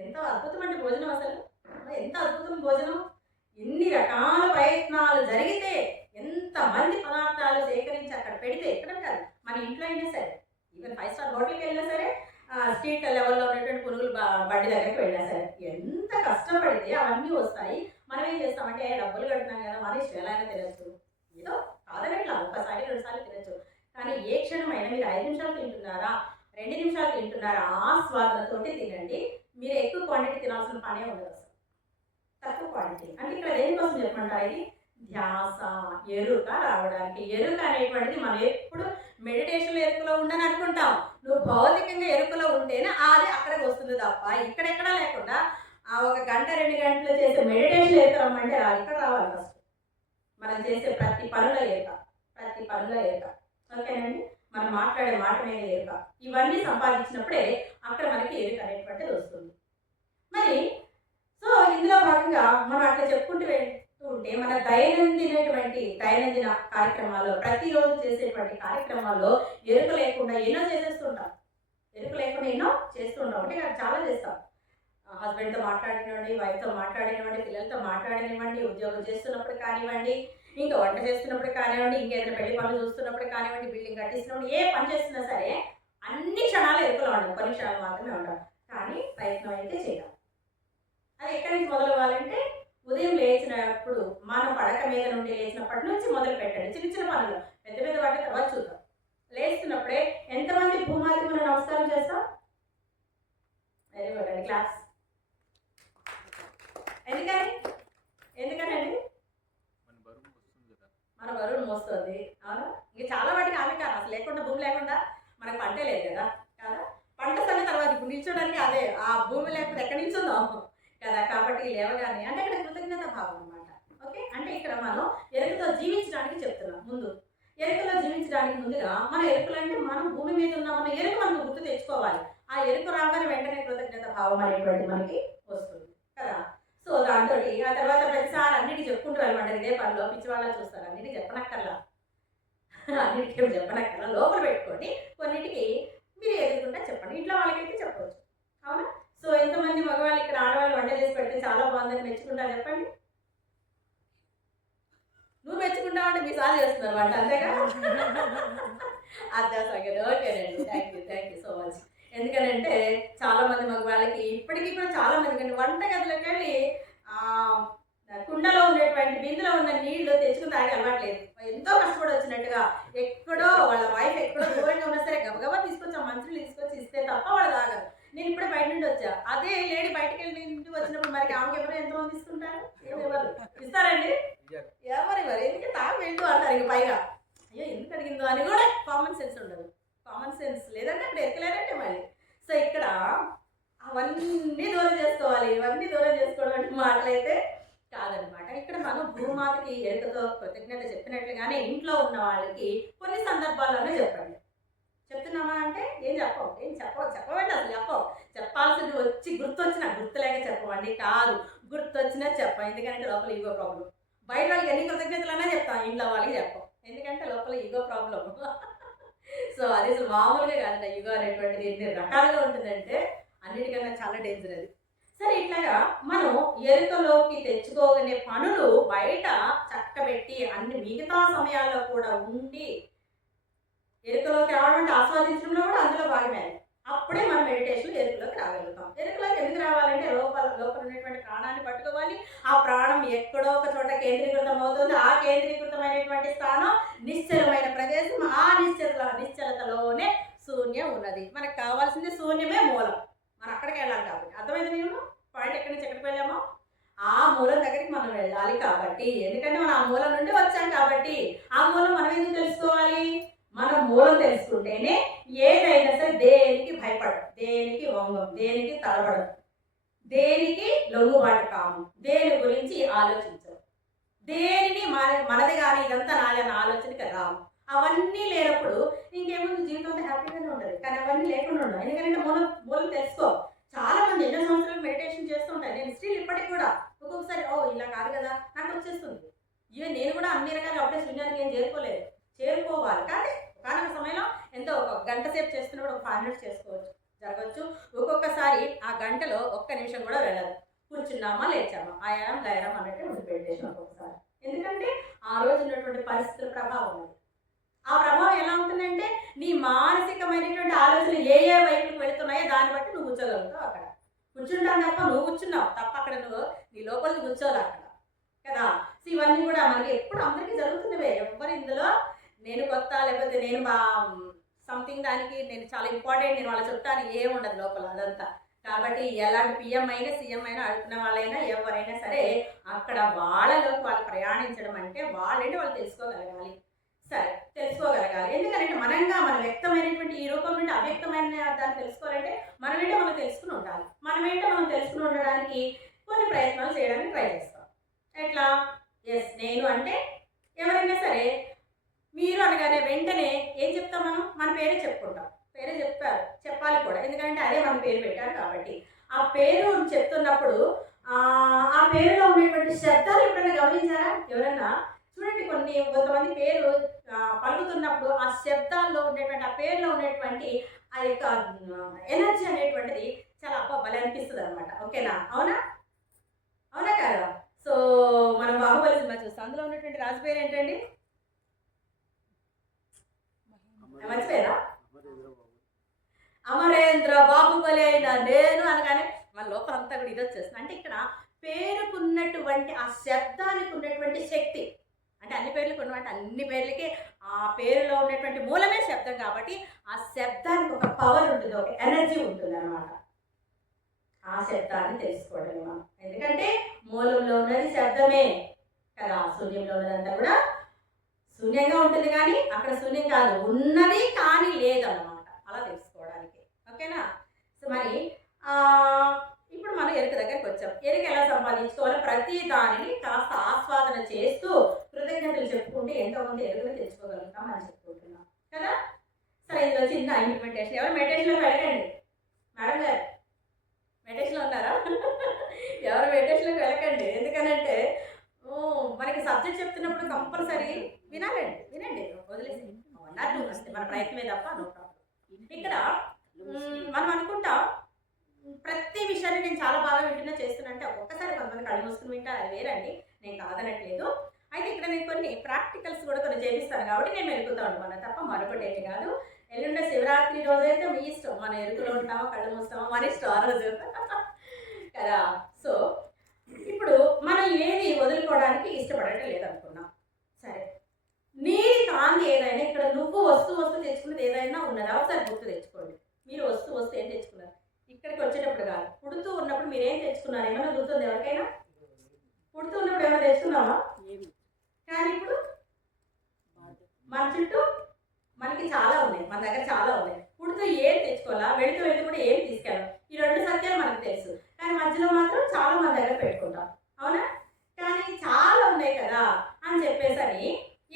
ఎంత అద్భుతమైన భోజనం, అసలు ఎంత అద్భుతం భోజనం. ఇన్ని రకాల ప్రయత్నాలు జరిగితే, ఎంతమంది పదార్థాలు సేకరించి అక్కడ పెడితే, ఎక్కడ కాదు మన ఇంట్లో అయినా సరే, ఈవెన్ 5 స్టార్ హోటల్కి వెళ్ళినా సరే, స్ట్రీట్ లెవెల్లో ఉన్నటువంటి పునుగులు బండి దగ్గరికి వెళ్ళినా సరే, ఎంత కష్టపడితే అవన్నీ వస్తాయి. మనం ఏం చేస్తామంటే డబ్బులు కడుతున్నాం కదా, మన ఇష్టం ఎలా అయినా తినచ్చు, ఏదో కాదనట్లా, ఒకసారి 2 సార్లు తినచ్చు. కానీ ఏ క్షణమైనా మీరు 5 నిమిషాలు తింటున్నారా, 2 నిమిషాలు తింటున్నారా, ఆస్వాదనతోటి తినండి. మీరు ఎక్కువ క్వాంటిటీ తినాల్సిన పనే ఉండదు, అసలు తక్కువ క్వాంటిటీ. అంటే ఇక్కడ దేనికోసం చెప్పమంటారు, ఇది ధ్యాస, ఎరుక రావడానికి. ఎరుక అనేటువంటిది మనం ఎప్పుడు మెడిటేషన్లో ఎరుకలో ఉండని అనుకుంటాం. నువ్వు భౌతికంగా ఎరుకలో ఉంటేనే అది అక్కడికి వస్తుంది తప్ప ఇక్కడెక్కడా లేకుండా ఒక గంట 2 గంటలు చేసే మెడిటేషన్ ఎరుక రమ్మంటే రాదు, ఇక్కడ రావాలి. ఫస్ట్ మనం చేసే ప్రతి పనుల ఎరుక. ఓకేనండి? మనం మాట్లాడే మాట మీద ఎరుక, ఇవన్నీ సంపాదించినప్పుడే అక్కడ మనకి ఎరుక అనేటువంటిది వస్తుంది. మరి సో ఇందులో భాగంగా మనం అట్లా చెప్పుకుంటూ ఉంటే మన దైనందిన కార్యక్రమాల్లో, ప్రతిరోజు చేసేటువంటి కార్యక్రమాల్లో ఎరుక లేకుండా ఎన్నో చేసేస్తుంటాం. అంటే చాలా చేస్తాం. హస్బెండ్తో మాట్లాడినివ్వండి, వైఫ్తో మాట్లాడినివ్వండి, పిల్లలతో మాట్లాడినివ్వండి, ఉద్యోగం చేస్తున్నప్పుడు కానివ్వండి, ఇంకా వంట చేస్తున్నప్పుడు కానివ్వండి, ఇంకేదైనా పెళ్లి పనులు చూస్తున్నప్పుడు కానివ్వండి, బిల్డింగ్ కట్టిస్తున్నప్పుడు, ఏ పని చేస్తున్నా సరే అన్ని క్షణాలు ఎరుకలో ఉండవు, కొన్ని క్షణాలు మాత్రమే ఉండవు. కానీ ప్రయత్నం అయితే చేయాలి. అది ఎక్కడి నుంచి మొదలవ్వాలంటే ఉదయం లేచినప్పుడు, మనం పడక మీద నుండి లేచినప్పటి నుంచి మొదలు పెట్టండి. చిన్న పనులు, పెద్ద వాటి తర్వాత చూద్దాం. లేస్తున్నప్పుడే ఎంతమంది భూమాతకి మనం నమస్కారం చేస్తాం? వెరీ గుడ్ అండి, క్లాస్. ఎందుకనండి మన బరువును మోస్తుంది. అవునా? ఇంకా చాలా వాటికి ఆమె కాదు, అసలు లేకుండా భూమి లేకుండా మనకు పంటే లేదు కదా. పంట సంగతి తర్వాత, ఇప్పుడు నిల్చోడానికి అదే, ఆ భూమి లేకపోతే ఎక్కడి నుంచి ఉందాం కదా. కాబట్టి లేవగానే అంటే ఇక్కడ కృతజ్ఞత భావం అనమాట. ఓకే, అంటే ఇక్కడ మనం ఎరుకతో జీవించడానికి చెప్తున్నాం. ముందు ఎరుకలో జీవించడానికి ముందుగా మన ఎరుకలు అంటే మనం భూమి మీద ఉన్నామన్న ఎరుక మనం గుర్తు తెచ్చుకోవాలి. ఆ ఎరుక రాగానే వెంటనే కృతజ్ఞత భావం అనేటువంటి మనకి వస్తుంది కదా. సో దాంతో ఆ తర్వాత ప్రతిసారి అన్నిటికీ చెప్పుకుంటూ వెళ్ళమంటారు. ఇదే పనిలో పిచ్చి వాళ్ళ చూస్తారు, అన్నిటికీ చెప్పనక్కర్లా, లోపల పెట్టుకోండి. కొన్నిటికి మీరు ఎదుర్కొంటా చెప్పండి, ఇంట్లో వాళ్ళకైతే చెప్పవచ్చు. అవునా? సో ఎంతమంది మగవాళ్ళు ఇక్కడ ఆడవాళ్ళు వంట చేసి పెడితే చాలా బాగుందని మెచ్చుకుంటారు చెప్పండి? నువ్వు మెచ్చుకుంటావు అంటే మీ సార్ చేస్తున్నారు వంట, అంతేగా? అదే సంగతి. ఓకేనండి, థ్యాంక్ యూ సో మచ్. ఎందుకంటే చాలా మంది మగవాళ్ళకి ఇప్పటికీ కూడా చాలా మంది కంటే వంట గదిలోకి వెళ్ళి కుండలో ఉన్నటువంటి బిందులో ఉన్న నీళ్లు తెచ్చుకుని తాగే అలవాట్లేదు. ఎంతో కష్టపడి వచ్చినట్టుగా ఎక్కడో వాళ్ళ వైఫ్ ఎక్కడో దూరంగా ఉన్నా సరే గబగబా తీసుకొచ్చి ఆ మంచినీళ్ళు తీసుకొచ్చి ఇస్తే తప్ప వాళ్ళు తాగరు. నేను ఇప్పుడే బయట నుండి వచ్చా. అదే లేడీ బయటకు వెళ్ళి ఇంటికి వచ్చినప్పుడు మరి ఆమెకి ఎవరు ఎంతమంది ఇస్తుంటారు? ఎవరు ఇస్తారండి? ఎవరు ఎందుకు తాగు వెళ్ళు అంటారు. ఇంక పైగా అయ్యో ఎందుకు అడిగిందో అని కూడా కామన్ సెన్స్ ఉండదు. కామన్ సెన్స్ లేదంటే అక్కడ ఎక్కలేరంటే మళ్ళీ. సో ఇక్కడ అవన్నీ దూరం చేసుకోవాలి. ఇవన్నీ దూరం చేసుకోవడం అంటే మాటలైతే కాదనమాట. ఇక్కడ మనం భూమాతకి ఎరుకతో కృతజ్ఞత చెప్పినట్లుగానే ఇంట్లో ఉన్న వాళ్ళకి కొన్ని సందర్భాల్లోనే చెప్పండి. చెప్తున్నామా అంటే ఏం చెప్పవండి అసలు చెప్పాల్సింది వచ్చి గుర్తొచ్చినా గుర్తులేక చెప్పవండి కాదు, గుర్తొచ్చినా చెప్పం. ఎందుకంటే లోపల ఈగో ప్రాబ్లం. బయట వాళ్ళకి ఎన్ని కృతజ్ఞతలైనా చెప్తాం, ఇంట్లో వాళ్ళకి చెప్పం. ఎందుకంటే లోపల ఈగో ప్రాబ్లం. సో అది అసలు మామూలుగా కాదండి. ఈగో అనేటువంటిది ఎన్ని రకాలుగా ఉంటుందంటే అన్నిటికన్నా చాలా డేంజర్ అది. సరే ఇట్లాగా మనం ఎరుకలోకి తెచ్చుకోగలిగే పనులు బయట చక్కబెట్టి అన్ని మిగతా సమయాల్లో కూడా ఉండి ఎరుకలోకి రావడం అంటే ఆస్వాదించడంలో కూడా అందులో భాగమే. అప్పుడే మనం మెడిటేషన్ ఎరుకలోకి రాగలుగుతాం. ఎరుకలోకి ఎందుకు రావాలంటే లోపల ఉన్నటువంటి ప్రాణాన్ని పట్టుకోవాలి. ఆ ప్రాణం ఎక్కడో ఒక చోట కేంద్రీకృతం అవుతుంది. ఆ కేంద్రీకృతమైనటువంటి స్థానం నిశ్చలమైన ప్రదేశం. ఆ నిశ్చలతలోనే శూన్యం ఉన్నది. మనకు కావాల్సింది శూన్యమే మూలం. మనం అక్కడికి వెళ్ళాలి కాబట్టి. అర్థమైంది మేము పాయింట్ ఎక్కడి నుంచి ఎక్కడికి వెళ్ళామో ఆ మూలం దగ్గరికి మనం వెళ్ళాలి కాబట్టి. ఎందుకంటే మనం ఆ మూలం నుండి వచ్చాం కాబట్టి. ఆ మూలం మనం ఎందుకు తెలుసుకోవాలి? మనం మూలం తెలుసుకుంటేనే ఏదైనా సరే దేనికి భయపడదు, దేనికి వంగం, దేనికి తడబడదు, దేనికి లొంగుబాటు కాము, దేని గురించి ఆలోచించదు, దేనిని మనది కానీ ఇదంతా నాది అన్న ఆలోచనకి రాము. అవన్నీ లేనప్పుడు ఇంకేముంది, జీవితంలో హ్యాపీగానే ఉంటుంది. కానీ అవన్నీ లేకుండా ఉండవు. ఎందుకంటే మూలం తెలుసుకో. చాలా మంది ఎన్నో సంవత్సరాలు మెడిటేషన్ చేస్తుంటారు. నేను స్టిల్ ఇప్పటికి కూడా ఒక్కొక్కసారి ఇలా కాదు కదా నాకు వచ్చేస్తుంది. ఈవెన్ నేను కూడా అన్ని రకాల అప్పుడే శూన్యానికి ఏం చేరుకోవాలి. కానీ ఒకనొక సమయంలో ఎంతో ఒక గంట సేపు చేస్తున్నప్పుడు ఒక 5 minutes చేసుకోవచ్చు, జరగవచ్చు. ఒక్కొక్కసారి ఆ గంటలో ఒక్క నిమిషం కూడా వెళ్ళదు. కూర్చున్నామా లేచామా ఆయారం గయరం అన్నట్టు ఉంటుంది మెడిటేషన్ ఒక్కొక్కసారి. ఎందుకంటే ఆ రోజు ఉన్నటువంటి పరిస్థితుల ప్రభావం ఉంది. ఆ ప్రభావం ఎలా ఉంటుందంటే నీ మానసికమైనటువంటి ఆలోచనలు ఏ వైపుకి వెళుతున్నాయో దాన్ని బట్టి నువ్వు కూర్చోగలుగుతావు. అక్కడ కూర్చుంటాను తప్ప నువ్వు కూర్చున్నావు తప్ప అక్కడ నువ్వు నీ లోపలికి కూర్చోవాలి అక్కడ కదా. సో ఇవన్నీ కూడా మనకి ఎప్పుడు అందరికీ జరుగుతున్నవే. ఎవరు ఇందులో నేను కొత్త లేకపోతే నేను సంథింగ్ దానికి నేను చాలా ఇంపార్టెంట్ నేను వాళ్ళ చుట్టాను ఏముండదు లోపల అదంతా. కాబట్టి ఎలాంటి పిఎం అయినా సీఎం అయినా అడుగుతున్న వాళ్ళైనా ఎవరైనా సరే అక్కడ వాళ్ళలోకి వాళ్ళు ప్రయాణించడం అంటే వాళ్ళంటే వాళ్ళు తెలుసుకోగలగాలి. సరే తెలుసుకోగలగాలి. ఎందుకంటే మన వ్యక్తమైనటువంటి ఈ రూపం నుండి అవ్యక్తమైన దాన్ని తెలుసుకోవాలంటే మనమేంటో మనం తెలుసుకుని ఉండాలి. మనమేంటో మనం తెలుసుకుని ఉండడానికి కొన్ని ప్రయత్నాలు చేయడానికి ట్రై చేస్తాం. ఎట్లా? ఎస్ నేను అంటే ఎవరైనా సరే మీరు అనగానే వెంటనే ఏం చెప్తాం? మన పేరే చెప్పుకుంటాం. పేరే చెప్పాలి కూడా. ఎందుకంటే అదే మన పేరు పెట్టారు కాబట్టి. ఆ పేరు చెప్తున్నప్పుడు ఆ పేరులో ఉన్నటువంటి శబ్దాలు ఎప్పుడైనా గమనించారా? ఎవరన్నా చూడండి, కొంతమంది పేరు పలుకుతున్నప్పుడు ఆ శబ్దాల్లో ఉండేటువంటి ఆ పేరులో ఉండేటువంటి ఆ యొక్క ఎనర్జీ అనేటువంటిది చాలా భలే అనిపిస్తుంది అనమాట. ఓకేనా? అవునా కాదా? సో మనం బాహుబలి సినిమా చూస్తాం. అందులో ఉన్నటువంటి రాజు పేరు ఏంటండి? మర్చిపోయారా? అమరేంద్ర బాహుబలి అయినా నేను అనగానే మన లోపల అంతా కూడా ఇది వచ్చేస్తుంది. అంటే ఇక్కడ పేరుకున్నటువంటి ఆ శబ్దానికి ఉన్నటువంటి శక్తి, అంటే అన్ని పేర్లకు ఉన్నటువంటి అన్ని పేర్లకి ఆ పేరులో ఉన్నటువంటి మూలమే శబ్దం కాబట్టి ఆ శబ్దానికి ఒక పవర్ ఉంటుంది, ఒక ఎనర్జీ ఉంటుంది అనమాట. ఆ శబ్దాన్ని తెలుసుకోవడం మనం. ఎందుకంటే మూలంలో ఉన్నది శబ్దమే కదా. శూన్యంలో ఉన్నదంతా కూడా శూన్యంగా ఉంటుంది, కానీ అక్కడ శూన్యం కాదు, ఉన్నది కానీ లేదన్నమాట. అలా తెలుసుకోవడానికి. ఓకేనా? సో మరి ఇప్పుడు మనం ఎరుక దగ్గరికి వచ్చాం. ఎరుక ఎలా సంపాదించుకోవాలి? ప్రతి దానిని కాస్త ఆస్వాదన చేస్తూ కృతజ్ఞతలు చెప్పుకుంటే ఎంతోమంది ఎరుకలు తెచ్చుకోగలుగుతాం అని చెప్పుకుంటున్నాం కదా. సరే, ఇందులో చిన్న ఇంప్లిమెంటేషన్. ఎవరు మెడిటేషన్లోకి వెళ్ళకండి. మేడం గారు మెడిటేషన్లో ఉన్నారా? ఎవరు మెడిటేషన్లోకి వెళ్ళకండి. ఎందుకనంటే మనకి సబ్జెక్ట్ చెప్తున్నప్పుడు కంపల్సరీ వినండి, వదిలేసి 1 or 2 వస్తే మన ప్రయత్నమే తప్ప నో ప్రాబ్లం. ఇక్కడ మనం అనుకుంటాం ప్రతి విషయాన్ని నేను చాలా బాగా వింటున్నా చేస్తున్నా అంటే ఒక్కసారి కొంతమంది కళ్ళు మూసుకుని వింటారు, అది వేరండి, నేను కాదనట్లేదు. అయితే ఇక్కడ నేను కొన్ని ప్రాక్టికల్స్ కూడా కొన్ని చేపిస్తాను కాబట్టి నేను వెలుగుతాను అనుకున్నా తప్ప మరొకటి ఏమి కాదు. ఎల్లుండే శివరాత్రి రోజు అయితే మీ ఇష్టం, మన ఎరుకులో ఉంటామో కళ్ళు మూస్తామో మన ఇష్టం ఆ రోజు కదా. సో ఇప్పుడు మనం ఏది వదులుకోవడానికి ఇష్టపడటం లేదనుకున్నాం. సరే, నీది కాంతి ఏదైనా ఇక్కడ నువ్వు వస్తూ తెచ్చుకున్నది ఏదైనా ఉన్నదా ఒకసారి గుర్తు తెచ్చుకోండి. మీరు వస్తూ ఏం తెచ్చుకున్నారు? ఇక్కడ తెచ్చుకున్నాను. ఏమైనా గుర్తుంది ఎవరికైనా? పుడుతున్నప్పుడు ఏమైనా తెచ్చుకున్నావా? కానీ ఇప్పుడు మన చుట్టూ మనకి చాలా ఉన్నాయి, మన దగ్గర చాలా ఉన్నాయి. పుడుతూ ఏం తెచ్చుకోవాలా, వెళుతూ వెళుతూ కూడా ఏం తీసుకెళ్ళాలి. ఈ రెండు సత్యాలు మనకు తెలుసు. కానీ మధ్యలో మాత్రం చాలా మన దగ్గర పెట్టుకుంటాం, అవునా? కానీ చాలా ఉన్నాయి కదా అని చెప్పేసరి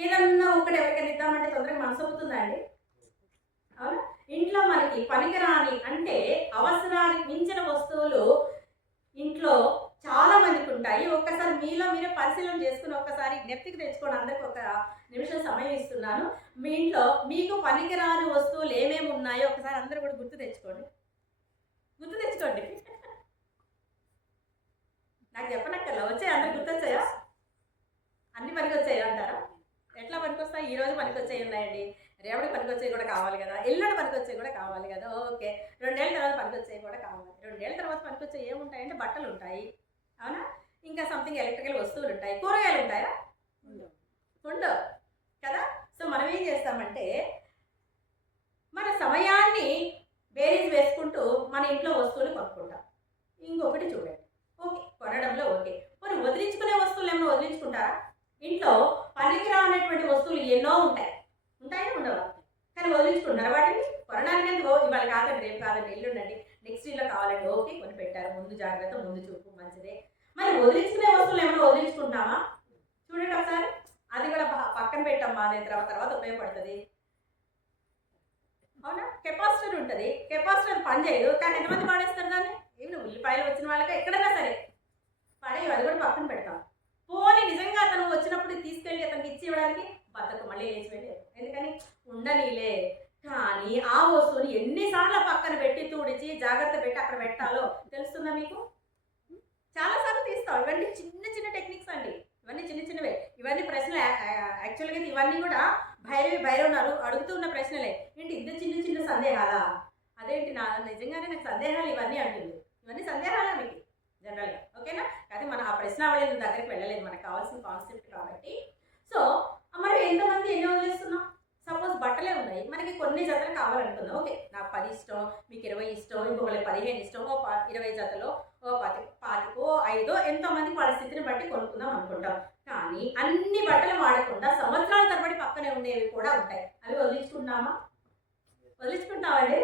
ఏదన్నా ఒక్కటి ఎవరికైనా ఇద్దామంటే తొందరగా మనసు అవుతుందా అండి? అవునా? ఇంట్లో మనకి పనికిరాని అంటే అవసరానికి మించిన వస్తువులు ఇంట్లో చాలా మందికి ఉంటాయి. ఒక్కసారి మీలో మీరే పరిశీలన చేసుకుని ఒక్కసారి జ్ఞప్తికి తెచ్చుకోండి. అందరికి ఒక నిమిషం సమయం ఇస్తున్నాను. మీ ఇంట్లో మీకు పనికిరాని వస్తువులు ఏమేమి ఉన్నాయో ఒకసారి అందరూ కూడా గుర్తు తెచ్చుకోండి. నాకు చెప్పనక్కర్లా, వచ్చాయి అందరు గుర్తొచ్చాయా? అన్ని పనికి వచ్చాయా అంటారా? ఎట్లా పనికొస్తాయి? ఈ రోజు పనికి వచ్చాయి ఉన్నాయండి, రేపటికి పనికి వచ్చాయి కూడా కావాలి కదా, ఎల్లుండి పనికి వచ్చాయి కూడా కావాలి కదా. ఓకే, 2 ఏళ్ళ తర్వాత పనికి వచ్చాయి కూడా కావాలి. 2 ఏళ్ళ తర్వాత పనికి వచ్చాయి ఏముంటాయంటే బట్టలు ఉంటాయి, అవునా? ఇంకా సంథింగ్ ఎలక్ట్రికల్ వస్తువులు ఉంటాయి. కూరగాయలు ఉంటాయా? ఉండవు కదా. సో మనం ఏం చేస్తామంటే మన సమయాన్ని బేరీజ్ వేసుకుంటూ మన ఇంట్లో వస్తువులు కొనుక్కుంటాం. ఇంకొకటి చూడండి, ఓకే కొనడంలో ఓకే, మరి వదిలించుకునే వస్తువులు ఏమైనా వదిలించుకుంటారా? ఇంట్లో పనికి రానటువంటి వస్తువులు ఎన్నో ఉంటాయా? ఉండవా? కానీ వదిలించుకుంటారా వాటిని? కొనడానికి ఇవాళ కాదండి, రేపు కాదండి, ఎల్లుండండి, నెక్స్ట్ ఇయర్లో కావాలండి, ఓకే కొని పెట్టారు, ముందు జాగ్రత్త, ముందు చూపు, మంచిదే. మరి వదిలించుకునే వస్తువులు ఏమైనా వదిలించుకుంటామా? చూడండి ఒకసారి, అది కూడా పక్కన పెట్టమ్మా, నేను తర్వాత ఉపయోగపడుతుంది, అవునా? కెపాసిటర్ ఉంటుంది, కెపాసిటర్ పని చేయదు, కానీ ఎంతమంది పాడేస్తారు దాన్ని? ఏమి ఉల్లిపాయలు వచ్చిన వాళ్ళకి ఎక్కడైనా సరే పడేవి, అది కూడా పక్కన పెడతాం. పోనీ నిజంగా అతను వచ్చినప్పుడు తీసుకెళ్ళి అతనికి ఇచ్చి ఇవ్వడానికి బద్దకు మళ్ళీ లేచి వెళ్ళారు, ఎందుకని ఉండనీలే. కానీ ఆ వస్తువుని ఎన్నిసార్లు పక్కన పెట్టి తుడిచి జాగ్రత్త పెట్టి అక్కడ పెట్టాలో తెలుస్తుందా మీకు? చాలాసార్లు తీస్తాం. ఇవన్నీ చిన్న చిన్న టెక్నిక్స్ అండి, ఇవన్నీ చిన్నవే. ఇవన్నీ ప్రశ్నలు యాక్చువల్గా ఇవన్నీ కూడా భైరవ్ అడుగుతున్న ప్రశ్నలే. ఏంటి ఇంత చిన్న సందేహాలా? అదేంటి నిజంగానే నాకు సందేహాలు ఇవన్నీ అంటుంది. ఇవన్నీ సందేహాలా మీకు జనరల్గా? ఓకేనా? కానీ మనం ఆ ప్రశ్నావళి దగ్గరికి వెళ్ళలేదు, మనకు కావాల్సిన కాన్సెప్ట్ కాబట్టి. సో మరి ఎంతమంది ఎన్ని వదిలేస్తున్నాం? సపోజ్ బట్టలే ఉన్నాయి, మనకి కొన్ని జతలు కావాలనుకుందాం. ఓకే, నాకు 10 ఇష్టం, మీకు 20 ఇష్టం, ఇంకొకరికి 15 ఇష్టం, 20 జతలో 25 5 ఎంతోమందికి వాళ్ళ స్థితిని బట్టి కొనుక్కుందాం అనుకుంటాం. కానీ అన్ని బట్టలు వాడకుండా సంవత్సరాల తరబడి పక్కనే ఉండేవి కూడా ఉంటాయి. అవి వదిలించుకుంటామండి?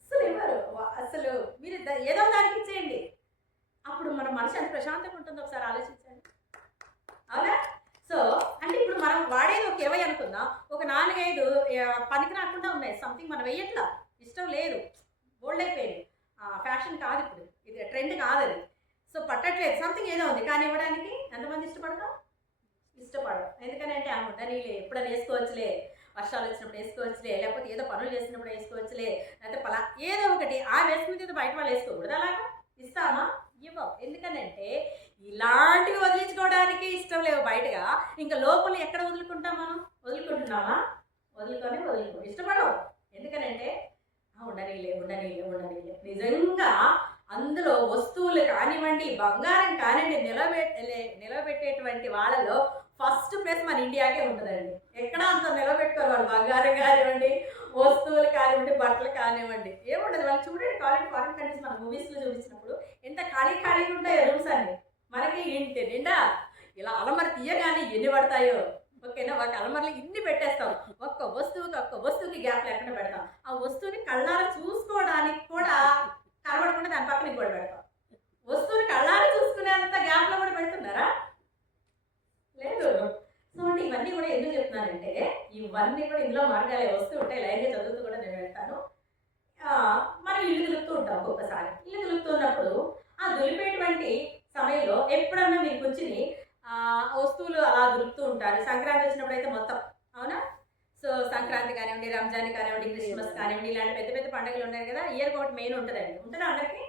అసలు ఎవరు అసలు మీరు ఏదో దానికి ఇచ్చేయండి, అప్పుడు మన మనసు ఎంత ప్రశాంతంగా ఉంటుందో ఒకసారి ఆలోచించండి, అవునా? సో అంటే ఇప్పుడు మనం వాడేది ఒక 20 అనుకుందాం, ఒక 4-5 పనికి రాకుండా ఉన్నాయి, సంథింగ్ మనం వెయ్యట్లా, ఇష్టం లేదు, బోల్డ్ అయిపోయింది, ఫ్యాషన్ కాదు ఇప్పుడు, ఇది ట్రెండ్ కాదు అది, సో పట్టట్లేదు, సంథింగ్ ఏదో ఉంది. కానీ ఇవ్వడానికి ఎంతమంది ఇష్టపడరు. ఎందుకనంటే ఆ ఉండనీలే, ఎప్పుడైనా వేసుకోవచ్చులే, వర్షాలు వచ్చినప్పుడు వేసుకోవచ్చులే, లేకపోతే ఏదో పనులు చేసినప్పుడు వేసుకోవచ్చులే, లేకపోతే ఏదో ఒకటి ఆ వేసుకునేది బయట వాళ్ళు వేసుకోకూడదు. అలాగా ఇస్తామా? ఇవ్వం. ఎందుకనంటే ఇలాంటివి వదిలించుకోవడానికి ఇష్టం లేవు బయటగా, ఇంకా లోపల ఎక్కడ వదులుకుంటాం మనం? వదులుకుంటున్నామా? ఇష్టపడవు. ఎందుకనంటే ఉండనీలే. నిజంగా అందులో వస్తువులు కానివ్వండి, బంగారం కానివ్వండి, నిలబెట్టేటువంటి వాళ్ళలో ఫస్ట్ ప్లేస్ మన ఇండియాకే ఉంటుందండి. ఎక్కడ అంత నిలబెట్టుకోరు వాళ్ళు, బంగారం కానివ్వండి, వస్తువులు కానివ్వండి, బట్టలు కానివ్వండి, ఏముండదు వాళ్ళు. చూడండి ఫారిన్ కంట్రీస్ మన మూవీస్లో చూపించినప్పుడు ఎంత ఖాళీగా ఉంటాయో రూమ్స్ అన్ని, మనకి ఇంటి నిండా ఇలా అలమర తీయగానే ఎన్ని పడతాయో. ఓకేనా? ఒక అలమరలో ఇన్ని పెట్టేస్తాం, ఒక్క వస్తువుకి గ్యాప్ లేకుండా పెడతాం. ఆ వస్తువుని కళ్ళారా చూసుకోవడానికి కూడా కనబడకుండా దాని పక్కన కూడా పెడతాం. వస్తువుని కళ్ళారా చూసుకునేంత గ్యాప్లో కూడా పెడుతున్నారా? లేదు. సో అంటే ఇవన్నీ కూడా ఎందుకు చెప్తున్నానంటే ఇవన్నీ కూడా ఇందులో మార్గాలే వస్తూ ఉంటాయి. లైన్గా చదువుతూ కూడా నేను వెళ్తాను. మనం ఇల్లు దులుపుతూ ఉంటాం. ఒక్కొక్కసారి ఇల్లు దులుపుతున్నప్పుడు ఆ దులిపేటువంటి సమయంలో ఎప్పుడన్నా మీరు కూర్చుని వస్తువులు అలా దులుపుతూ ఉంటారు. సంక్రాంతి వచ్చినప్పుడు అయితే మొత్తం, అవునా? సో సంక్రాంతి కానివ్వండి, రంజాన్ కానివ్వండి, క్రిస్మస్ కానివ్వండి, ఇలాంటి పెద్ద పెద్ద పండుగలు ఉన్నాయి కదా, ఇయర్కి ఒకటి మెయిన్ ఉంటుందండి. ఉంటుందా అందరికీ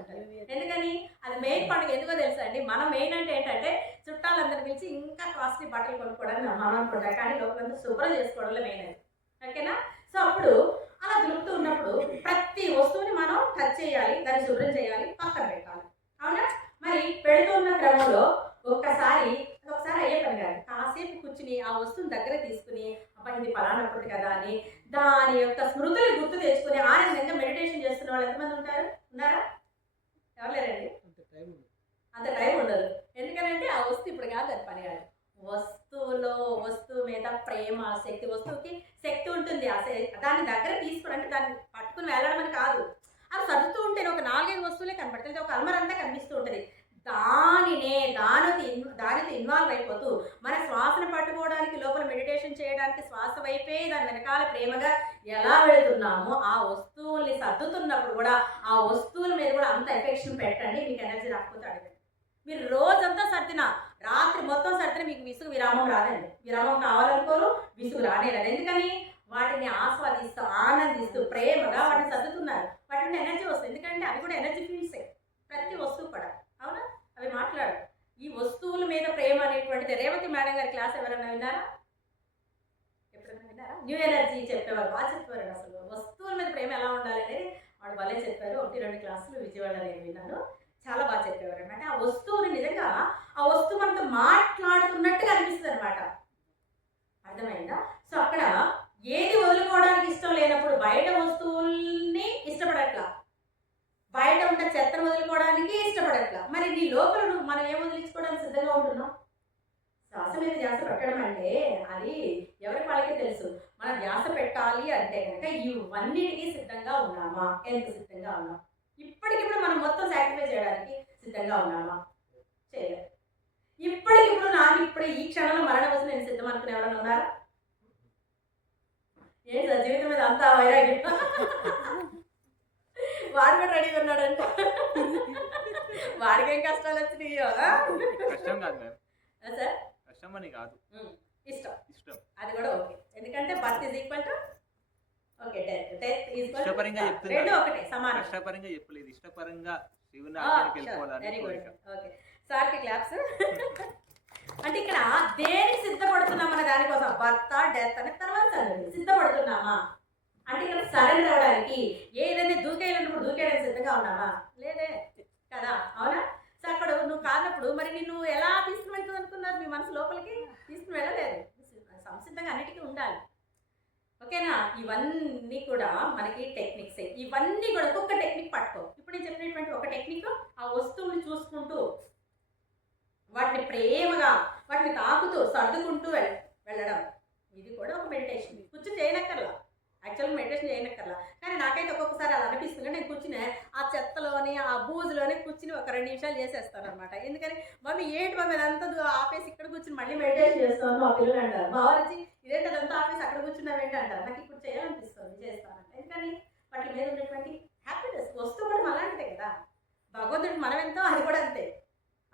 ఉంటుంది. ఎందుకని అది మెయిన్ పండుగ ఎందుకో తెలుసా అండి? మనం మెయిన్ అంటే ఏంటంటే చుట్టాలందరూ పిలిచి ఇంకా కాస్ట్లీ బట్టలు కొనుక్కోవడానికి మనం అనుకుంటాం, కానీ లోపలంతా శుభ్రం చేసుకోవడంలో మెయిన్ అది. ఓకేనా? సో అప్పుడు అలా దులుపుతూ ఉన్నప్పుడు ప్రతి వస్తువుని మనం టచ్ చేయాలి, దాన్ని శుభ్రం చేయాలి, పక్కన పెట్టాలి, అవునా? మరి పెడుతున్న క్రమంలో ఒకసారి అయ్యే పని కాదు, కాసేపు కూర్చుని ఆ వస్తువుని దగ్గర తీసుకుని అబ్బా ఇది పలానప్పుడు కదా అని దాని యొక్క స్మృతులు గుర్తు తెచ్చుకుని ఆనందంగా మెడిటేషన్ చేస్తున్న వాళ్ళు ఎంతమంది ఉన్నారా? ఎవరు లేరండి? అంత టైం ఉండదు. ఎందుకనంటే ఆ వస్తువు ఇప్పుడు కాదు, అది పని కాదు. వస్తువు మీద ప్రేమ, శక్తి. వస్తువుకి శక్తి ఉంటుంది. దాన్ని దగ్గర తీసుకోవడం అంటే దాన్ని పట్టుకుని వెళ్ళడం అని కాదు. అది సర్దుతూ ఉంటే ఒక 4-5 వస్తువులే కనపడుతుంది, ఒక అల్మర అంతా కనిపిస్తూ ఉంటుంది. దానితో ఇన్వాల్వ్ అయిపోతూ మన శ్వాసను పట్టుకోవడానికి, లోపల మెడిటేషన్ చేయడానికి శ్వాస వైపే దాని వెనకాల ప్రేమగా ఎలా వెళుతున్నామో ఆ వస్తువుల్ని సర్దుతున్నప్పుడు కూడా ఆ వస్తువుల మీద కూడా అంత ఎఫెక్షన్ పెట్టండి. మీకు ఎనర్జీ రాకపోతే అడగండి. మీరు రోజంతా సర్దిన, రాత్రి మొత్తం సర్దిన మీకు విరామం రాదండి. విరామం కావాలనుకోరు, విసుగు రానేరాదు. ఎందుకని? వాటిని ఆస్వాదిస్తూ ఆనందిస్తూ ప్రేమగా వాటిని సర్దుతున్నారు. వాటి నుండి ఎనర్జీ వస్తుంది. ఎందుకంటే అవి కూడా ఎనర్జీ ఫీల్డ్సే, ప్రతి వస్తువు కూడా. అవునా? అవి మాట్లాడు. ఈ వస్తువుల మీద ప్రేమ అనేటువంటిది రేవతి మేడం గారి క్లాస్ ఎవరైనా విన్నారా? ఎప్పుడైనా విన్నారా? న్యూ ఎనర్జీ చెప్పేవారు, బాగా చెప్పేవారు. అసలు వస్తువుల మీద ప్రేమ ఎలా ఉండాలి అనేది వాడు భలే చెప్పారు. 1-2 క్లాసులు విజయవాడలో నేను విన్నాను, చాలా బాగా చెప్పేవారు అనమాట. ఆ వస్తువుని నిజంగా ఆ వస్తువు మనతో మాట్లాడుతున్నట్టుగా అనిపిస్తుంది అనమాట. అర్థమైందా? సో అక్కడ ఏది వదులుకోవడానికి ఇష్టం లేనప్పుడు బయట వస్తువుల్ని ఇష్టపడట్లా, బయట ఉన్న చెత్తను వదులుకోవడానికి ఇష్టపడట్లా. మరి నీ లోపల మనం ఏం వదిలించుకోవడానికి సిద్ధంగా ఉంటున్నాం? శ్వాస మీద ధ్యాస పెట్టడం అంటే అది ఎవరికి వాళ్ళకే తెలుసు. మనం ధ్యాస పెట్టాలి అంటే కనుక ఇవన్నిటికీ సిద్ధంగా ఉన్నామా? ఎంత సిద్ధంగా ఉన్నాం? ఇప్పటికిప్పుడు మనం మొత్తం సాక్రిఫైస్ చేయడానికి సిద్ధంగా ఉన్నామా? చేయలేదు. ఇప్పటికిప్పుడు నాకు ఇప్పుడు ఈ క్షణంలో మరణ కోసం నేను సిద్ధం అనుకుని ఎవరైనా ఉన్నారా? ఏంటి సార్ జీవితం మీద అంతా వైరాగ్యం? వాడు కూడా రెడీగా ఉన్నాడంట. వాడికి ఏం కష్టాలు వచ్చినాయో. కష్టం కాదు మ్యామ్ సార్, కష్టం అని కాదు, ఇష్టం. ఇష్టం. అది కూడా ఓకే. ఎందుకంటే birth is equal to okay, death equal ఇష్టపరంగా టు చెప్తున్నా. రెండు ఒకటే, సమానం. కష్టపరంగా చెప్పలేదు, ఇష్టపరంగా శివుని ఆజ్ఞకి వెళ్ళిపోవాలని వెరీ గుడ్. కోరిక. ఓకే, సార్కి క్లాప్స్. అంటే ఇక్కడ దేనికి సిద్ధపడుతున్నాం అన్న దానికోసం, బర్త్ డెత్ అనే తర్వాత సిద్ధపడుతున్నామా అంటే ఇక్కడ సరెండర్ అవ్వడానికి, ఏదైనా దూకేయాలన్నప్పుడు దూకేయడానికి సిద్ధంగా ఉన్నామా? లేదే కదా, అవునా? సో అక్కడ నువ్వు కానప్పుడు మరి నిన్ను ఎలా తీసుకుని వెళ్తుంది అనుకున్నారు? మీ మనసు లోపలికి తీసుకుని వెళ్ళలేదు. సంసిద్ధంగా అన్నిటికీ ఉండాలి. ఓకేనా? ఇవన్నీ కూడా మనకి టెక్నిక్సే. ఇవన్నీ కూడా ఒక్కొక్క టెక్నిక్ పట్టుకో. ఇప్పుడు నేను చెప్పినటువంటి ఒక టెక్నిక్, ఆ వస్తువుని చూసుకుంటూ వాటిని ప్రేమగా వాటిని తాకుతూ సర్దుకుంటూ వెళ్ళడం. ఇది కూడా ఒక మెడిటేషన్. కూర్చొని చేయనక్కర్లా, యాక్చువల్గా మెడిటేషన్ చేయనక్కర్లా. కానీ నాకైతే ఒక్కొక్కసారి అది అనిపిస్తుంది. నేను కూర్చుని ఆ చెత్తలోని ఆ బూజులోనే కూర్చుని ఒక 2 నిమిషాలు చేసేస్తాను అనమాట. ఎందుకని మమ్మీ ఏంటి మమ్మీ అదంతా ఆపేసి ఇక్కడ కూర్చుని మళ్ళీ మెడిటేషన్ చేస్తాను మా పిల్లలు అంటారు. బాగా వచ్చి ఇదేంటి అదంతా ఆపేసి అక్కడ కూర్చున్నావు ఏంటి అంటారు. నాకు ఇప్పుడు చేయాలనిపిస్తుంది, చేస్తానంట. ఎందుకని వాటి మీద ఉన్నటువంటి హ్యాపీనెస్. వస్తువు కూడా అలాంటిదే కదా, భగవంతుడు మనం ఎంతో అది కూడా అంతే,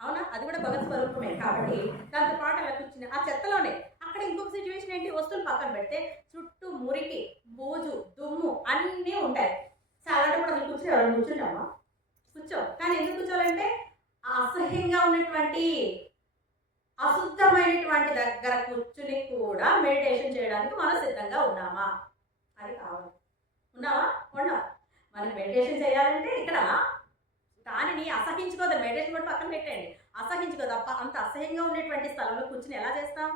అవునా? అది కూడా భగవత్ స్వరూపమే. కాబట్టి దాంతో పాటు అలా కూర్చుని ఆ చెత్తలోనే అక్కడ ఇంకొక సిచ్యువేషన్ ఏంటి, వస్తువులు పక్కన పెడితే చుట్టూ మురికి, బూజు, దుమ్ము అన్నీ ఉంటాయి. సో అలాంటప్పుడు అసలు కూర్చుని ఎవరైనా కూర్చుంటామా? కూర్చో. కానీ ఎందుకు కూర్చోవాలంటే ఆ అసహ్యంగా ఉన్నటువంటి అశుద్ధమైనటువంటి దగ్గర కూర్చుని కూడా మెడిటేషన్ చేయడానికి మనం సిద్ధంగా ఉన్నామా? అది కావాలి. ఉన్నావా? ఉన్నావా? మనం మెడిటేషన్ చేయాలంటే ఇక్కడ దానిని అసహించుకోదు. మెడిటేషన్ కూడా పక్కన పెట్టండి, అసహించుకోదు. అంత అసహ్యంగా ఉన్నటువంటి స్థలంలో కూర్చుని ఎలా చేస్తాం?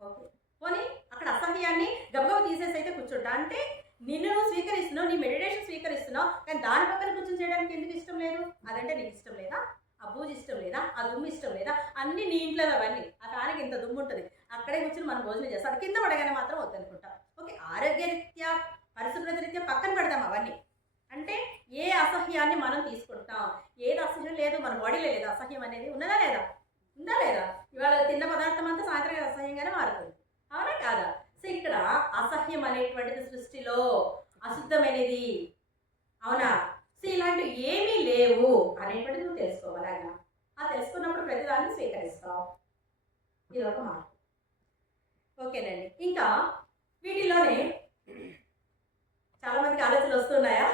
ఓకే, పోనీ అక్కడ అసహ్యాన్ని గబగబ తీసేసి అయితే కూర్చుంటా. అంటే నిన్ను నువ్వు స్వీకరిస్తున్నావు, నీ మెడిటేషన్ స్వీకరిస్తున్నావు, కానీ దాని పక్కన కూర్చొని చేయడానికి ఎందుకు ఇష్టం లేదు? అదంటే నీకు ఇష్టం లేదా? ఆ బూజు ఇష్టం లేదా? ఆ దుమ్ము ఇష్టం లేదా? అన్నీ నీ ఇంట్లో అవన్నీ. ఆ ఫ్యాన్కి ఇంత దుమ్ము ఉంటుంది, అక్కడే కూర్చొని మనం భోజనం చేస్తాం. అది కింద పడగానే మాత్రం వద్దనుకుంటాం. ఓకే, ఆరోగ్యరీత్యా పరిశుభ్రత రీత్యా పక్కన పెడతాం అవన్నీ. అంటే ఏ అసహ్యాన్ని మనం తీసుకుంటాం? ఏది అసహ్యం లేదు మన బాడీలో లేదు. అసహ్యం అనేది ఉన్నదా లేదా? ఉందా లేదా? ఇవాళ తిన్న పదార్థం అంతా సాయంత్రం అసహ్యంగానే మారుతుంది, అవునా కాదా? సో ఇక్కడ అసహ్యం అనేటువంటిది సృష్టిలో అశుద్ధమైనది, అవునా? సో ఇలాంటివి ఏమీ లేవు అనేటువంటిది నువ్వు తెలుసుకోవాలి. ఆ తెలుసుకున్నప్పుడు ప్రతిదాన్ని స్వీకరిస్తావు. ఇది ఒక మాట. ఓకేనండి. ఇంకా వీటిలోనే చాలా మందికి ఆలోచనలు వస్తున్నాయా?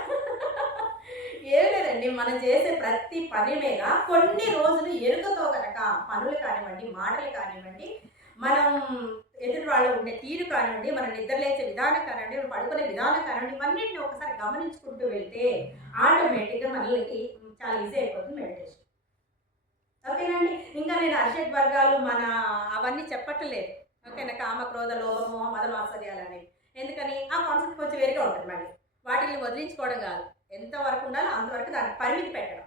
ఏం లేదండి, మనం చేసే ప్రతి పని మీద కొన్ని రోజులు ఎరుకతో కనుక పనులు కానివ్వండి, మాటలు కానివ్వండి, మనం ఎదుటి వాళ్ళు ఉండే తీరు కానివ్వండి, మనం నిద్రలేచే విధానం కానివ్వండి, మనం పడుకునే విధానం కానివ్వండి, ఇవన్నింటిని ఒకసారి గమనించుకుంటూ వెళ్తే ఆటోమేటిక్గా మనకి చాలా ఈజీ అయిపోతుంది మెడిటేషన్. ఓకేనండి. ఇంకా నేను అషడ్ వర్గాలు మన అవన్నీ చెప్పట్లేదు. ఓకేనా? కామ, క్రోధ, లోభ, మోహ, మద, మాత్సర్యాలు అనేవి. ఎందుకని? ఆ కాన్సెప్ట్ కొంచెం వేరుగా ఉంటుంది. మళ్ళీ వాటిని వదిలించుకోవడం కాదు, ఎంతవరకు ఉండాలో అంతవరకు దానికి పరిమితి పెట్టడం.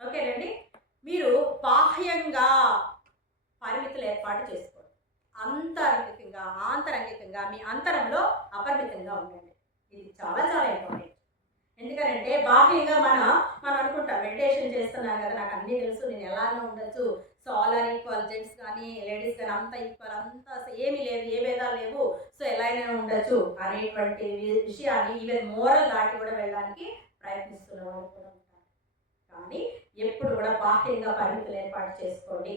ఓకేనండి. మీరు బాహ్యంగా పరిమితులు ఏర్పాటు చేసుకోండి. అంతరంగికంగా ఆంతరంగికంగా మీ అంతరంలో అపరిమితంగా ఉండండి. ఇది చాలా చాలా ఇంపార్టెంట్. ఎందుకంటే బాహ్యంగా మనం అనుకుంటాం మెడిటేషన్ చేస్తున్నాను కదా, నాకు అన్నీ తెలుసు, నేను ఎలానో ఉండొచ్చు, so all are equal, gents కానీ లేడీస్ కానీ అంత ఈక్వల్, అంతా ఏమీ లేదు, ఏ భేదాలు లేవు, సో ఎలా అయినా ఉండొచ్చు అనేటువంటి విషయాన్ని ఈవెన్ మోరల్ దాటి కూడా వెళ్ళడానికి ప్రయత్నిస్తున్న వాళ్ళు కూడా ఉంటారు. కానీ ఎప్పుడు కూడా బాహ్యంగా పరిమితులు ఏర్పాటు చేసుకోండి,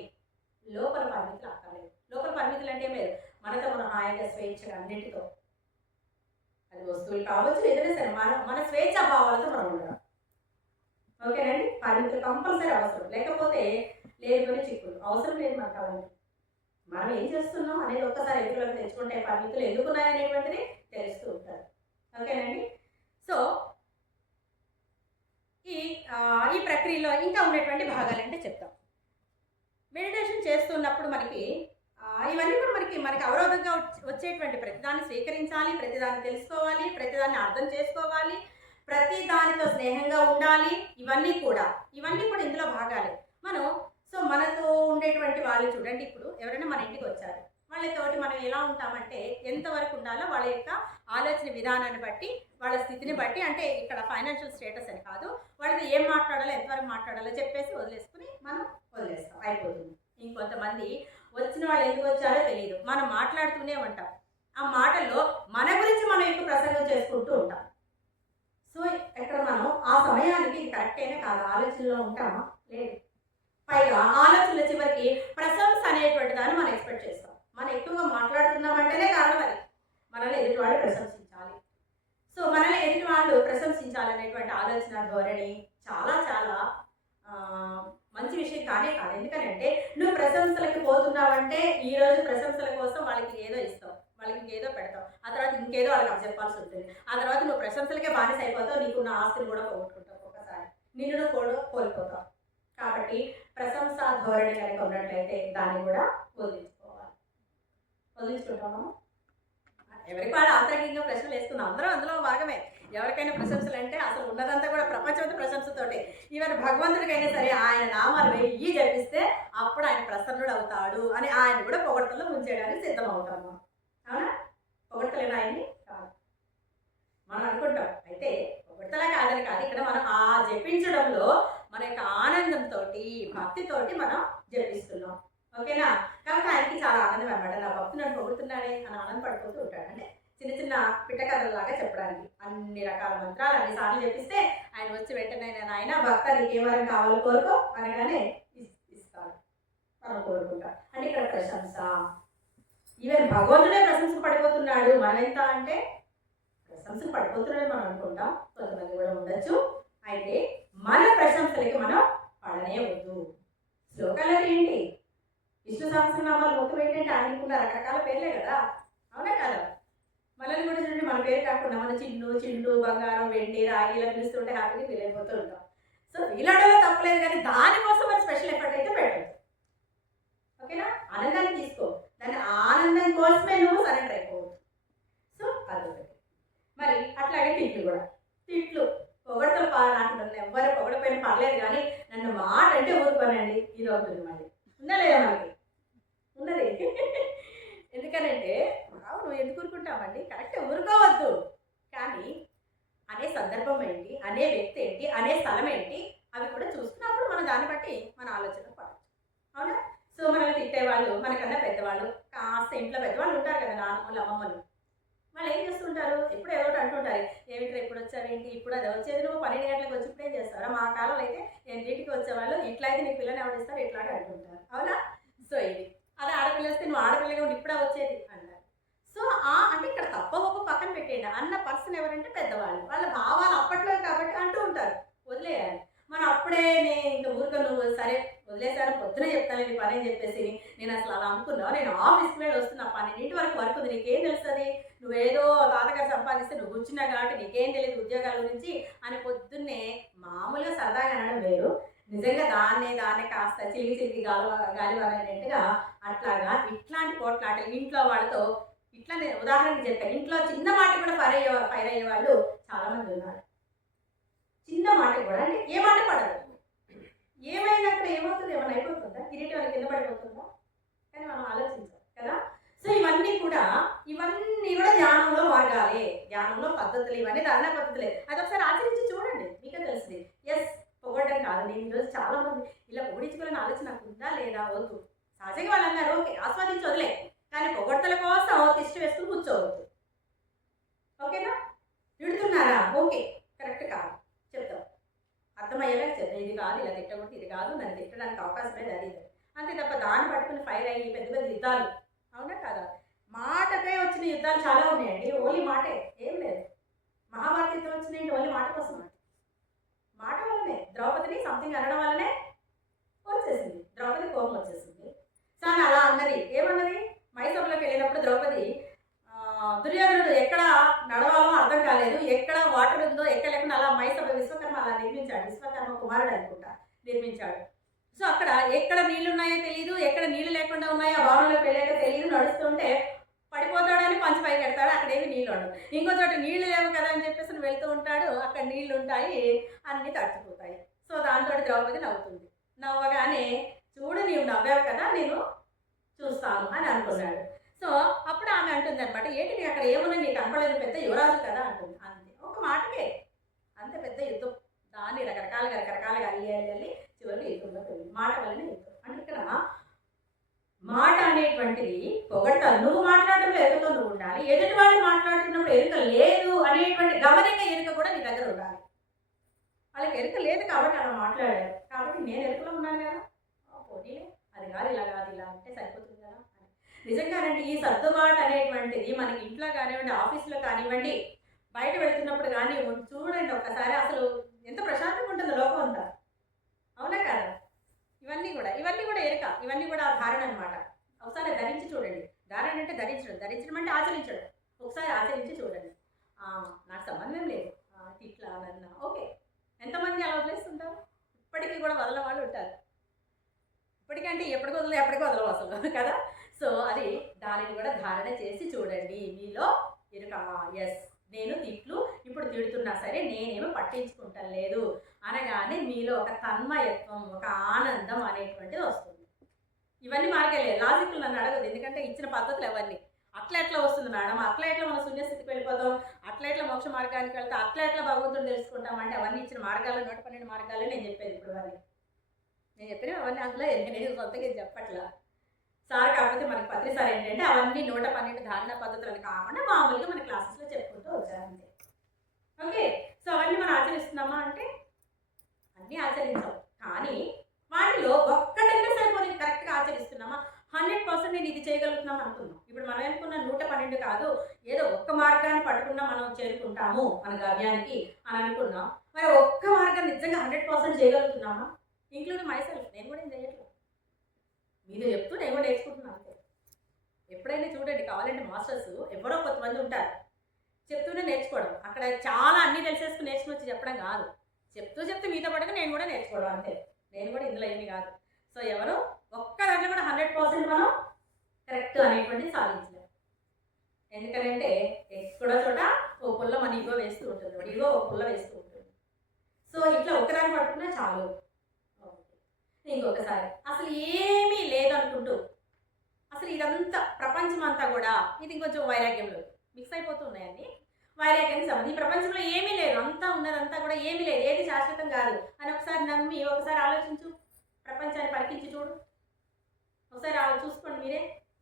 లోపల పరిమితులు అక్కర్లేదు. లోపల పరిమితులు అంటే ఏం లేదు, మనతో మనం హాయిగా స్వేచ్ఛగా అన్నిటితో, అది వస్తువులు కావచ్చు ఏదైనా సరే మన స్వేచ్ఛ భావాలతో మనం ఉండడం. ఓకేనండి, పరిమితులు కంపల్సరీ అవసరం, లేకపోతే లేని చిక్కులు అవసరం లేదు మనకు. అవన్నీ మనం ఏం చేస్తున్నాం అనేది ఒక్కసారి ఎదురులోకి తెచ్చుకుంటే పరిమితులు ఎందుకున్నాయనేటువంటిది తెలుస్తూ ఉంటారు. ఓకేనండి, సో ఈ ప్రక్రియలో ఇంకా ఉన్నటువంటి భాగాలు అంటే చెప్తాం. మెడిటేషన్ చేస్తున్నప్పుడు మనకి ఇవన్నీ కూడా మనకి అవరోధంగా వచ్చేటువంటి ప్రతిదాన్ని స్వీకరించాలి, ప్రతిదాన్ని తెలుసుకోవాలి, ప్రతిదాన్ని అర్థం చేసుకోవాలి, ప్రతి దానితో స్నేహంగా ఉండాలి. ఇవన్నీ కూడా ఇందులో భాగాలే. సో మనతో ఉండేటువంటి వాళ్ళు చూడండి, ఇప్పుడు ఎవరైనా మన ఇంటికి వచ్చారు, వాళ్ళతోటి మనం ఎలా ఉంటామంటే ఎంతవరకు ఉండాలో వాళ్ళ యొక్క ఆలోచన విధానాన్ని బట్టి, వాళ్ళ స్థితిని బట్టి, అంటే ఇక్కడ ఫైనాన్షియల్ స్టేటస్ అని కాదు, వాళ్ళతో ఏం మాట్లాడాలో ఎంతవరకు మాట్లాడాలో చెప్పేసి వదిలేసుకుని మనం వదిలేస్తాం, అయిపోతుంది. ఇంకొంతమంది వచ్చిన వాళ్ళు ఎందుకు వచ్చారో తెలియదు, మనం మాట్లాడుతూనే ఉంటాం, ఆ మాటల్లో మన గురించి మనం ఎక్కువ ప్రసంగం చేసుకుంటూ ఉంటాం. సో ఇక్కడ మనం ఆ సమయానికి ఇది కరెక్ట్ అయినా కాదు ఆలోచనలో ఉంటామా, లేదు. పైగా ఆలోచనల చివరికి ప్రశంస అనేటువంటి దాన్ని మనం ఎక్స్పెక్ట్ చేస్తాం. మనం ఎక్కువగా మాట్లాడుతున్నామంటేనే కారణం అది, మనల్ని ఎదుటివాడు ప్రశంసించాలి. సో మనల్ని ఎదుటివాళ్ళు ప్రశంసించాలనేటువంటి ఆలోచన ధోరణి చాలా చాలా మంచి విషయం కానే కాదు. ఎందుకంటే నువ్వు ప్రశంసలకి పోతున్నావంటే ఈరోజు ప్రశంసల కోసం వాళ్ళకి ఏదో ఇస్తావు, వాళ్ళకి ఇంకేదో పెడతావు, ఆ తర్వాత ఇంకేదో వాళ్ళకి చెప్పాల్సి ఉంటుంది, ఆ తర్వాత నువ్వు ప్రశంసలకే బానిస అయిపోతావు, నీకున్న ఆస్తులు కూడా పోగొట్టుకుంటావు, ఒక్కొక్కసారి నిన్ను కూడా కోల్పోతావు. కాబట్టి ప్రశంసా ధోరణి కనుక ఉన్నట్లయితే దాన్ని కూడా వదిలించుకుంటాము. ఎవరికి వాళ్ళు ఆంతరికంగా ప్రశ్నలు వేసుకున్నాం, అందరం అందులో భాగమే. ఎవరికైనా ప్రశంసలు అంటే అసలు ఉన్నదంతా కూడా ప్రపంచంతో ప్రశంసతోటే. ఈవెన్ భగవంతుడికైనా సరే ఆయన నామాలు వెయ్యి జపిస్తే అప్పుడు ఆయన ప్రసన్నుడు అవుతాడు అని ఆయన కూడా పొగడతల్లో ఉంచేయడానికి సిద్ధం అవుతాము. అవునా, పొగడతలేనా ఆయన్ని కాదు మనం అనుకుంటాం. అయితే పొగడతలా కాదని కాదు, ఇక్కడ మనం ఆ జపించడంలో మన యొక్క ఆనందంతో భక్తితోటి మనం జపిస్తున్నాం. ఓకేనా, కాబట్టి ఆయనకి చాలా ఆనందం అన్నమాట. నా భక్తి నన్ను పొగుడుతున్నాడే అని ఆనందపడిపోతూ ఉంటాడు. అంటే చిన్న చిన్న పిట్టకథలలాగా చెప్పడానికి అన్ని రకాల మంత్రాలు అన్నిసార్లు చెప్పిస్తే ఆయన వచ్చి వెంటనే ఆయన భక్త నీకేమరం కావాలో కోరుకో అనగానే ఇస్తాడు, మనం కోరుకుంటాం. అంటే ఇక్కడ ప్రశంస, ఈవెన్ భగవంతుడే ప్రశంస పడిపోతున్నాడు, మనం ఎంత అంటే ప్రశంసలు పడిపోతున్నాడు మనం అనుకుంటాం, కొంతమంది కూడా ఉండొచ్చు. అయితే మన ప్రశంసలకి మనం పడనే వద్దు. శ్లోకాలు అంటే ఏంటి, విష్ణు సహస్రనామాలు మొత్తం ఏంటంటే ఆయనకున్న రకరకాల పేర్లే కదా, అవునా కదా. మనల్ని కూడా చూడండి, మన పేరు కాకుండా మన చిండు బంగారం వెండి రాగి ఇలా పిలుస్తుంటే హ్యాపీగా ఫీల్ అయిపోతూ ఉంటాం. సో వీళ్ళలో తప్పలేదు, కానీ దానికోసం మరి స్పెషల్ ఎఫర్ట్ అయితే పెట్టదు. ఓకేనా, ఆనందాన్ని తీసుకో, దాని ఆనందం కోసమే నువ్వు సరెండర్ అయిపోవచ్చు. సో అదొకటి. మరి అట్లాగే తిట్లు పొగడతలు నాకు నన్ను ఎవ్వరు పొగడపోయిన పర్లేదు, కానీ నన్ను మాట అంటే ఊరుకోనండి, ఇది ఉంటుంది. మళ్ళీ ఉందా లేదా మనకి, ఉన్నది. ఎందుకనంటే నువ్వు ఎందుకు ఊరుకుంటామండి, కరెక్ట్ ఊరుకోవద్దు, కానీ అనే సందర్భం ఏంటి, అనే వ్యక్తి ఏంటి, అనే స్థలం ఏంటి, అవి కూడా చూసుకున్నప్పుడు మనం దాన్ని బట్టి మన ఆలోచన పడవచ్చు. అవునా, సో మనల్ని తిట్టేవాళ్ళు, మనకన్నా పెద్దవాళ్ళు, కాస్త ఇంట్లో పెద్దవాళ్ళు ఉంటారు కదా, నాన్నమ్మలు అమ్మమ్మలు, వాళ్ళు ఏం చేస్తుంటారు, ఎప్పుడు ఎవరు అంటుంటారు, ఏమిటి ఎప్పుడు వచ్చావేంటి, ఇప్పుడు అది వచ్చేది నువ్వు 12 గంటలకు వచ్చి ఇప్పుడేం చేస్తారా, మా కాలంలో అయితే 8ంటికి వచ్చేవాళ్ళు, ఇట్లా అయితే నీ పిల్లని ఎవరిస్తారు ఇట్లాగే అంటుంటారు. అవునా, సో ఇది అదే ఆడపిల్ల వస్తే నువ్వు ఆడపిల్లగా ఉండి ఇప్పుడే వచ్చేది అంటారు. సో అంటే ఇక్కడ తప్ప ఒక్క పక్కన పెట్టేయండి, అన్న పర్సన్ ఎవరంటే పెద్దవాళ్ళు, వాళ్ళ భావాలు అప్పట్లో కాబట్టి అంటూ ఉంటారు, వదిలేయాలి. మనం అప్పుడే ఇంత ఊరిక నువ్వు సరే వదిలేసాను, పొద్దున చెప్తాను నీ పని అని చెప్పేసి నేను అసలు అలా అనుకున్నావు, నేను ఆఫీస్కి వెళ్ళి వస్తున్నా, 12 వరకు వర్క్ ఉంది, నీకేం తెలుస్తుంది, నువ్వేదో తాతగారు సంపాదిస్తే నువ్వు కూర్చున్నా కాబట్టి నీకేం తెలియదు ఉద్యోగాల గురించి అని పొద్దున్నే మామూలుగా సరదాగా అనడం వేరు, నిజంగా దాన్నే కాస్త చిలిగి గాలివారనేట్టుగా అట్లాగా ఇట్లాంటి పోట్లాటలు ఇంట్లో వాళ్ళతో ఇట్లా నేను ఉదాహరణకి చెప్పాను. ఇంట్లో చిన్న మాట కూడా ఫైర్ అయ్యే వాళ్ళు చాలామంది ఉన్నారు. చిన్న మాట కూడా, అంటే ఏ మాట పడదు, ఏమైనా అక్కడ ఏమవుతుంది, ఏమైనా అయిపోతుందా, కిరీటం వాళ్ళకి కింద పడిపోతుందా? కానీ మనం ఆలోచించాం కదా. సో ఇవన్నీ కూడా ధ్యానంలో మార్గాలే, ధ్యానంలో పద్ధతులు, ఇవన్నీ ధారణ పద్ధతులే. అది ఒకసారి ఆచరించి చూడండి, మీకే తెలుస్తుంది. ఎస్, పొగడడం కాదు. నేను ఈరోజు చాలా మంది ఇలా పొగిడించుకోవాలని ఆలోచన నాకు ఉందా లేదా, వద్దు. సహజంగా వాళ్ళు అన్నారు ఓకే, ఆస్వాదించి వదిలే, కానీ పొగడతల కోసం తిష్టి వేసుకుని కూర్చోవద్దు. ఓకేనా? తిడుతున్నారా, ఓకే, కరెక్ట్ కాదు చెప్తాం, అర్థమయ్యేలాగా చెప్తాం. ఇది కాదు, ఇలా తిట్టకూడదు, ఇది కాదు, నన్ను తిట్టడానికి అవకాశం లేదు, అది అంతే తప్ప దాన్ని పట్టుకుని ఫైర్ అయ్యి పెద్ద పెద్ద యుద్ధాలు. అవునా కదా? మాటకే వచ్చిన యుద్ధాలు చాలా ఉన్నాయండి. ఓన్లీ మాటే, ఏం లేదు. మహాభారత యుద్ధం వచ్చినాయంటే ఓన్లీ మాట కోసం, మాట వల్లనే ద్రౌపదిని సంథింగ్ అనడం వల్లనే వచ్చేసింది, ద్రౌపది కోపం వచ్చేసింది. సో ఆమె అలా అన్నది. ఏమన్నది? మైసభలోకి వెళ్ళినప్పుడు ద్రౌపది దుర్యోధనుడు ఎక్కడ నడవాలో అర్థం కాలేదు, ఎక్కడ వాటర్ ఉందో ఎక్కడ లేకుండా అలా మైసభ విశ్వకర్మ అలా నిర్మించాడు. విశ్వకర్మ కుమారుడు అనుకుంటా నిర్మించాడు. సో అక్కడ ఎక్కడ నీళ్లు ఉన్నాయో తెలియదు, ఎక్కడ నీళ్లు లేకుండా ఉన్నాయో ఆ భవనంలోకి వెళ్ళాక తెలియదు. నడుస్తుంటే పడిపోతాడని పంచి పైకి పెడతాడు, అక్కడేమి నీళ్ళు ఉండవు. ఇంకో చోట నీళ్లు లేవు కదా అని చెప్పేసి వెళ్తూ ఉంటాడు, అక్కడ నీళ్లు ఉంటాయి, అన్నీ తడిచిపోతాయి. సో దాంతో ద్రౌపది నవ్వుతుంది. నవ్వగానే చూడు నీవు నవ్వావు కదా, నేను చూస్తాను అని అనుకున్నాడు. సో అప్పుడు ఆమె అంటుంది అనమాట, ఏంటి అక్కడ ఏమున్నా నీకు కనపడలేదు, పెద్ద యువరాజు కదా అంటుంది. అంతే, ఒక మాటకే అంతే పెద్ద యుద్ధం. దాన్ని రకరకాలుగా అల్లి చివరికి యుద్ధంలో వెళ్ళి మాట వల్లనే యుద్ధం. అంటే ఇక్కడ మాట అనేటువంటిది పొగట్టాలి. నువ్వు మాట్లాడడంలో ఎరుకతో నువ్వు ఉండాలి, ఎదుటి వాళ్ళు మాట్లాడుతున్నప్పుడు ఎరుక లేదు అనేటువంటి గమనిక ఎరుక కూడా నీ దగ్గర ఉండాలి. వాళ్ళకి ఎరుక లేదు కాబట్టి అలా మాట్లాడారు, కాబట్టి నేను ఎరుకలో ఉన్నాను కదా, పోనీలే, అది కాదు ఇలా కాదు ఇలా అంటే సరిపోతుంది కదా. నిజంగానండి ఈ సర్దుబాటు అనేటువంటిది మనకి ఇంట్లో కానివ్వండి, ఆఫీస్లో కానివ్వండి, బయట వెళుతున్నప్పుడు కానీ చూడండి ఒక్కసారి, అసలు ఎంత ప్రశాంతంగా ఉంటుందో లోకం అంతా. అవునా కదా? ఇవన్నీ కూడా ఎరుక, ఇవన్నీ కూడా ధారణ అనమాట. ఒకసారి ధరించి చూడండి. ధారణ అంటే ధరించడం అంటే ఆచరించడం. ఒకసారి ఆచరించి చూడండి. నాకు సంబంధం లేదు, ఇట్లా నన్ను ఓకే. ఎంతమంది అలా వదిలేస్తుంటారు? ఇప్పటికీ కూడా వదల వాళ్ళు ఉంటారు. ఇప్పటికంటే ఎప్పటికి వదలవు అసలు కదా. సో అది దానిని కూడా ధారణ చేసి చూడండి. మీలో ఎరుక, ఎస్ నేను ఇప్పుడు తిడుతున్నా సరే నేనేమో పట్టించుకుంటాను లేదు అనగానే మీలో ఒక తన్మయత్వం, ఒక ఆనందం అనేటువంటిది వస్తుంది. ఇవన్నీ మార్కెళ్ళే లాజిక్లు నన్ను అడగదు, ఎందుకంటే ఇచ్చిన పద్ధతులు అవన్నీ. అట్లా ఎట్లా వస్తుంది మేడం, అట్లా ఎట్లా మనం శూన్యస్థితికి వెళ్ళిపోతాం, అట్లా ఎట్లా మోక్ష మార్గానికి వెళ్తాం, అట్లా ఎట్లా భగవంతుడు తెలుసుకుంటాం అంటే అవన్నీ ఇచ్చిన మార్గాలు 112 మార్గాలు నేను చెప్పేది. ఇప్పుడు అవన్నీ నేను చెప్పినవి అవన్నీ అందులో నేను సొంతగా చెప్పట్లా సార్. కాకపోతే మనకి పత్రి సార్ ఏంటంటే అవన్నీ 112 ధారణ పద్ధతులను కాకుండా మామూలుగా మన క్లాసెస్లో చెప్పుకుంటూ వచ్చారు అంతే. ఓకే, సో అవన్నీ మనం ఆచరిస్తున్నామా అంటే అన్నీ ఆచరించాం, కానీ వాటిలో ఒక్కటైనా సరిపోతుంది. కరెక్ట్గా ఆచరిస్తున్నామా? 100% నేను ఇది చేయగలుగుతున్నాం అనుకున్నాం. ఇప్పుడు మనం అనుకున్న 112 కాదు, ఏదో ఒక్క మార్గాన్ని పట్టుకున్నా మనం చేరుకుంటాము మన గమ్యానికి అని అనుకున్నాం. మరి ఒక్క మార్గాన్ని నిజంగా 100% చేయగలుగుతున్నామా? ఇంక్లూడింగ్ మైసెల్ఫ్, నేను కూడా ఏం చేయట్లేదు, మీరు చెప్తూ నేను కూడా నేర్చుకుంటున్నాను అంతే. ఎప్పుడైనా చూడండి, కావాలంటే మాస్టర్స్ ఎవరో కొంతమంది ఉంటారు చెప్తూనే నేర్చుకోవడం. అక్కడ చాలా అన్నీ తెలిసేసుకుని నేర్చుకుని వచ్చి చెప్పడం కాదు, చెప్తూ మీతో పాటుగా నేను కూడా నేర్చుకోవడం అంతే. నేను కూడా ఇందులో ఏమీ కాదు. సో ఎవరు ఒక్క దాంట్లో కూడా 100% మనం కరెక్ట్ అనేటువంటిది సాధించలేము. ఎందుకంటే ఎక్కడో చోట ఓ పుల్ల మన ఈగో వేస్తూ ఉంటుంది, ఈగో ఒక పుల్ల వేస్తూ ఉంటుంది. సో ఇట్లా ఒక్కదాన్ని పట్టుకున్నా చాలు. ఇంకొకసారి అసలు ఏమీ లేదనుకుంటూ అసలు ఇదంతా ప్రపంచం అంతా కూడా ఇది ఇంకొంచెం వైరాగ్యంలో మిక్స్ అయిపోతూ ఉన్నాయండి. వైరాగ్యానికి సంబంధించి ఈ ప్రపంచంలో ఏమీ లేదు, అంతా ఉన్నదంతా కూడా ఏమీ లేదు, ఏది శాశ్వతం కాదు అని ఒకసారి నమ్మి ఒకసారి ఆలోచించు, ప్రపంచాన్ని పరికించి చూడు, ఒకసారి చూసుకోండి మీరే.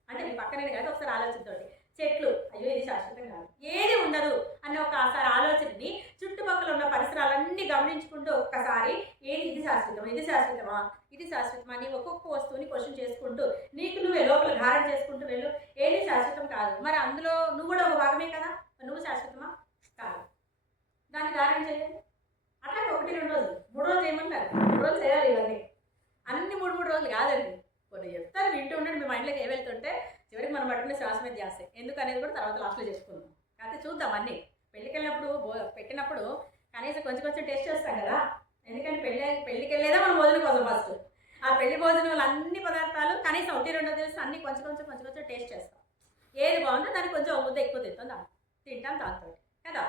అంటే మీ పక్కనే కాదు, ఒకసారి ఆలోచనతోటి చెట్లు అయ్యో ఇది శాశ్వతం కాదు, ఏది ఉండదు అన్న ఒకసారి ఆలోచనని చుట్టుపక్కల ఉన్న పరిసరాలన్నీ గమనించుకుంటూ ఒక్కసారి ఏది ఇది శాశ్వతమా, ఇది శాశ్వతమా, ఇది శాశ్వతమా అని ఒక్కొక్క వస్తువుని క్వశ్చన్ చేసుకుంటూ నీకు నువ్వే లోపల ధారణ చేసుకుంటూ వెళ్ళు. ఏది శాశ్వతం కాదు, మరి అందులో నువ్వు కూడా ఒక భాగమే కదా, నువ్వు శాశ్వతమా కాదు, దాన్ని ధారణ చేయాలి. అట్లా 1-2 రోజులు 3 రోజులు ఏమన్నారు, 3 రోజులు చేయాలి. ఇవన్నీ అన్ని 3 రోజులు కాదండి, కొన్ని చెప్తారు వింటూ ఉండండి. మీ మైండ్లోకి ఏ వెళ్తుంటే చివరికి మనం పట్టుకునే శ్వాస మీద ధ్యాస ఎందుకు అనేది కూడా తర్వాత లాస్ట్లో చేసుకుందాం. కాకపోతే చూద్దాం అన్నీ. పెళ్ళికి వెళ్ళినప్పుడు పెట్టినప్పుడు కనీసం కొంచెం టేస్ట్ చేస్తాం కదా, ఎందుకంటే పెళ్ళికి వెళ్ళేదా మనం భోజనం కోసం ఫస్ట్. ఆ పెళ్లి భోజనంలో అన్ని పదార్థాలు కనీసం 1-2 తెలిసి అన్ని కొంచెం టేస్ట్ చేస్తాం. ఏది బాగుందో దానికి కొంచెం ముద్ద ఎక్కువ తింటాం దాంతో కదా.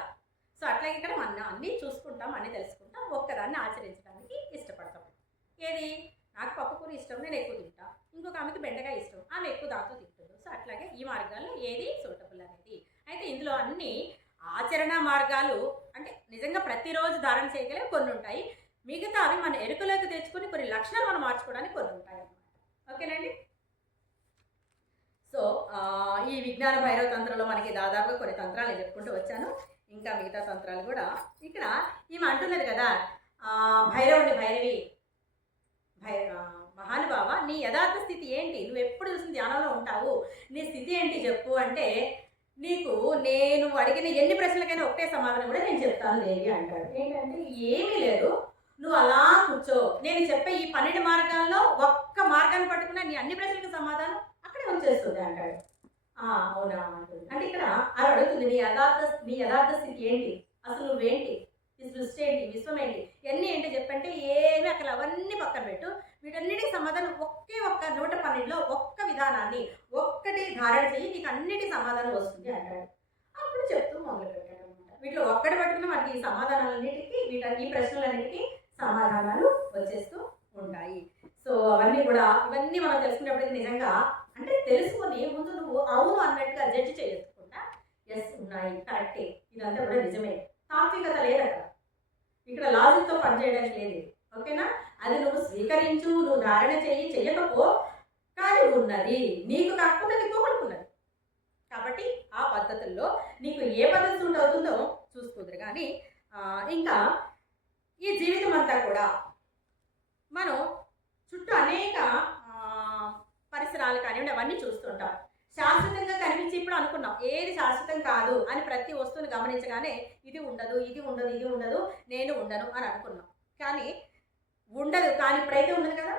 సో అట్లాగే ఇక్కడ మనం అన్నీ చూసుకుంటాం, అన్నీ తెలుసుకుంటాం, ఒక్కదాన్ని ఆచరించడానికి ఇష్టపడతాం. ఏది నాకు పప్పుకూర ఇష్టం, నేను ఎక్కువ తింటా. ఇంకొక ఆమెకి బెండకాయ ఇష్టం, ఆమె ఎక్కువ దాంతో తింటుంది. సో అట్లాగే ఈ మార్గాల్లో ఏది సూటబుల్ అనేది. అయితే ఇందులో అన్ని ఆచరణ మార్గాలు అంటే నిజంగా ప్రతిరోజు ధారణ చేయగలిగే కొన్ని ఉంటాయి. మిగతా అవి మన ఎరుకలోకి తెచ్చుకొని కొన్ని లక్షణాలు మనం మార్చుకోవడానికి కొన్ని ఉంటాయి అన్నమాట. ఓకేనండి. సో ఈ విజ్ఞాన భైరవ తంత్రంలో మనకి దాదాపుగా కొన్ని తంత్రాలు నేను చెప్పుకుంటూ వచ్చాను. ఇంకా మిగతా తంత్రాలు కూడా ఇక్కడ ఈమె అంటున్నది కదా, భైరవుని భైరవి మహానుభావ, నీ యథార్థ స్థితి ఏంటి? నువ్వు ఎప్పుడు చూసిన ధ్యానంలో ఉంటావు, నీ స్థితి ఏంటి చెప్పు అంటే, నీకు నేను అడిగిన ఎన్ని ప్రశ్నలకైనా ఒకటే సమాధానం కూడా నేను చెప్తాను దేవి అంటాడు. ఏంటంటే ఏమీ లేదు, నువ్వు అలా కూర్చో, నేను చెప్పే ఈ 12 మార్గాల్లో ఒక్క మార్గాన్ని పట్టుకున్నా నీ అన్ని ప్రశ్నలకు సమాధానం అక్కడే వచ్చేస్తుంది అంటాడు. అవునా అంటుంది. అంటే ఇక్కడ అది అడుగుతుంది, నీ యథార్థ స్థితి ఏంటి, అసలు నువ్వేంటి, ఈ సృష్టి ఏంటి, విశ్వం ఏంటి, ఇవన్నీ ఏంటి చెప్పంటే ఏమి అక్కడ అవన్నీ పక్కన పెట్టు, వీటన్నిటికి సమాధానం ఒకే ఒక్క 112లో ఒక్క విధానాన్ని ఒక్కటి ధారణ చెయ్యి, నీకు అన్నిటి సమాధానం వస్తుంది అంటాడు. అప్పుడు చెప్తూ మొదలు పెట్టాడు అనమాట. వీటిలో ఒక్కటి పట్టుకున్న మనకి ఈ సమాధానాలన్నిటికీ ఈ ప్రశ్నలన్నిటికీ సమాధానాలు వచ్చేస్తూ ఉంటాయి. సో అవన్నీ కూడా ఇవన్నీ మనం తెలుసుకునేప్పుడు నిజంగా అంటే తెలుసుకొని ముందు నువ్వు అవును అన్నట్టుగా జడ్జి చేయకుండా ఎస్ ఉన్నాయి కరెక్టే ఇదంతా కూడా నిజమే, తాత్వికత లేదు అక్కడ, ఇక్కడ లాజిక్తో పనిచేయడానికి లేదు. ఓకేనా, అది నువ్వు స్వీకరించు, నువ్వు ధారణ చెయ్యకపో, కానీ ఉన్నది నీకు కాకపోతే నీకు పడుకున్నది. కాబట్టి ఆ పద్ధతుల్లో నీకు ఏ పద్ధతి సూట్ అవుతుందో చూసుకుందరు. కానీ ఇంకా ఈ జీవితం అంతా కూడా మనం చుట్టూ అనేక పరిసరాలు కానివ్వండి అవన్నీ చూస్తుంటాం. శాశ్వతంగా కనిపించి ఇప్పుడు అనుకున్నాం ఏది శాశ్వతం కాదు అని ప్రతి వస్తువుని గమనించగానే ఇది ఉండదు, ఇది ఉండదు, ఇది ఉండదు, నేను ఉండను అని అనుకున్నాం. కానీ ఉండదు, కానీ ఇప్పుడైతే ఉన్నది కదా,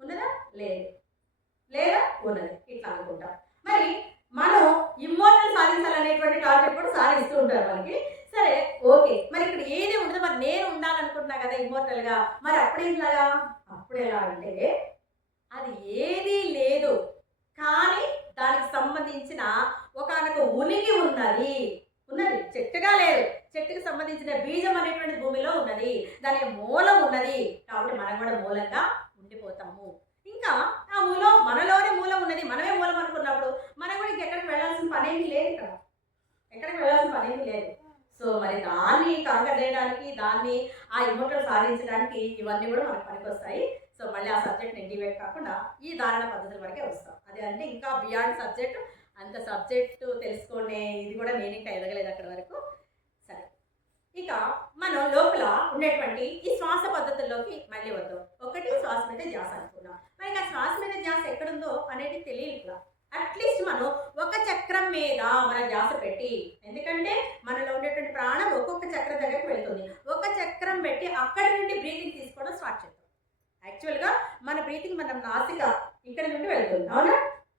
ఉన్నదా లేదు, లేదా ఉన్నది, ఇట్లా అనుకుంటాం. మరి మనం ఇమ్మోర్టల్ సాధించాలనేటువంటి టార్గెట్ కూడా సాధిస్తూ ఉంటారు మనకి. సరే ఓకే, మరి ఇక్కడ ఏది ఉండదు, మరి నేను ఉండాలనుకుంటున్నా కదా ఇమ్మోర్టల్గా, మరి అప్పుడేలాగా, అప్పుడెలా అంటే అది ఏదీ లేదు కానీ దానికి సంబంధించిన ఒకనొక ఉనికి ఉన్నది, చెట్టుగా లేదు, చెట్టుకి సంబంధించిన బీజం అనేటువంటి భూమిలో ఉన్నది, దాని మూలం ఉన్నది. కాబట్టి మనం కూడా మూలంగా ఉండిపోతాము. ఇంకా ఆ మూలం మనలోనే మూలం ఉన్నది, మనమే మూలం అనుకున్నప్పుడు మనం కూడా ఇంకెక్కడికి వెళ్ళాల్సిన పనేమీ లేదు, ఇక్కడ ఎక్కడికి వెళ్ళాల్సిన పనేమీ లేదు. సో మరి దాన్ని కాంకర్ చేయడానికి, దాన్ని ఆ ఇమోటల్ సాధించడానికి ఇవన్నీ కూడా మనకు పనికి వస్తాయి. సో మళ్ళీ ఆ సబ్జెక్ట్ నేను డివైడ్ కాకుండా ఈ ధారణ పద్ధతుల వరకే వస్తాం. అది అంటే ఇంకా బియాండ్ సబ్జెక్ట్, అంత సబ్జెక్టు తెలుసుకునే ఇది కూడా నేను ఇంకా ఎదగలేదు అక్కడి వరకు. సరే, ఇక మనం లోపల ఉండేటువంటి ఈ శ్వాస పద్ధతుల్లోకి మళ్ళీ వద్దాం. ఒకటి శ్వాస మీద ధ్యాస అనుకున్నాం. మరి ఆ శ్వాస మీద ధ్యాస ఎక్కడుందో అనేది తెలియదు కూడా. అట్లీస్ట్ మనం ఒక చక్రం మీద మన ధ్యాస పెట్టి, ఎందుకంటే మనలో ఉండేటువంటి ప్రాణం ఒక్కొక్క చక్రం దగ్గరికి వెళ్తుంది, ఒక చక్రం పెట్టి అక్కడి నుండి బ్రీతింగ్ తీసుకోవడం స్టార్ట్ చేద్దాం. యాక్చువల్గా మన బ్రీతింగ్ మన నాసిక ఇక్కడ నుండి వెళ్తుంది, అవునా?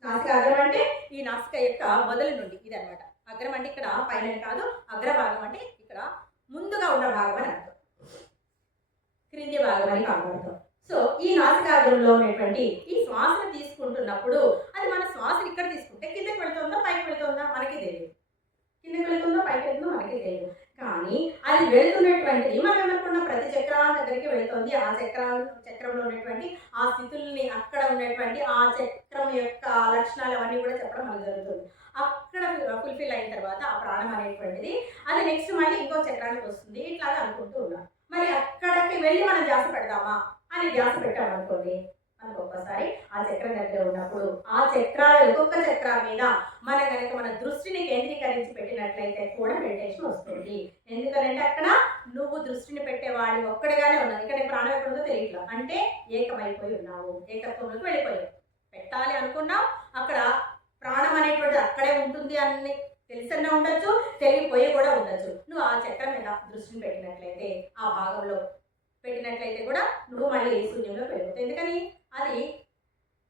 నాసిక అగ్రం అంటే ఈ నాసిక యొక్క మొదలు నుండి ఇది అనమాట. అగ్రం అంటే ఇక్కడ పైన కాదు, అగ్రభాగం అంటే ఇక్కడ ముందుగా ఉన్న భాగం అని అర్థం, క్రింది భాగం అని కాపాడుతాం. సో ఈ నాసికాగ్రంలో ఉన్నటువంటి ఈ శ్వాసను తీసుకుంటున్నప్పుడు అది మన శ్వాసను ఇక్కడ తీసుకుంటే కిందకి వెళ్తుందా పైకి వెళ్తుందా మనకి తెలియదు, కిందకి వెళ్తుందో పైకి వెళ్తుందో మనకి తెలియదు. కానీ అది వెళుతున్నటువంటిది మనం ఏమనుకున్న ప్రతి చక్రాల దగ్గరికి వెళుతుంది. ఆ చక్రంలో ఉన్నటువంటి ఆ స్థితుల్ని, అక్కడ ఉన్నటువంటి ఆ చక్రం యొక్క లక్షణాలు అవన్నీ కూడా చెప్పడం మనకు జరుగుతుంది. అక్కడ ఫుల్ఫిల్ అయిన తర్వాత ఆ ప్రాణం అనేటువంటిది అది నెక్స్ట్ మళ్ళీ ఇంకో చక్రానికి వస్తుంది. ఇట్లాగా అనుకుంటూ ఉన్నాం. మరి అక్కడికి వెళ్ళి మనం ధ్యాస పెడదామా అని ధ్యాస పెట్టామనుకోండి, మనకు ఒక్కసారి ఆ చక్రం దగ్గర ఉన్నప్పుడు ఆ చక్రాల ఒక్కొక్క చక్రం మీద మనం కనుక మన దృష్టిని కేంద్రీకరించి పెట్టినట్లయితే కూడా మెడిటేషన్ వస్తుంది. ఎందుకంటే అక్కడ నువ్వు దృష్టిని పెట్టేవాడి ఒక్కడిగానే ఉన్నది. ఇక్కడ ప్రాణం ఎక్కడుందో తెలియట్లా, అంటే ఏకమైపోయి ఉన్నావు, ఏకత్వంలోకి వెళ్ళిపోయావు. పెట్టాలి అనుకున్నావు, అక్కడ ప్రాణం అనేటువంటి అక్కడే ఉంటుంది అని తెలిసన్నా ఉండొచ్చు, తెలియపోయి కూడా ఉండొచ్చు. నువ్వు ఆ చక్రం మీద దృష్టిని పెట్టినట్లయితే, ఆ భాగంలో పెట్టినట్లయితే కూడా నువ్వు మళ్ళీ శూన్యంలో వెళ్ళిపోతావు. ఎందుకని అది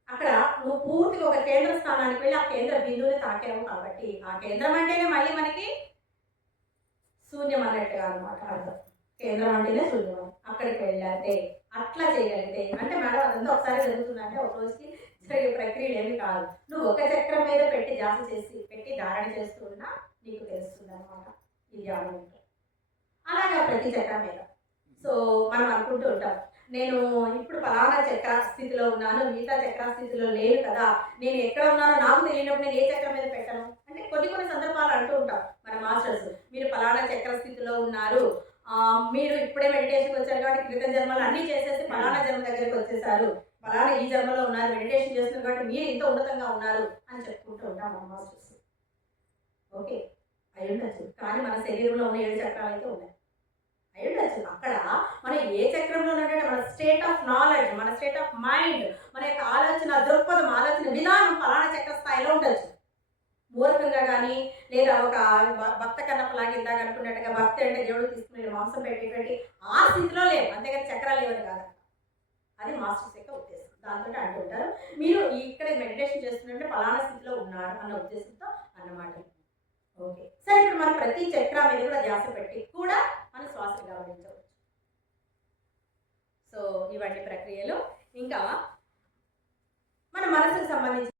అక్కడ నువ్వు పూర్తిగా ఒక కేంద్ర స్థానానికి వెళ్ళి ఆ కేంద్ర బిందువుని తాకావు కాబట్టి, ఆ కేంద్రం అంటేనే మళ్ళీ మనకి శూన్యం అన్నట్టుగా అనమాట అర్థం. కేంద్రం అంటేనే శూన్యం. అక్కడికి వెళ్ళాలంటే అట్లా చేయగలిగితే, అంటే మేడం అదంతా ఒకసారి జరుగుతుందంటే ఒక రోజుకి జరిగే ప్రక్రియలు ఏమి కాదు. నువ్వు ఒక చక్రం మీద పెట్టి ధ్యాస చేసి పెట్టి ధారణ చేస్తూ ఉన్నా నీకు తెలుస్తుంది అనమాట ఈ ధ్యానం. అలాగా ప్రతి చక్రం మీద. సో మనం అనుకుంటూ ఉంటాం నేను ఇప్పుడు ఫలానా చక్ర స్థితిలో ఉన్నాను, మిగతా చక్ర స్థితిలో లేను కదా, నేను ఎక్కడ ఉన్నానో నాకు తెలియనప్పుడు నేను ఏ చక్రం మీద పెట్టను అంటే కొన్ని సందర్భాలు అంటూ ఉంటాం మన మాస్టర్స్, మీరు ఫలానా చక్ర స్థితిలో ఉన్నారు, మీరు ఇప్పుడే మెడిటేషన్కి వచ్చారు కాబట్టి క్రితం జన్మలు అన్నీ చేసేసి ఫలానా జన్మ దగ్గరికి వచ్చేసారు, ఫలానా ఈ జన్మలో ఉన్నారు, మెడిటేషన్ చేస్తున్నారు కాబట్టి మీరు ఇంత ఉన్నతంగా ఉన్నారు అని చెప్పుకుంటూ ఉంటాం మన మాస్టర్స్. ఓకే, అయి ఉండొచ్చు, కానీ మన శరీరంలో ఉన్న 7 చక్రాలు అయితే ఉన్నాయి. అయి ఉండొచ్చు. అక్కడ మనం ఏ చక్రంలో ఉన్నట్టు మన స్టేట్ ఆఫ్ నాలెడ్జ్, మన స్టేట్ ఆఫ్ మైండ్, మన యొక్క ఆలోచన దృక్పథం, ఆలోచన విధానం ఫలానా చక్ర స్థాయిలో ఉండొచ్చు. మూర్ఖంగా కానీ లేదా ఒక భక్త కన్నప్పలాగా ఇందాక అనుకున్నట్టుగా భక్తి అంటే దేవుడు తీసుకుని మాంసం పెట్టి ఆ స్థితిలో లేవు, అంతేగాని చక్రాలు లేవని కాదు. అది మాస్టర్స్ యొక్క ఉద్దేశం. దాంతో అంటుంటారు మీరు ఇక్కడ మెడిటేషన్ చేస్తున్నట్టే ఫలానా స్థితిలో ఉన్నారు అన్న ఉద్దేశంతో అన్నమాట. ఓకే, సరే ఇప్పుడు మనం ప్రతి చక్ర మీద కూడా ధ్యాస పెట్టి కూడా మనం శ్వాసను గమనించవచ్చు. సో ఇవన్నీ ప్రక్రియలు. ఇంకా మన మనసుకు సంబంధించి